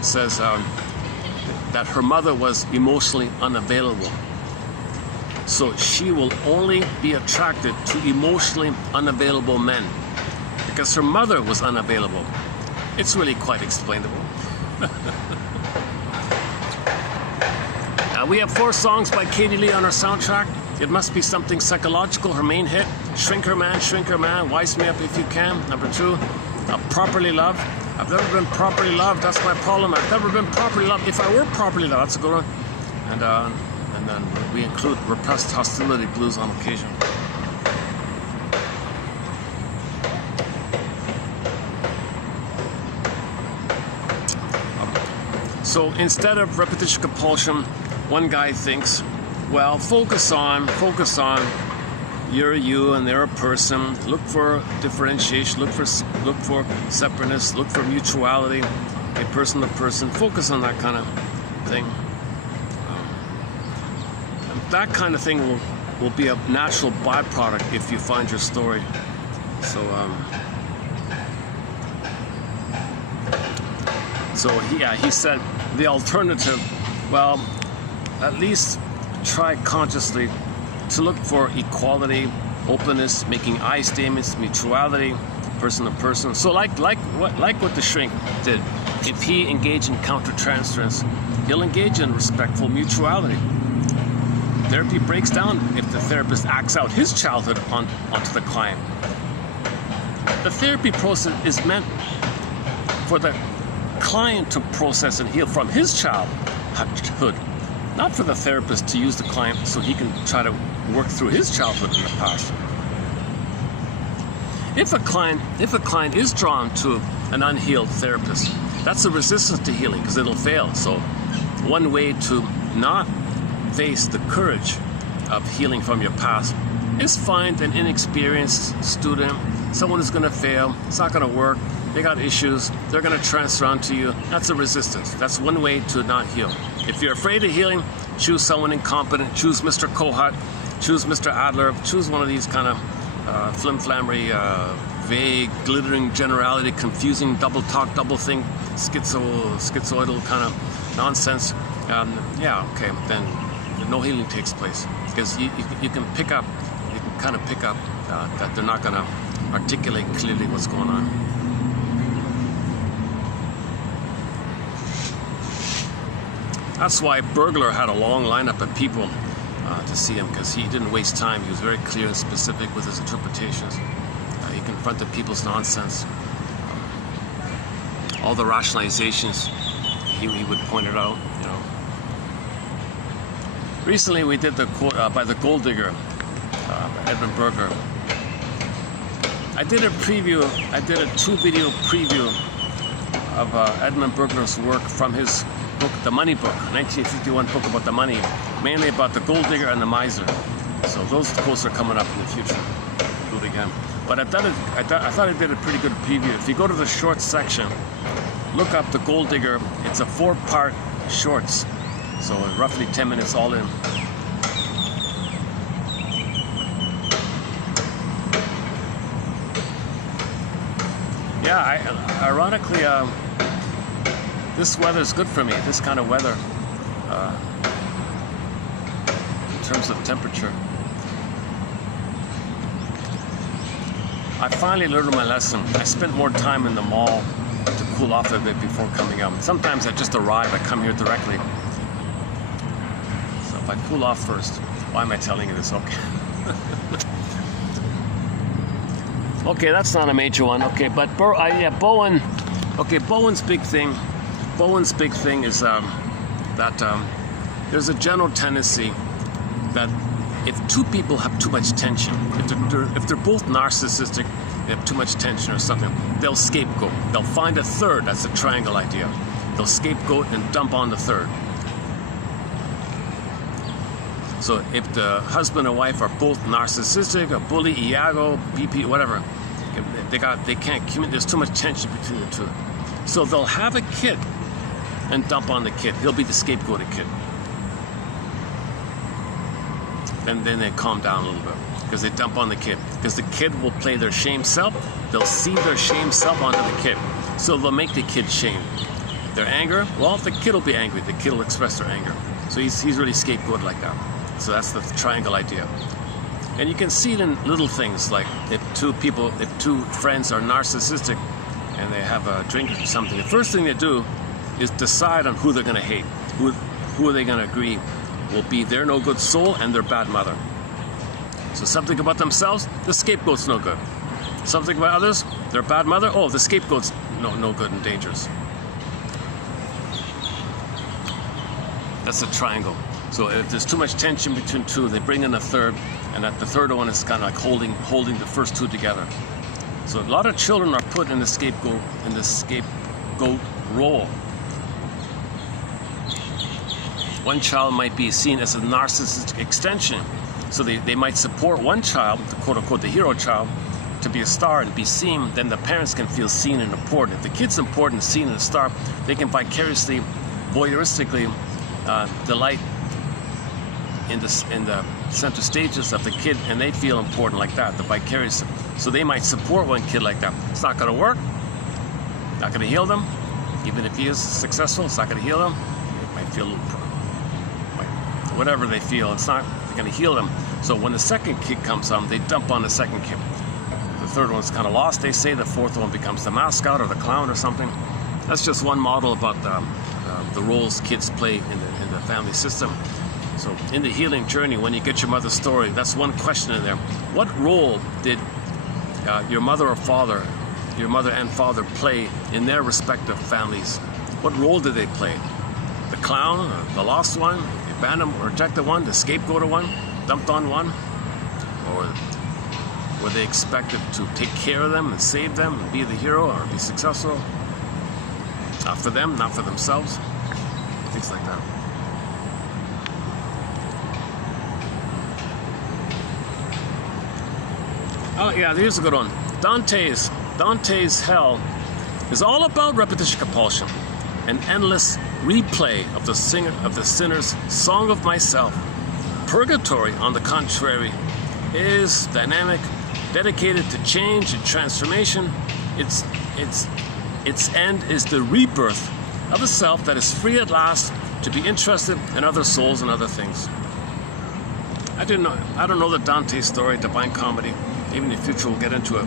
says that her mother was emotionally unavailable. So she will only be attracted to emotionally unavailable men because her mother was unavailable. It's really quite explainable. We have 4 songs by Katie Lee on our soundtrack. It Must Be Something Psychological, her main hit. Shrink Her Man, Wise Me Up If You Can. Number 2, Properly Loved. I've never been properly loved, that's my problem. I've never been properly loved. If I were properly loved, that's a good one. And then we include Repressed Hostility Blues on occasion. So instead of repetition compulsion, one guy thinks, well, focus on you're you and they're a person. Look for differentiation. Look for separateness. Look for mutuality. A person to person. Focus on that kind of thing. That kind of thing will be a natural byproduct if you find your story. So he said the alternative. Well, at least try consciously to look for equality, openness, making I statements, mutuality, person to person. So like what the shrink did. If he engaged in countertransference, he'll engage in respectful mutuality. Therapy breaks down if the therapist acts out his childhood onto the client. The therapy process is meant for the client to process and heal from his childhood, not for the therapist to use the client so he can try to work through his childhood in the past. If a client is drawn to an unhealed therapist, that's a resistance to healing because it'll fail. So one way to not face the courage of healing from your past is find an inexperienced student, someone who's going to fail, it's not going to work, they got issues, they're going to transfer onto you. That's a resistance. That's one way to not heal. If you're afraid of healing, choose someone incompetent, choose Mr. Kohut, choose Mr. Adler, choose one of these kind of flim-flammery, vague, glittering generality, confusing, double talk, double think, schizoidal kind of nonsense. Then no healing takes place because you can kind of pick up that they're not going to articulate clearly what's going on. That's why Burglar had a long lineup of people to see him, because he didn't waste time. He was very clear and specific with his interpretations. He confronted people's nonsense. All the rationalizations, he would point it out. You know. Recently, we did the quote by the Gold Digger, Edmund Burger. I did a 2-video preview of Edmund Burger's work from his book, The Money Book, 1951 book about the money, mainly about the gold digger and the miser. So those quotes are coming up in the future. Do it again. But I thought I did a pretty good preview. If you go to the shorts section, look up the Gold Digger. It's a 4-part shorts, so roughly 10 minutes all in. Yeah, ironically, this weather is good for me. This kind of weather, in terms of temperature. I finally learned my lesson. I spent more time in the mall to cool off a bit before coming out. Sometimes I just arrive, I come here directly. So if I cool off first, why am I telling you this? Okay. Okay, that's not a major one. Okay, but Bowen. Okay, Bowen's big thing. Bowen's big thing is that there's a general tendency that if two people have too much tension, if they're both narcissistic, they have too much tension or something, they'll scapegoat. They'll find a third. That's the triangle idea. They'll scapegoat and dump on the third. So if the husband and wife are both narcissistic, a bully, Iago, BP, whatever, they can't communicate. There's too much tension between the two. So they'll have a kid and dump on the kid. He'll be the scapegoated kid. And then they calm down a little bit because they dump on the kid. Because the kid will play their shame self. They'll see their shame self onto the kid. So they'll make the kid shame. Their anger, well, the kid will be angry. The kid will express their anger. So he's really scapegoated like that. So that's the triangle idea. And you can see it in little things, like if two friends are narcissistic and they have a drink or something, the first thing they do is decide on who they're going to hate. Who are they going to agree will be their no good soul and their bad mother. So something about themselves, the scapegoat's no good. Something about others, their bad mother, oh, the scapegoat's no good and dangerous. That's a triangle. So if there's too much tension between two, they bring in a third, and that the third one is kind of like holding the first two together. So a lot of children are put in the scapegoat role. One child might be seen as a narcissistic extension. So they might support one child, the quote-unquote the hero child, to be a star and be seen. Then the parents can feel seen and important. If the kid's important, seen, and a star, they can vicariously, voyeuristically delight in the center stages of the kid, and they feel important like that, the vicarious. So they might support one kid like that. It's not going to work. Not going to heal them. Even if he is successful, it's not going to heal them. It might feel a little, whatever they feel, it's not going to heal them. So when the second kid comes on, they dump on the second kid. The third one's kind of lost, they say. The fourth one becomes the mascot or the clown or something. That's just one model about the roles kids play in the family system. So in the healing journey, when you get your mother's story, that's one question in there. What role did your mother and father play in their respective families? What role did they play? The clown, the lost one, the abandoned or rejected one, the scapegoated one, dumped on one? Or were they expected to take care of them and save them and be the hero or be successful? Not for them, not for themselves. Things like that. Oh yeah, here's a good one. Dante's hell is all about repetition compulsion, an endless replay of the sinner's song of myself. Purgatory, on the contrary, is dynamic, dedicated to change and transformation. Its end is the rebirth of a self that is free at last to be interested in other souls and other things. I don't know the Dante story, Divine Comedy. Maybe in the future we'll get into it.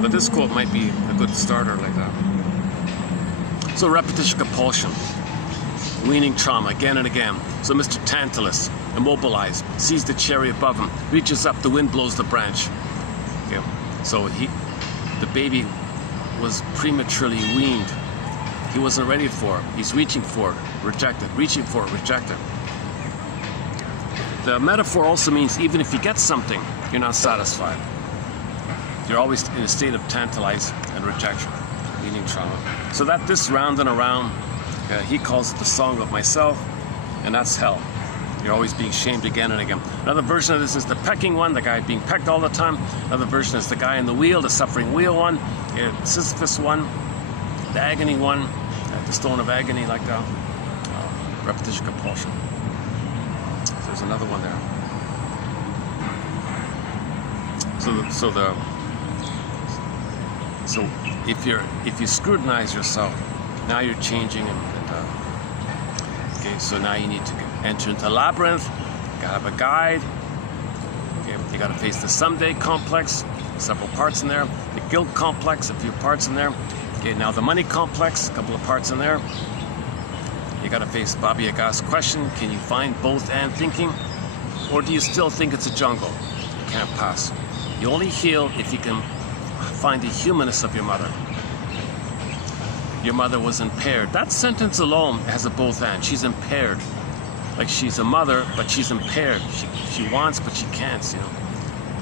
But this quote might be a good starter like that. So repetition compulsion, weaning trauma again and again. So Mr. Tantalus, immobilized, sees the cherry above him, reaches up, the wind blows the branch. Okay. So the baby was prematurely weaned. He wasn't ready for it. He's reaching for it, rejected, reaching for it, rejected. The metaphor also means even if you get something, you're not satisfied. You're always in a state of tantalize and rejection, meaning trauma. So that this round and around, he calls it the song of myself, and that's hell. You're always being shamed again and again. Another version of this is the pecking one, the guy being pecked all the time. Another version is the guy in the wheel, the suffering wheel one, Sisyphus one, the agony one, the stone of agony, like that. Repetition compulsion. There's another one there. So if you scrutinize yourself, now you're changing okay, so now you need to enter into a labyrinth. You gotta have a guide. Okay, you gotta face the someday complex, several parts in there. The guilt complex, a few parts in there. Okay, now the money complex, a couple of parts in there. You gotta face Baba Yaga's question, can you find both and thinking? Or do you still think it's a jungle? You can't pass. You only heal if you can find the humanness of your mother. your mother was impaired. That sentence alone has a both and. She's impaired. Like she's a mother, but she's impaired. She wants, but she can't, you know,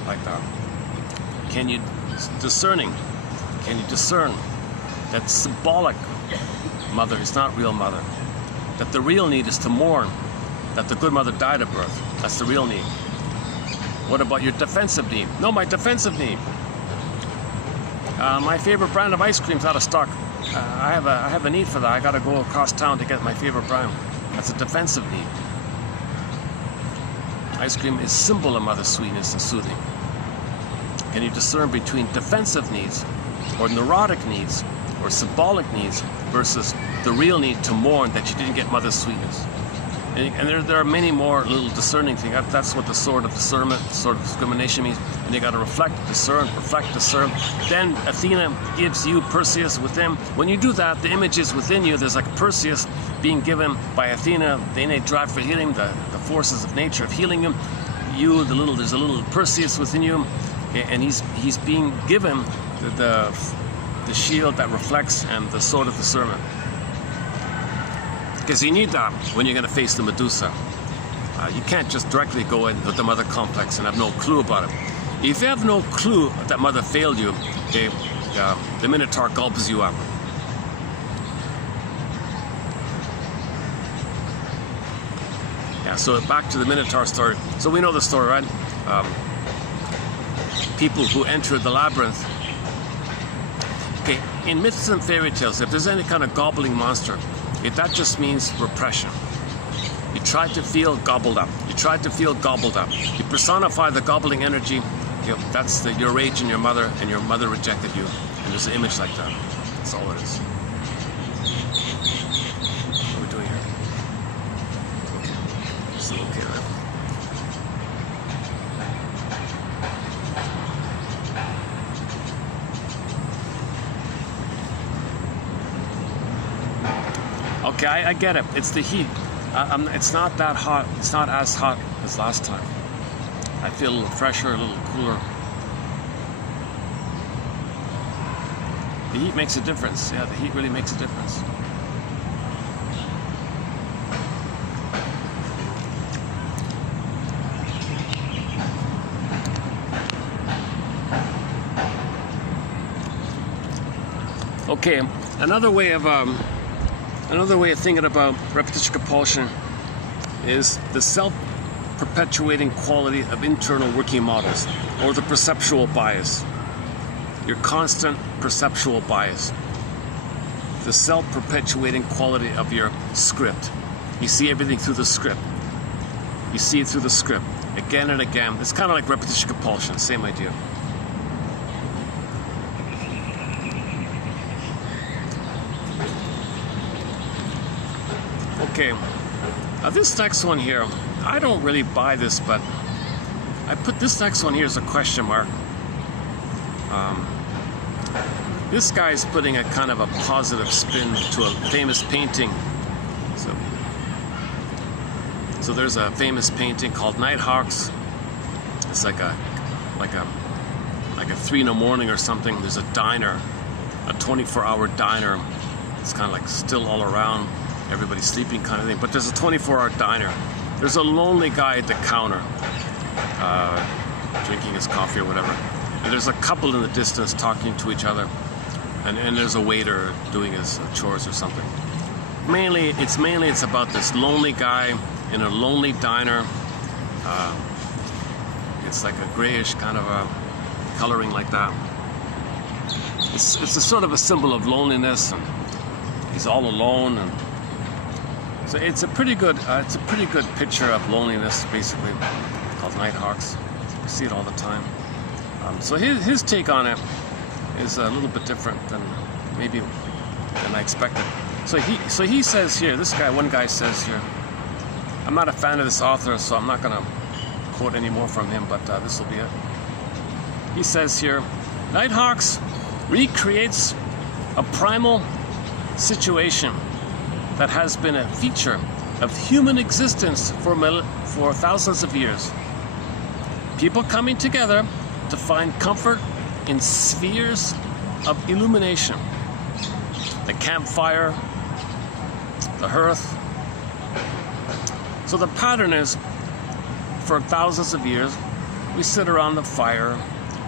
like that. Can you discern that symbolic mother is not real mother? That the real need is to mourn that the good mother died at birth. That's the real need. What about your defensive need? No, my defensive need. My favorite brand of ice cream's out of stock. I have a need for that. I gotta go across town to get my favorite brand. That's a defensive need. Ice cream is symbol of mother's sweetness and soothing. Can you discern between defensive needs or neurotic needs or symbolic needs versus the real need to mourn that you didn't get mother's sweetness? And there are many more little discerning things. That's what the sword of discernment, the sword of discrimination means. And you got to reflect, discern. Then Athena gives you Perseus with them. When you do that, the image is within you. There's like Perseus being given by Athena, the innate drive for healing, the forces of nature of healing him. There's a little Perseus within you, okay, and he's being given the shield that reflects and the sword of discernment. Because you need that when you're going to face the Medusa. You can't just directly go in with the mother complex and have no clue about it. If you have no clue that mother failed you, okay, the Minotaur gulps you up. Yeah, so back to the Minotaur story. So we know the story, right? People who entered the labyrinth. Okay, in myths and fairy tales, if there's any kind of gobbling monster, that just means repression. You try to feel gobbled up. You personify the gobbling energy. That's your rage in your mother, and your mother rejected you. And there's an image like that. That's all it is. What are we doing here? Okay. Still okay, right? Okay, I get it. It's the heat. It's not that hot. It's not as hot as last time. I feel a little fresher, a little cooler. The heat makes a difference. Yeah, the heat really makes a difference. Okay, another way of thinking about repetition compulsion is the self-perpetuating quality of internal working models, or the perceptual bias. Your constant perceptual bias. The self-perpetuating quality of your script. You see everything through the script. You see it through the script again and again. It's kind of like repetition compulsion, same idea. Okay, now this next one here, I don't really buy this, but I put this next one here as a question mark. This guy's putting a kind of a positive spin to a famous painting. So there's a famous painting called Nighthawks. It's like a 3 in the morning or something. There's a diner, a 24-hour diner. It's kind of like still all around. Everybody's sleeping kind of thing, but there's a 24-hour diner. There's a lonely guy at the counter, drinking his coffee or whatever. And there's a couple in the distance talking to each other. And there's a waiter doing his chores or something. Mainly it's about this lonely guy in a lonely diner. It's like a grayish kind of a coloring like that. It's a sort of a symbol of loneliness, and he's all alone, and so it's a pretty good picture of loneliness, basically, called Nighthawks. You see it all the time. So his take on it is a little bit different than I expected. So he says here, one guy says here, I'm not a fan of this author, so I'm not going to quote any more from him, but this will be it. He says here, Nighthawks recreates a primal situation that has been a feature of human existence for thousands of years. People coming together to find comfort in spheres of illumination. the campfire, the hearth. So the pattern is, for thousands of years, we sit around the fire,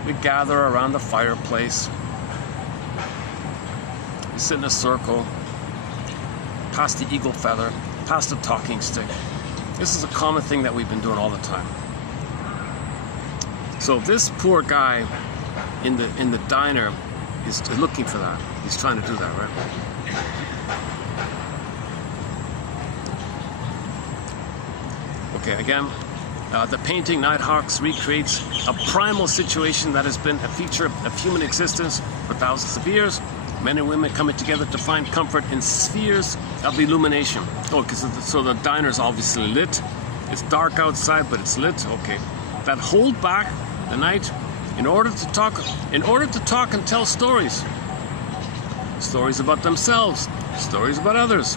we gather around the fireplace, we sit in a circle, pass the eagle feather, pass the talking stick. This is a common thing that we've been doing all the time. So this poor guy in the diner is looking for that. He's trying to do that, right? Okay, again, the painting Nighthawks recreates a primal situation that has been a feature of human existence for thousands of years. Men and women coming together to find comfort in spheres of illumination. Oh, so the diner's obviously lit. It's dark outside, but it's lit. Okay, that hold back the night in order to talk and tell stories. Stories about themselves, stories about others,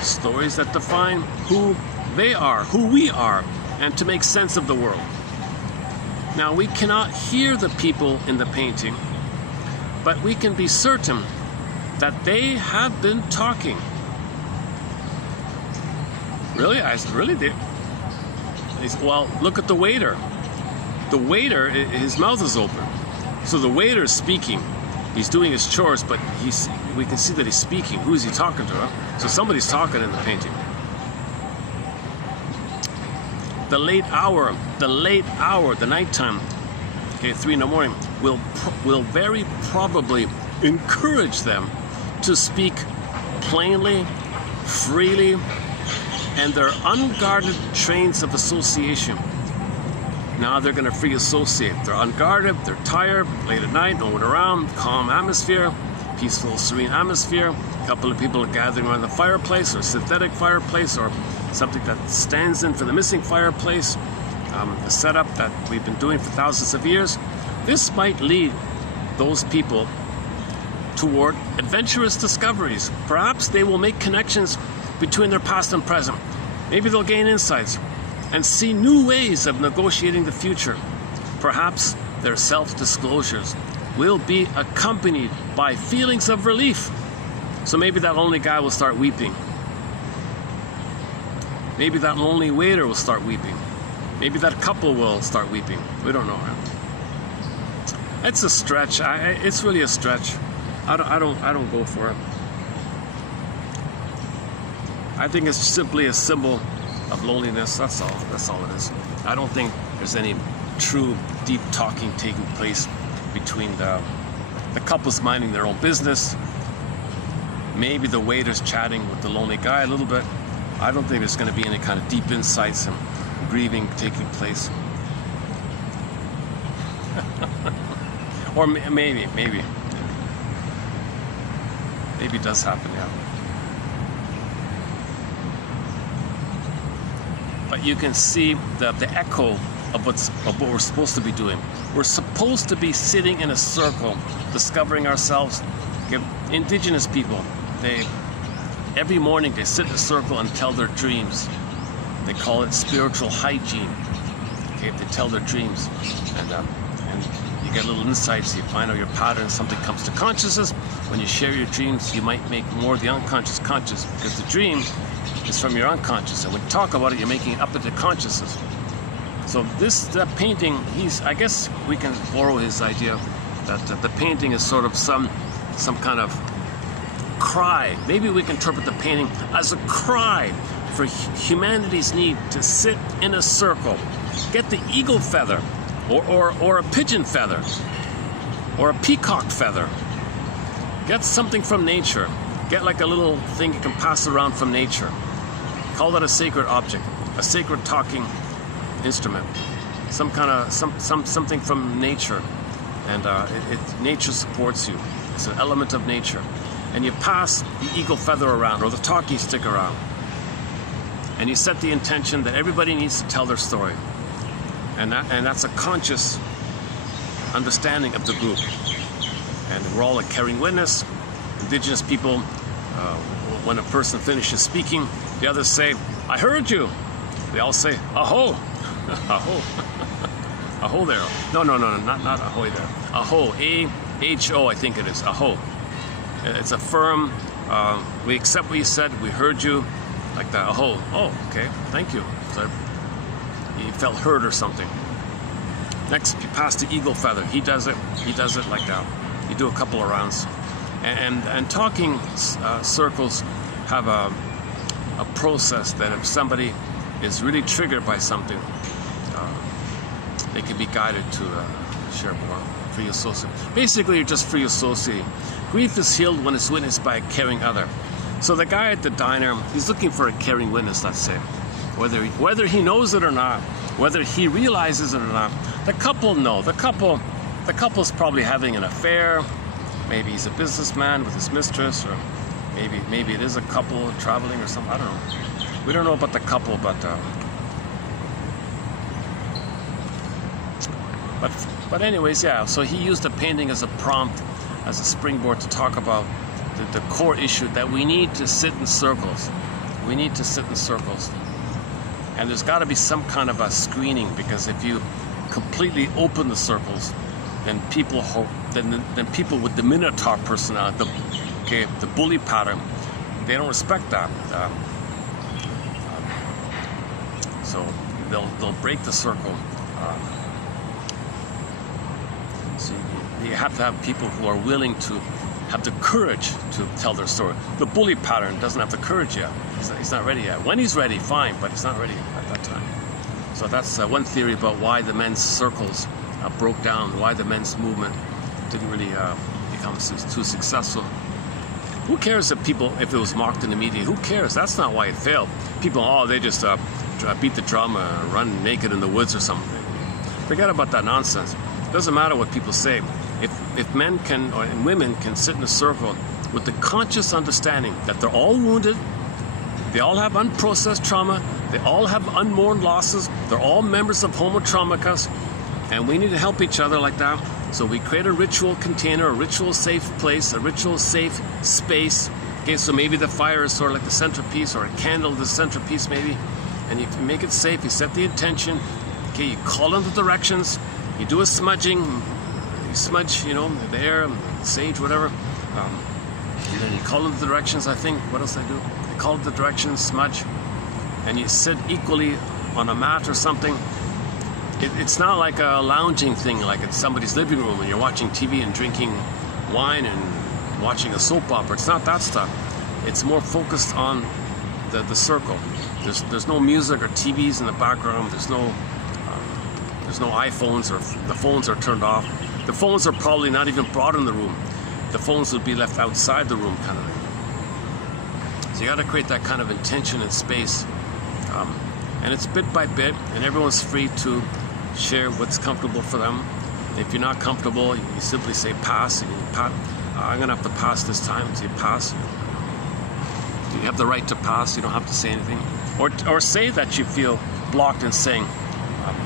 stories that define who they are, who we are, and to make sense of the world. Now, we cannot hear the people in the painting, but we can be certain that they have been talking. Really? Really did. Well, look at the waiter. The waiter, his mouth is open. So the waiter is speaking. He's doing his chores, but we can see that he's speaking. Who is he talking to? Huh? So somebody's talking in the painting. The late hour, the nighttime, okay, 3 in the morning, will very probably encourage them to speak plainly, freely, and their unguarded trains of association. Now they're going to free associate. They're unguarded, they're tired, late at night, no one around, calm atmosphere, peaceful, serene atmosphere. A couple of people are gathering around the fireplace, or synthetic fireplace, or something that stands in for the missing fireplace, a setup that we've been doing for thousands of years. This might lead those people toward adventurous discoveries. Perhaps they will make connections between their past and present. Maybe they'll gain insights and see new ways of negotiating the future. Perhaps their self-disclosures will be accompanied by feelings of relief. So maybe that lonely guy will start weeping. Maybe that lonely waiter will start weeping. Maybe that couple will start weeping. We don't know. It's a stretch. It's really a stretch. I don't go for it. I think it's simply a symbol of loneliness. That's all it is. I don't think there's any true deep talking taking place between the couples minding their own business. Maybe the waiter's chatting with the lonely guy a little bit. I don't think there's going to be any kind of deep insights and grieving taking place. Or maybe it does happen, yeah. But you can see the echo of what we're supposed to be doing. We're supposed to be sitting in a circle, discovering ourselves. Indigenous people, every morning they sit in a circle and tell their dreams. They call it spiritual hygiene. Okay, they tell their dreams, and you get little insights. You find out your patterns. Something comes to consciousness. When you share your dreams, you might make more of the unconscious conscious, because the dream is from your unconscious, and when you talk about it, you're making it up into consciousness. So that painting, I guess we can borrow his idea that the painting is sort of some kind of cry. Maybe we can interpret the painting as a cry for humanity's need to sit in a circle, get the eagle feather, or a pigeon feather, or a peacock feather. Get something from nature. Get like a little thing you can pass around from nature. Call that a sacred object, a sacred talking instrument, something from nature, and nature supports you. It's an element of nature, and you pass the eagle feather around or the talking stick around, and you set the intention that everybody needs to tell their story, and that's a conscious understanding of the group, and we're all a caring witness. Indigenous people, when a person finishes speaking, the others say, "I heard you." They all say, "Aho." Aho. Aho there. No, not ahoy there. Aho. A-H-O, I think it is. Aho. It's a firm We accept what you said. We heard you, like that. Oh, okay, thank you. So he felt heard or something. Next, you pass the eagle feather. He does it like that. You do a couple of rounds. And talking circles have a process that if somebody is really triggered by something, they can be guided to share more. Free associate. Basically, you're just free associating. Grief is healed when it's witnessed by a caring other. So the guy at the diner, he's looking for a caring witness, let's say. Whether he knows it or not, whether he realizes it or not, the couple know. The couple's probably having an affair. Maybe he's a businessman with his mistress, or maybe it is a couple traveling or something. I don't know. We don't know about the couple, but anyways, yeah. So he used the painting as a prompt, as a springboard to talk about the core issue that we need to sit in circles. We need to sit in circles. And there's got to be some kind of a screening, because if you completely open the circles, then people with the Minotaur personality, the bully pattern, they don't respect that. So they'll break the circle. So you have to have people who are willing to have the courage to tell their story. The bully pattern doesn't have the courage yet. He's not ready yet. When he's ready, fine, but he's not ready at that time. So that's one theory about why the men's circles broke down, why the men's movement didn't really become too successful. Who cares if it was mocked in the media? Who cares? That's not why it failed. People, they just beat the drum and run naked in the woods or something. Forget about that nonsense. It doesn't matter what people say. If men and women can sit in a circle with the conscious understanding that they're all wounded, they all have unprocessed trauma, they all have unmourned losses, they're all members of Homo Traumicus, and we need to help each other like that. So we create a ritual container, a ritual safe place, a ritual safe space. Okay, so maybe the fire is sort of like the centerpiece, or a candle the centerpiece maybe, and you can make it safe. You set the intention. Okay, you call in the directions. You do a smudging. You smudge, the air, sage, whatever. And then you call in the directions, I think. What else I do? You call in the directions, smudge, and you sit equally on a mat or something. It's not like a lounging thing, like it's somebody's living room and you're watching TV and drinking wine and watching a soap opera. It's not that stuff. It's more focused on the circle. There's no music or TVs in the background. There's no iPhones, or the phones are turned off. The phones are probably not even brought in the room. The phones would be left outside the room, kind of thing. So you got to create that kind of intention and space, and it's bit by bit, and everyone's free to share what's comfortable for them. If you're not comfortable, you simply say pass. I'm gonna have to pass this time. So you pass. You have the right to pass. You don't have to say anything, or say that you feel blocked and saying,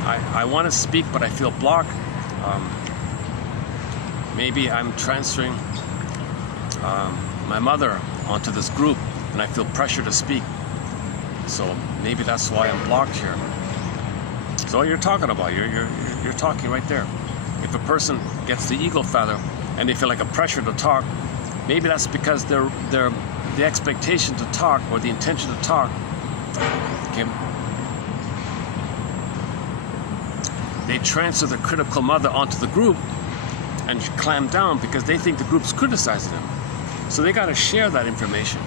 I want to speak, but I feel blocked. Maybe I'm transferring my mother onto this group, and I feel pressure to speak. So maybe that's why I'm blocked here. So you're talking about, you're talking right there. If a person gets the eagle feather and they feel like a pressure to talk, maybe that's because the expectation to talk, or the intention to talk, okay, they transfer the critical mother onto the group and clamp down because they think the group's criticizing them. So they got to share that information.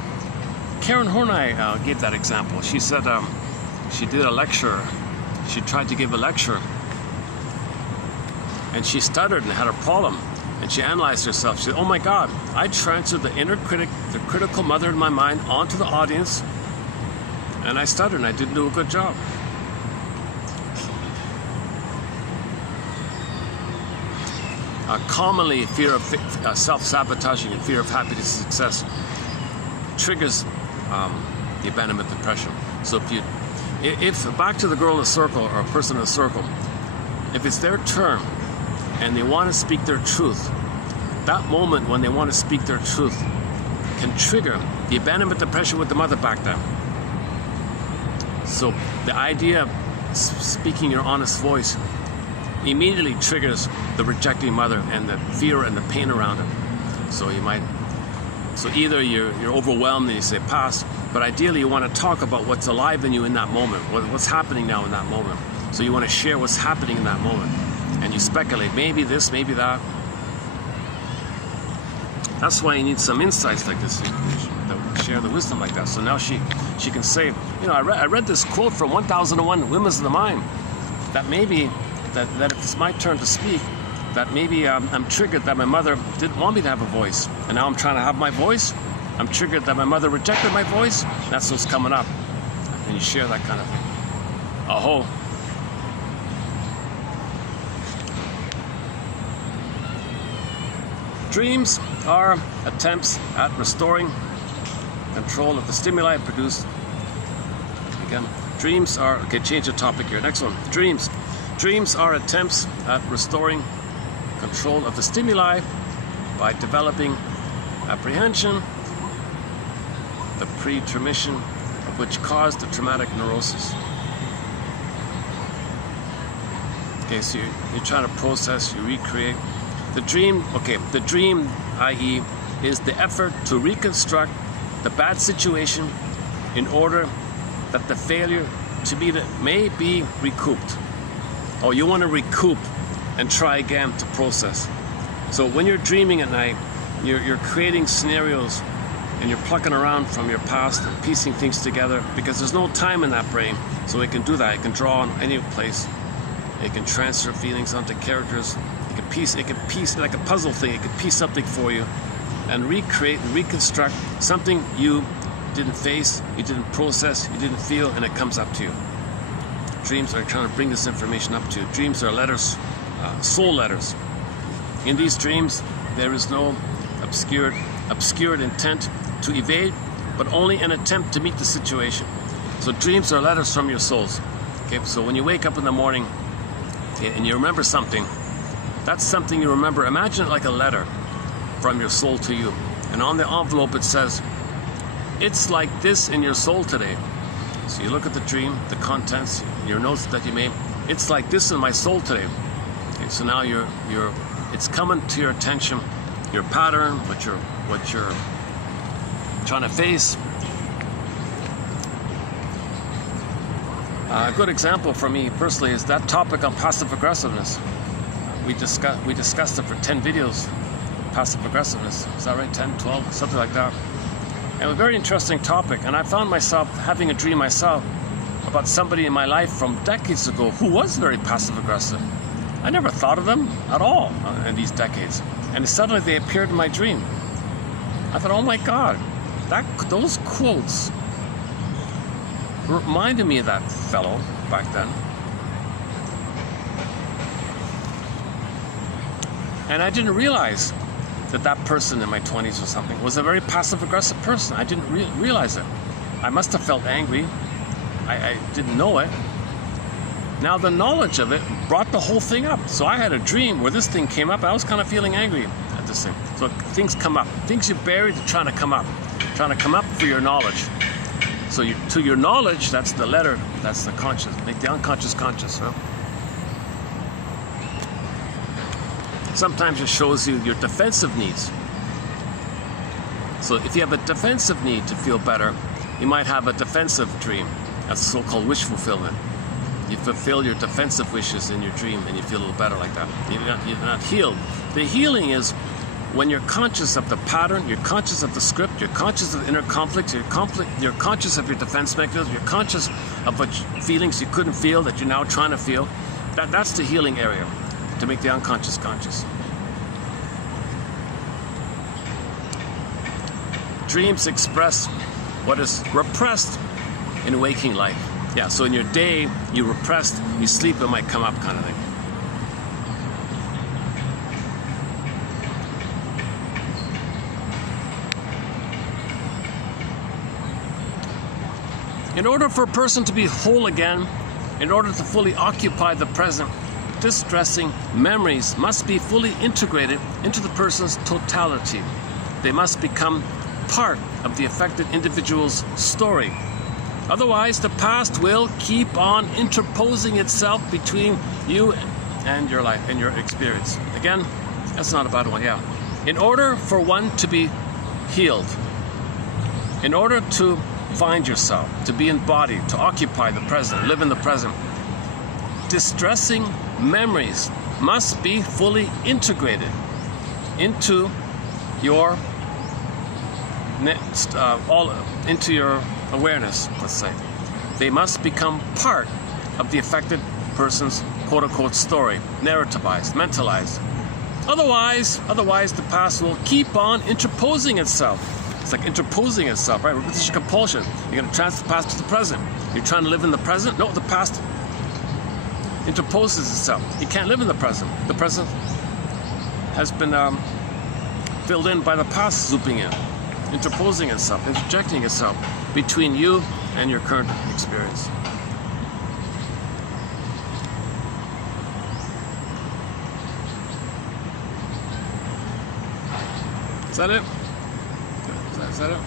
Karen Horney gave that example. She said she did a lecture. She tried to give a lecture, and she stuttered and had a problem. And she analyzed herself. She said, "Oh my God, I transferred the inner critic, the critical mother in my mind, onto the audience, and I stuttered and I didn't do a good job." Commonly, fear of self-sabotaging and fear of happiness and success triggers the abandonment depression. So if back to the girl in a circle, or a person in a circle, if it's their turn and they want to speak their truth, that moment when they want to speak their truth can trigger the abandonment depression with the mother back then. So the idea of speaking your honest voice immediately triggers the rejecting mother and the fear and the pain around it. So you might So either you're overwhelmed and you say pass, but ideally you want to talk about what's alive in you in that moment, what's happening now in that moment. So you want to share what's happening in that moment. And you speculate, maybe this, maybe that. That's why you need some insights like this, that share the wisdom like that. So now she can say, you know, I read this quote from 1001 Windmills of the Mind, that maybe, that if it's my turn to speak, that maybe I'm triggered that my mother didn't want me to have a voice, and now I'm trying to have my voice. I'm triggered that my mother rejected my voice. That's what's coming up. And you share that kind of thing. Aho. Dreams are attempts at restoring control of the stimuli produced. Again, dreams are, okay, change the topic here. Next one, dreams. Dreams are attempts at restoring control of the stimuli by developing apprehension, the pretermission of which caused the traumatic neurosis. Okay, so you're trying to process, you recreate. The dream, okay, the dream, i.e., is the effort to reconstruct the bad situation in order that the failure to meet it may be recouped. Oh, you want to recoup and try again to process. So when you're dreaming at night, you're creating scenarios and you're plucking around from your past and piecing things together, because there's no time in that brain, so it can do that. It can draw on any place. It can transfer feelings onto characters. It can piece like a puzzle thing. It can piece something for you and recreate and reconstruct something you didn't face, you didn't process, you didn't feel, and it comes up to you. Dreams are trying to bring this information up to you. Dreams are letters, soul letters. In these dreams, there is no obscured intent to evade, but only an attempt to meet the situation. So dreams are letters from your souls. Okay, so when you wake up in the morning, okay, and you remember something, that's something you remember. Imagine it like a letter from your soul to you. And on the envelope it says, it's like this in your soul today. So you look at the dream, the contents, your notes that you made. It's like this in my soul today. Okay, so now it's coming to your attention, your pattern, what you're trying to face. A good example for me personally is that topic on passive aggressiveness. We discussed it for 10 videos, passive aggressiveness. Is that right? 10, 12, something like that. And it was a very interesting topic. And I found myself having a dream myself about somebody in my life from decades ago who was very passive aggressive. I never thought of them at all in these decades. And suddenly they appeared in my dream. I thought, oh my God, those quotes reminded me of that fellow back then. And I didn't realize that person in my 20s or something was a very passive-aggressive person. I didn't realize it. I must have felt angry. I didn't know it. Now the knowledge of it brought the whole thing up. So I had a dream where this thing came up. I was kind of feeling angry at this thing. So things come up. Things you buried are trying to come up. Trying to come up for your knowledge. So to your knowledge, that's the letter. That's the conscious. Make the unconscious conscious, huh? Sometimes it shows you your defensive needs. So if you have a defensive need to feel better, you might have a defensive dream. That's so-called wish fulfillment. You fulfill your defensive wishes in your dream and you feel a little better like that. You're not healed. The healing is when you're conscious of the pattern, you're conscious of the script, you're conscious of the inner conflict, you're conscious of your defense mechanism, you're conscious of what feelings you couldn't feel that you're now trying to feel. That's the healing area, to make the unconscious conscious. Dreams express what is repressed in waking life. Yeah, so in your day, you repressed, you sleep, it might come up kind of thing. In order for a person to be whole again, in order to fully occupy the present, distressing memories must be fully integrated into the person's totality. They must become part of the affected individual's story. Otherwise, the past will keep on interposing itself between you and your life and your experience. Again, that's not a bad one, yeah. In order for one to be healed. In order to find yourself, to be embodied, to occupy the present, live in the present, distressing memories must be fully integrated into your into your awareness, let's say. They must become part of the affected person's quote-unquote story, narrativized, mentalized. Otherwise, the past will keep on interposing itself. It's like interposing itself, right? Repetition compulsion. You're going to transfer the past to the present. You're trying to live in the present? No, the past interposes itself. You can't live in the present. The present has been filled in by the past zooming in, interposing itself, interjecting itself between you and your current experience. Is that it? Is that it?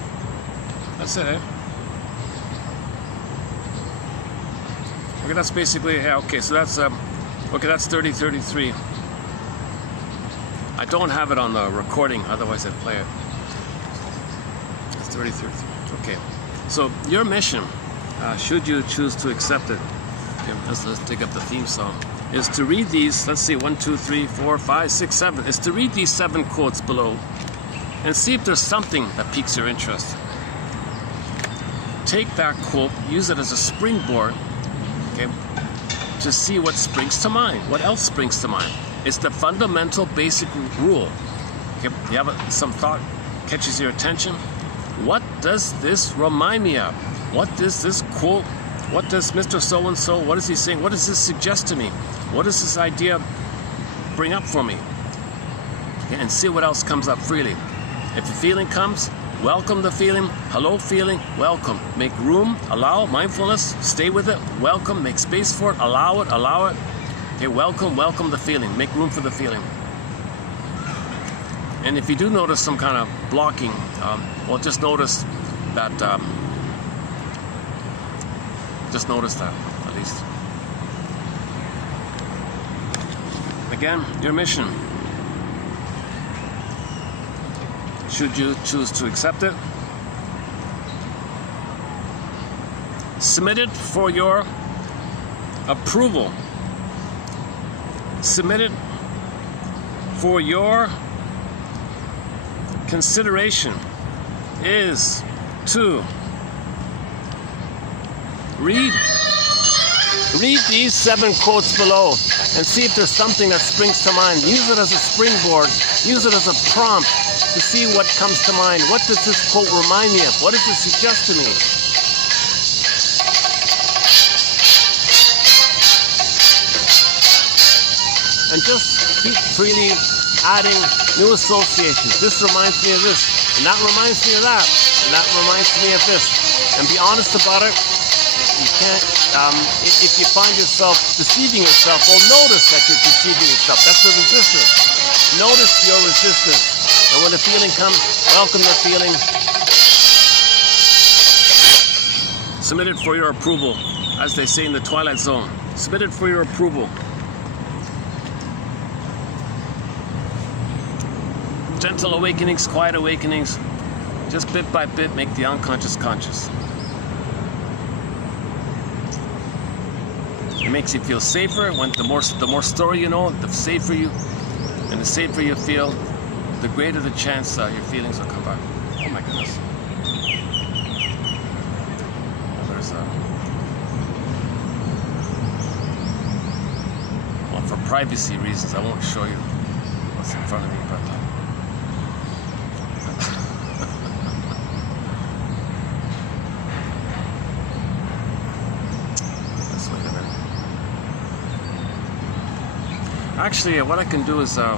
That's it, eh? Okay, that's basically, yeah, okay, so that's, okay, that's 3033. I don't have it on the recording, otherwise I'd play it. It's 3033, okay. So, your mission, should you choose to accept it, okay, let's take up the theme song, is to read these, let's see, 1, 2, 3, 4, 5, 6, 7, is to read these 7 quotes below and see if there's something that piques your interest. Take that quote, use it as a springboard, okay, to see what springs to mind. What else springs to mind? It's the fundamental basic rule. Okay, you have some thought catches your attention. What does this remind me of? What does this quote, what does Mr. So-and-so, what is he saying? What does this suggest to me? What does this idea bring up for me? Okay, and see what else comes up freely. If a feeling comes, welcome the feeling. Hello, feeling, welcome. Make room, allow, mindfulness, stay with it, welcome, make space for it, allow it, allow it. Okay, welcome the feeling, make room for the feeling. And if you do notice some kind of blocking, well, just notice that, at least. Again, your mission. Should you choose to accept it, submit it for your approval. Submit it for your consideration is to read these 7 quotes below and see if there's something that springs to mind. Use it as a springboard. Use it as a prompt to see what comes to mind. What does this quote remind me of? What does it suggest to me? And just keep freely adding new associations. This reminds me of this, and that reminds me of that, and that reminds me of this. And be honest about it. You can't, if you find yourself deceiving yourself, well, notice that you're deceiving yourself. That's the resistance. Notice your resistance. And when the feeling comes, welcome the feeling. Submit it for your approval, as they say in the Twilight Zone. Submit it for your approval. Gentle awakenings, quiet awakenings, just bit by bit make the unconscious conscious. It makes you feel safer. When the more story you know, the safer you, and the safer you feel, the greater the chance your feelings will come back. Oh my goodness. There's well, for privacy reasons, I won't show you what's in front of me, but let's wait a minute. Actually, what I can do is I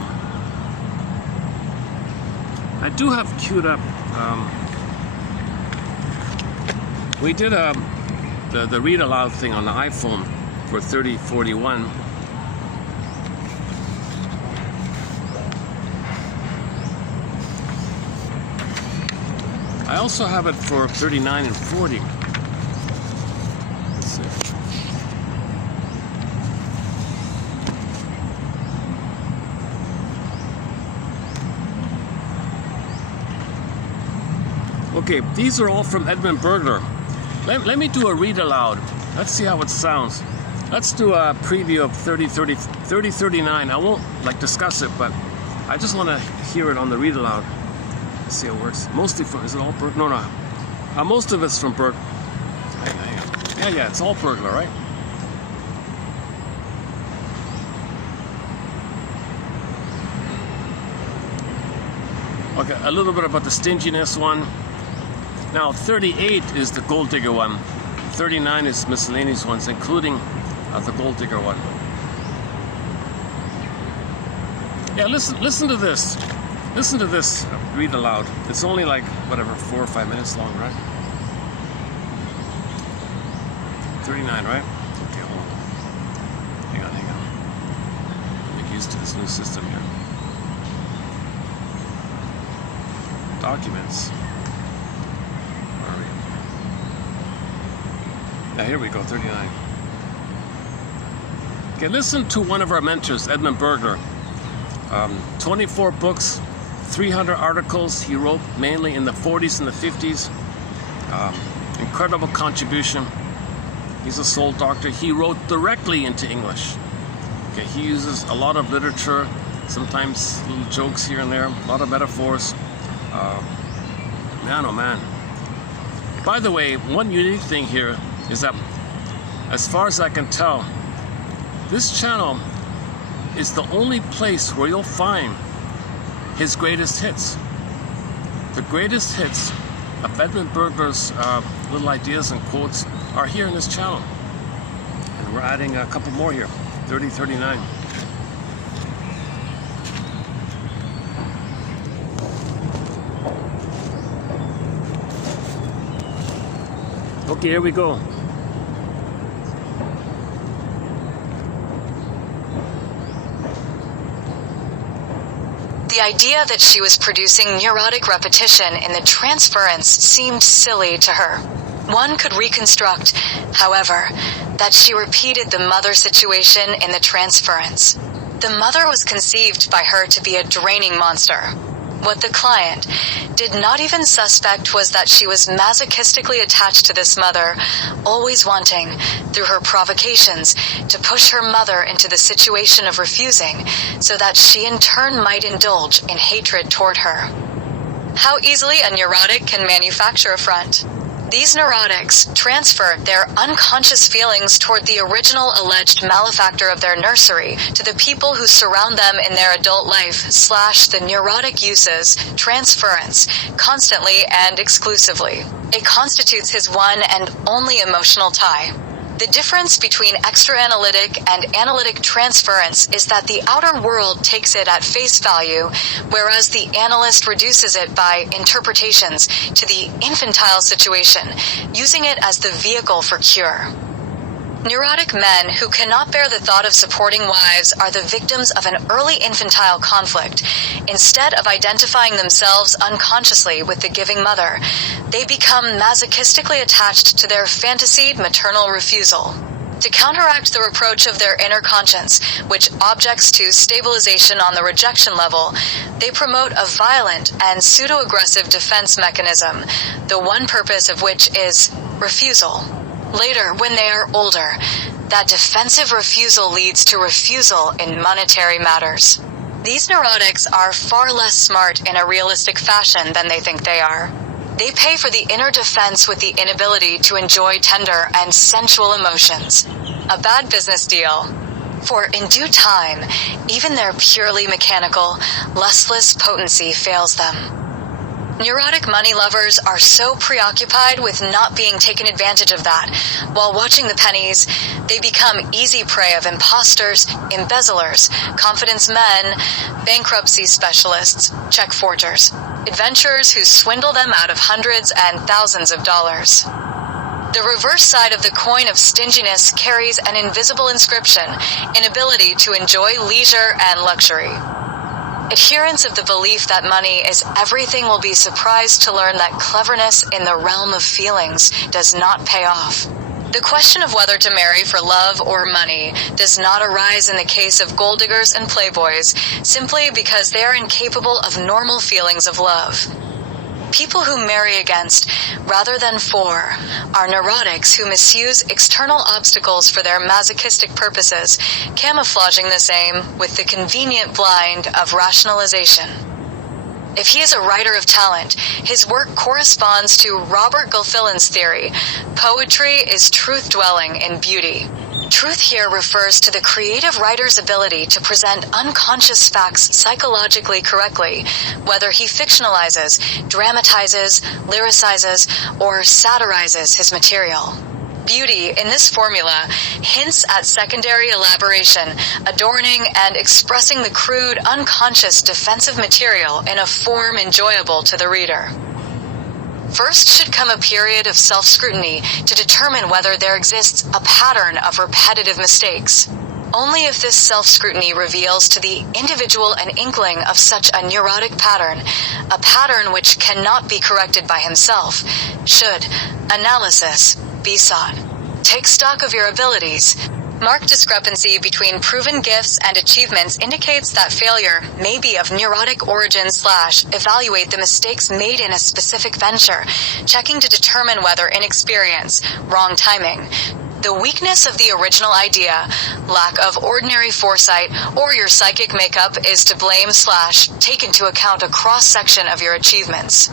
do have queued up. We did the read aloud thing on the iPhone for 3041. I also have it for 39 and 40. Let's see. Okay, these are all from Edmund Burglar. Let me do a read aloud. Let's see how it sounds. Let's do a preview of 3039. I won't discuss it, but I just want to hear it on the read aloud. Let's see how it works. Mostly from, is it all Burglar? No. Most of it's from Burglar. Hang on. Yeah, it's all Burglar, right? Okay, a little bit about the stinginess one. Now, 38 is the gold digger one. 39 is miscellaneous ones, including the gold digger one. Yeah, listen to this. Listen to this. Read aloud. It's only 4 or 5 minutes long, right? 39, right? Okay, hold on. Hang on. Get used to this new system here. Documents. Where are we? Now here we go, 39. Okay, listen to one of our mentors, Edmund Burglar. 24 books, 300 articles he wrote mainly in the 40s and the 50s. Incredible contribution. He's a soul doctor. He wrote directly into English. Okay, he uses a lot of literature, sometimes little jokes here and there, a lot of metaphors. Man, oh man. By the way, one unique thing here is that, as far as I can tell, this channel is the only place where you'll find his greatest hits. The greatest hits of Edmund Burglar's little ideas and quotes are here in this channel. And we're adding a couple more here, 3039. Okay, here we go. The idea that she was producing neurotic repetition in the transference seemed silly to her. One could reconstruct, however, that she repeated the mother situation in the transference. The mother was conceived by her to be a draining monster. What the client did not even suspect was that she was masochistically attached to this mother, always wanting, through her provocations, to push her mother into the situation of refusing, so that she in turn might indulge in hatred toward her. How easily a neurotic can manufacture a front. These neurotics transfer their unconscious feelings toward the original alleged malefactor of their nursery to the people who surround them in their adult life. The neurotic uses transference constantly and exclusively. It constitutes his one and only emotional tie. The difference between extra-analytic and analytic transference is that the outer world takes it at face value, whereas the analyst reduces it by interpretations to the infantile situation, using it as the vehicle for cure. Neurotic men who cannot bear the thought of supporting wives are the victims of an early infantile conflict. Instead of identifying themselves unconsciously with the giving mother, they become masochistically attached to their fantasied maternal refusal. To counteract the reproach of their inner conscience, which objects to stabilization on the rejection level, they promote a violent and pseudo-aggressive defense mechanism, the one purpose of which is refusal. Later, when they are older, that defensive refusal leads to refusal in monetary matters. These neurotics are far less smart in a realistic fashion than they think they are. They pay for the inner defense with the inability to enjoy tender and sensual emotions. A bad business deal. For in due time, even their purely mechanical, lustless potency fails them. Neurotic money lovers are so preoccupied with not being taken advantage of that, while watching the pennies, they become easy prey of imposters, embezzlers, confidence men, bankruptcy specialists, check forgers, adventurers who swindle them out of hundreds and thousands of dollars. The reverse side of the coin of stinginess carries an invisible inscription: inability to enjoy leisure and luxury. Adherents of the belief that money is everything will be surprised to learn that cleverness in the realm of feelings does not pay off. The question of whether to marry for love or money does not arise in the case of gold diggers and playboys, simply because they are incapable of normal feelings of love. People who marry against, rather than for, are neurotics who misuse external obstacles for their masochistic purposes, camouflaging the same with the convenient blind of rationalization. If he is a writer of talent, his work corresponds to Robert Gulfilan's theory: poetry is truth-dwelling in beauty. Truth here refers to the creative writer's ability to present unconscious facts psychologically correctly, whether he fictionalizes, dramatizes, lyricizes, or satirizes his material. Beauty, in this formula, hints at secondary elaboration, adorning and expressing the crude, unconscious defensive material in a form enjoyable to the reader. First should come a period of self-scrutiny to determine whether there exists a pattern of repetitive mistakes. Only if this self-scrutiny reveals to the individual an inkling of such a neurotic pattern, a pattern which cannot be corrected by himself, should analysis be sought. Take stock of your abilities. Marked discrepancy between proven gifts and achievements indicates that failure may be of neurotic origin / evaluate the mistakes made in a specific venture, checking to determine whether inexperience, wrong timing, the weakness of the original idea, lack of ordinary foresight, or your psychic makeup is to blame / take into account a cross-section of your achievements.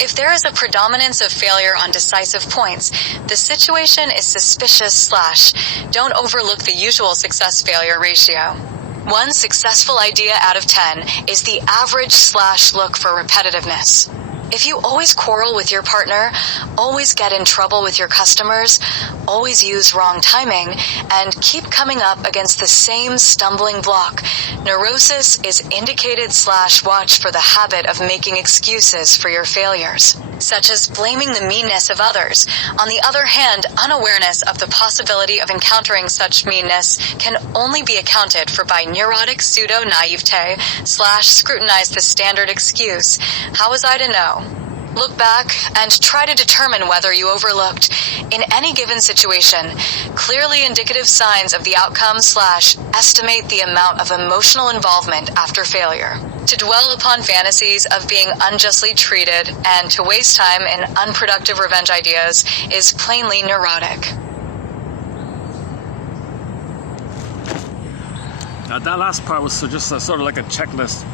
If there is a predominance of failure on decisive points, the situation is suspicious / don't overlook the usual success-failure ratio. One successful idea out of 10 is the average / look for repetitiveness. If you always quarrel with your partner, always get in trouble with your customers, always use wrong timing, and keep coming up against the same stumbling block, neurosis is indicated / watch for the habit of making excuses for your failures, such as blaming the meanness of others. On the other hand, unawareness of the possibility of encountering such meanness can only be accounted for by neurotic pseudo-naivete / scrutinize the standard excuse, how was I to know? Look back and try to determine whether you overlooked, in any given situation, clearly indicative signs of the outcome / estimate the amount of emotional involvement after failure. To dwell upon fantasies of being unjustly treated and to waste time in unproductive revenge ideas is plainly neurotic. That last part was just sort of like a checklist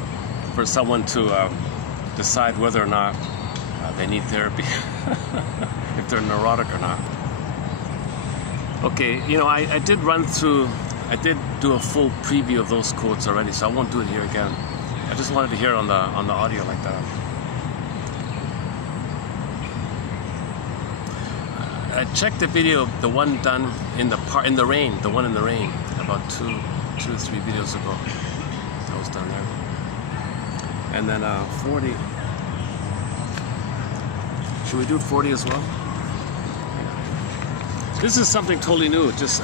for someone to decide whether or not they need therapy, if they're neurotic or not. Okay, I did do a full preview of those quotes already, so I won't do it here again. I just wanted to hear it on the audio like that. I checked the video, the one done in the rain, about two or three videos ago. That was done there. And then 40. Should we do 40 as well? This is something totally new, just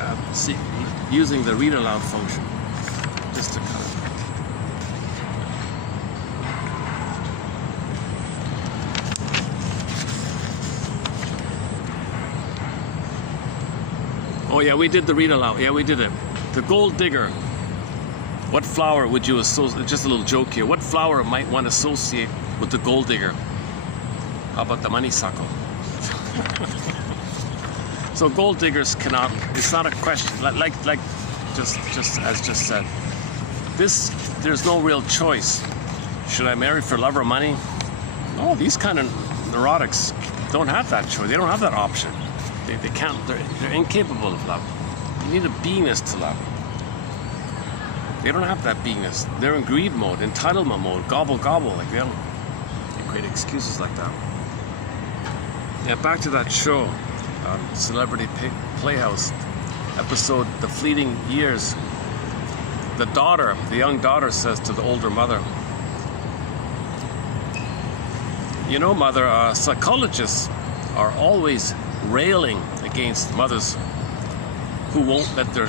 using the read aloud function. Just to kind of... Oh yeah, we did the read aloud. Yeah, we did it. The gold digger. What flower would you associate? Just a little joke here. What flower might one associate with the gold digger? How about the moneysuckle? So gold diggers cannot. It's not a question. Like just as just said. There's no real choice. Should I marry for love or money? No, these kind of neurotics don't have that choice. They don't have that option. They can't. They're incapable of love. You need a beingness to love. They don't have that beingness. They're in greed mode, entitlement mode, gobble gobble. Like they create excuses like that. Yeah, back to that show, Celebrity Playhouse episode, The Fleeting Years. The young daughter says to the older mother, mother, psychologists are always railing against mothers who won't let their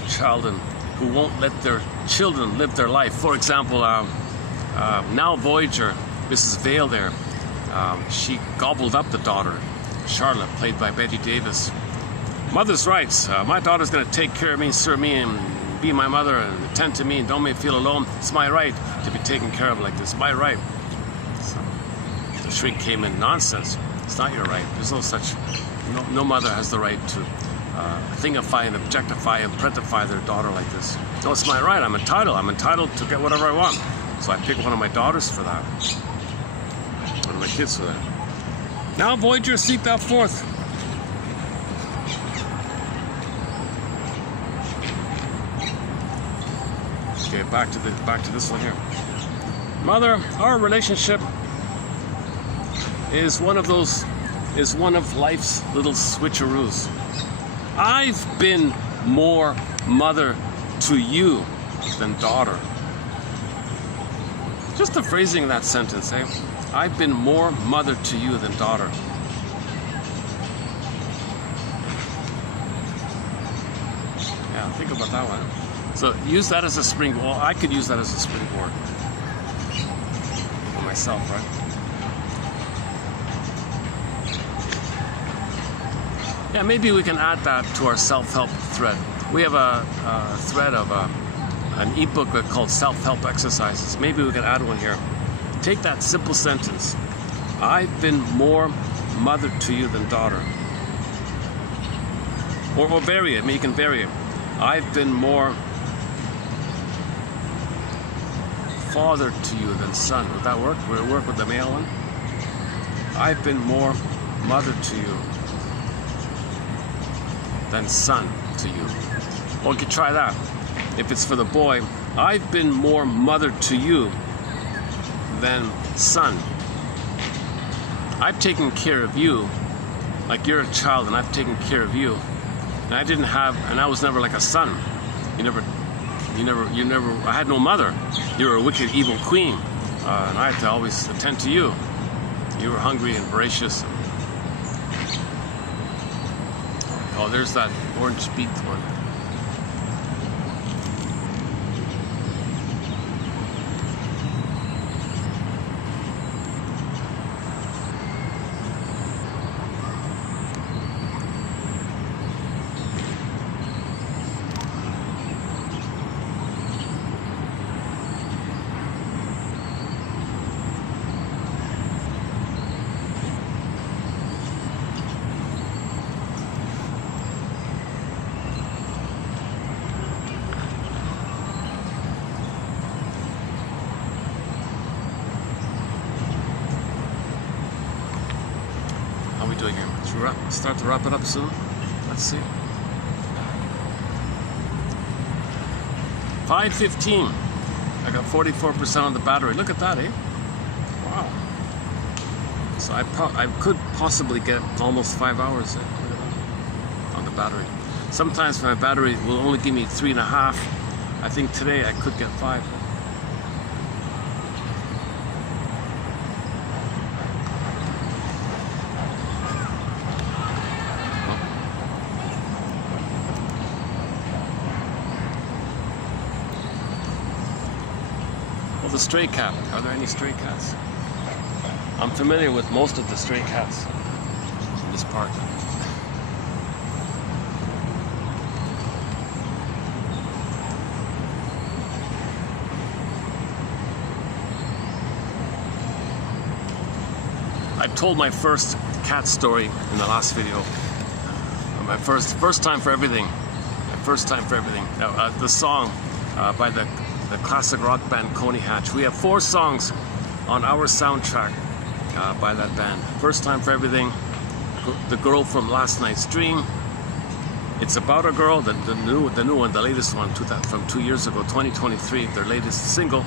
children live their life. For example, now Voyager, Mrs. Vale there, she gobbled up the daughter, Charlotte, played by Betty Davis. Mother's rights. My daughter's going to take care of me, serve me, and be my mother, and attend to me, and don't make me feel alone. It's my right to be taken care of like this. My right. So, the shrink came in. Nonsense. It's not your right. There's no such. No mother has the right to thingify and objectify and prentify their daughter like this. No, it's my right. I'm entitled. I'm entitled to get whatever I want. So I pick one of my daughters for that. One of my kids for that. Now, Voyager, seek thou forth. Okay, back to this one here. Mother, our relationship is one of life's little switcheroos. I've been more mother to you than daughter. Just the phrasing of that sentence, eh? I've been more mother to you than daughter. Yeah, think about that one. So use that as a springboard. Well, I could use that as a springboard for myself, right? Yeah, maybe we can add that to our self-help thread. We have a thread of an ebook called Self-Help Exercises. Maybe we can add one here. Take that simple sentence. I've been more mother to you than daughter. Or vary it. I mean, you can vary it. I've been more father to you than son. Would that work? Would it work with the male one? I've been more mother to you than son to you. Or you could try that. If it's for the boy, I've been more mother to you than son. I've taken care of you like you're a child, and I've taken care of you. And I was never like a son. You never, I had no mother. You were a wicked, evil queen. And I had to always attend to you. You were hungry and voracious. Oh, there's that orange beet one. How are we doing here? Should we start to wrap it up soon? Let's see. 5:15. I got 44% on the battery. Look at that, eh? Wow. So I could possibly get almost 5 hours on the battery. Sometimes my battery will only give me 3.5. I think today I could get 5. Well, the stray cat. Are there any stray cats? I'm familiar with most of the stray cats in this park. I told my first cat story in the last video. My first time for everything. My first time for everything. The song by the classic rock band Coney Hatch. We have 4 songs on our soundtrack by that band. First Time for Everything, The Girl from Last Night's Dream, It's About a Girl, the new one, the latest one from 2 years ago, 2023, their latest single,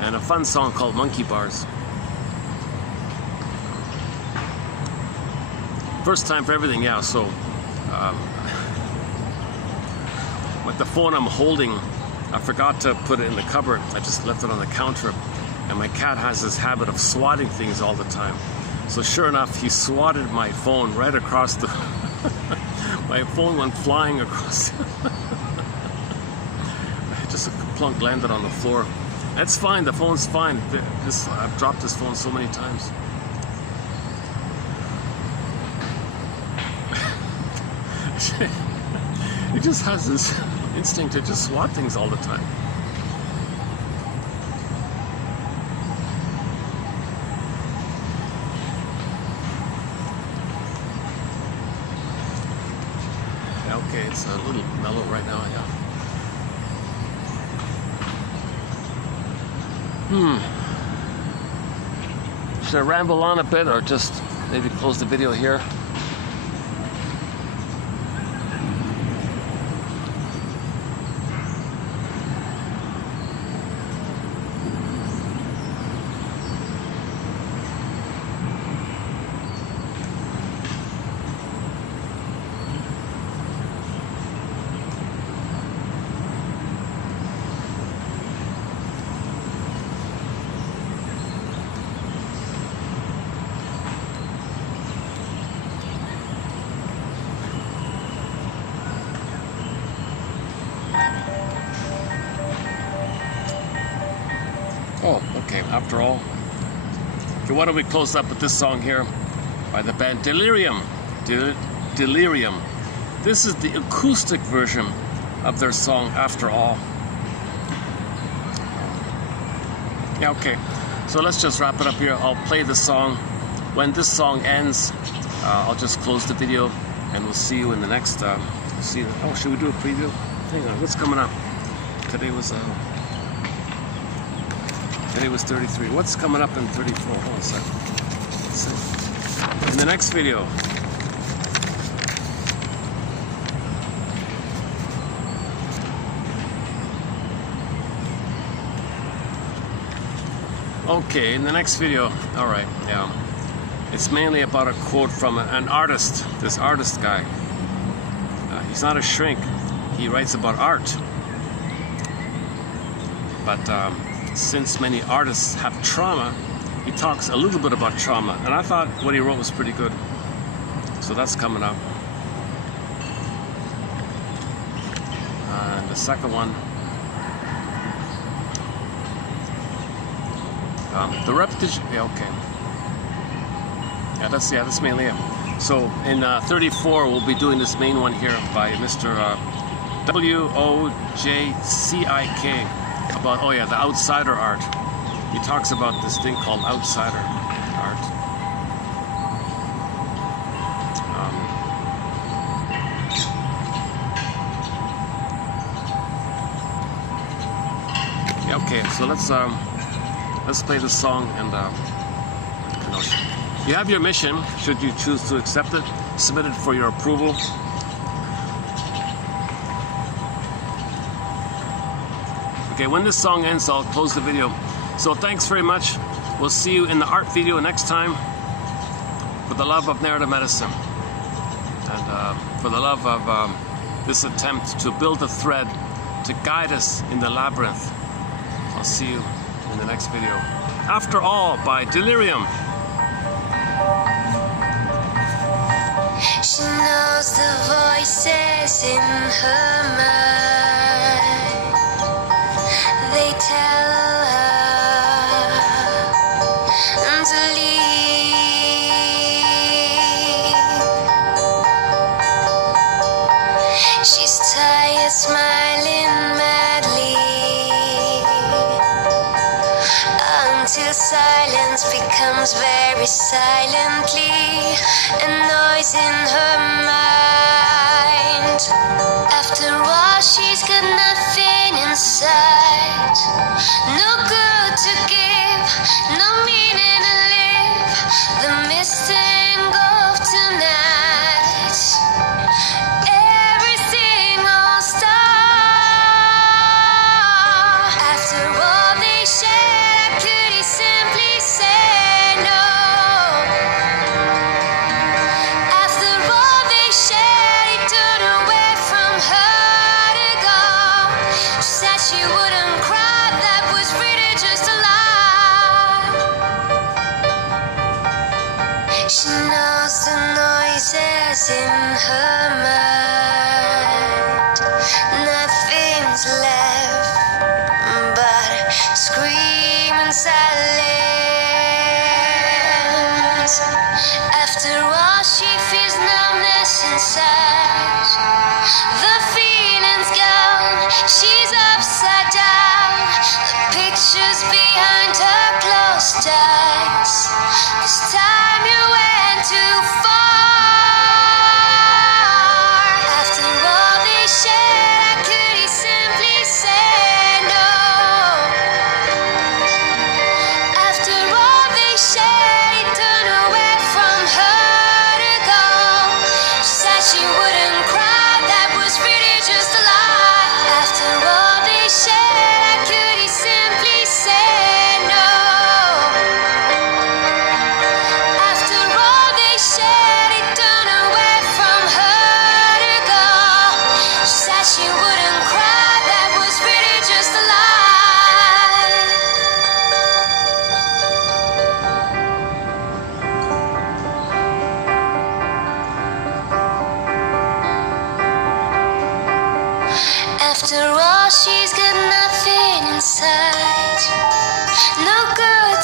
and a fun song called Monkey Bars. First Time for Everything, yeah, so with the phone I'm holding, I forgot to put it in the cupboard. I just left it on the counter. And my cat has this habit of swatting things all the time. So sure enough, he swatted my phone right across the... my phone went flying across. Just a plunk landed on the floor. That's fine, the phone's fine. I've dropped this phone so many times. He just has this instinct to just swat things all the time. Okay, it's a little mellow right now, yeah. Should I ramble on a bit or just maybe close the video here? Oh, okay, after all. Okay, why don't we close up with this song here by the band Delirium. Delirium. This is the acoustic version of their song After All. Yeah, okay. So let's just wrap it up here. I'll play the song. When this song ends, I'll just close the video and we'll see you in the next, oh, should we do a preview? Hang on, what's coming up? Today was 33. What's coming up in 34? Hold on a second. In the next video. Okay, in the next video, all right, yeah. It's mainly about a quote from an artist, this artist guy. He's not a shrink. He writes about art. But since many artists have trauma, he talks a little bit about trauma. And I thought what he wrote was pretty good. So that's coming up. And the second one, the repetition, yeah, okay. Yeah, that's mainly it. So in 34, we'll be doing this main one here by Mr. Wojcik about, oh yeah, the outsider art. He talks about this thing called outsider art. Yeah, okay, so let's play this song and you have your mission, should you choose to accept it, submit it for your approval. Okay, when this song ends, I'll close the video. So thanks very much. We'll see you in the art video next time. For the love of narrative medicine. And for the love of this attempt to build a thread to guide us in the labyrinth. I'll see you in the next video. After All by Delirium. She knows the voices in her mind. They tell her to leave. She's tired, smiling madly, until silence becomes very silently a noise in her mind. After all, she's got nothing inside, no good to give, no meaning to live. The mist engulfed tonight, everything will stop. After all they shared, could he simply say no? After all they shared, he turned away from her to go. She said she wouldn't cry, that was really just a lie. She knows the noises in her mind. Nothing's left but screaming silence. After all, she feels numbness inside. The feeling's gone, she's upside down. The pictures behind her closed eyes. This time you went too far. After all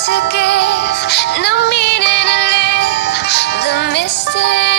to give, no meaning to live. The mystery.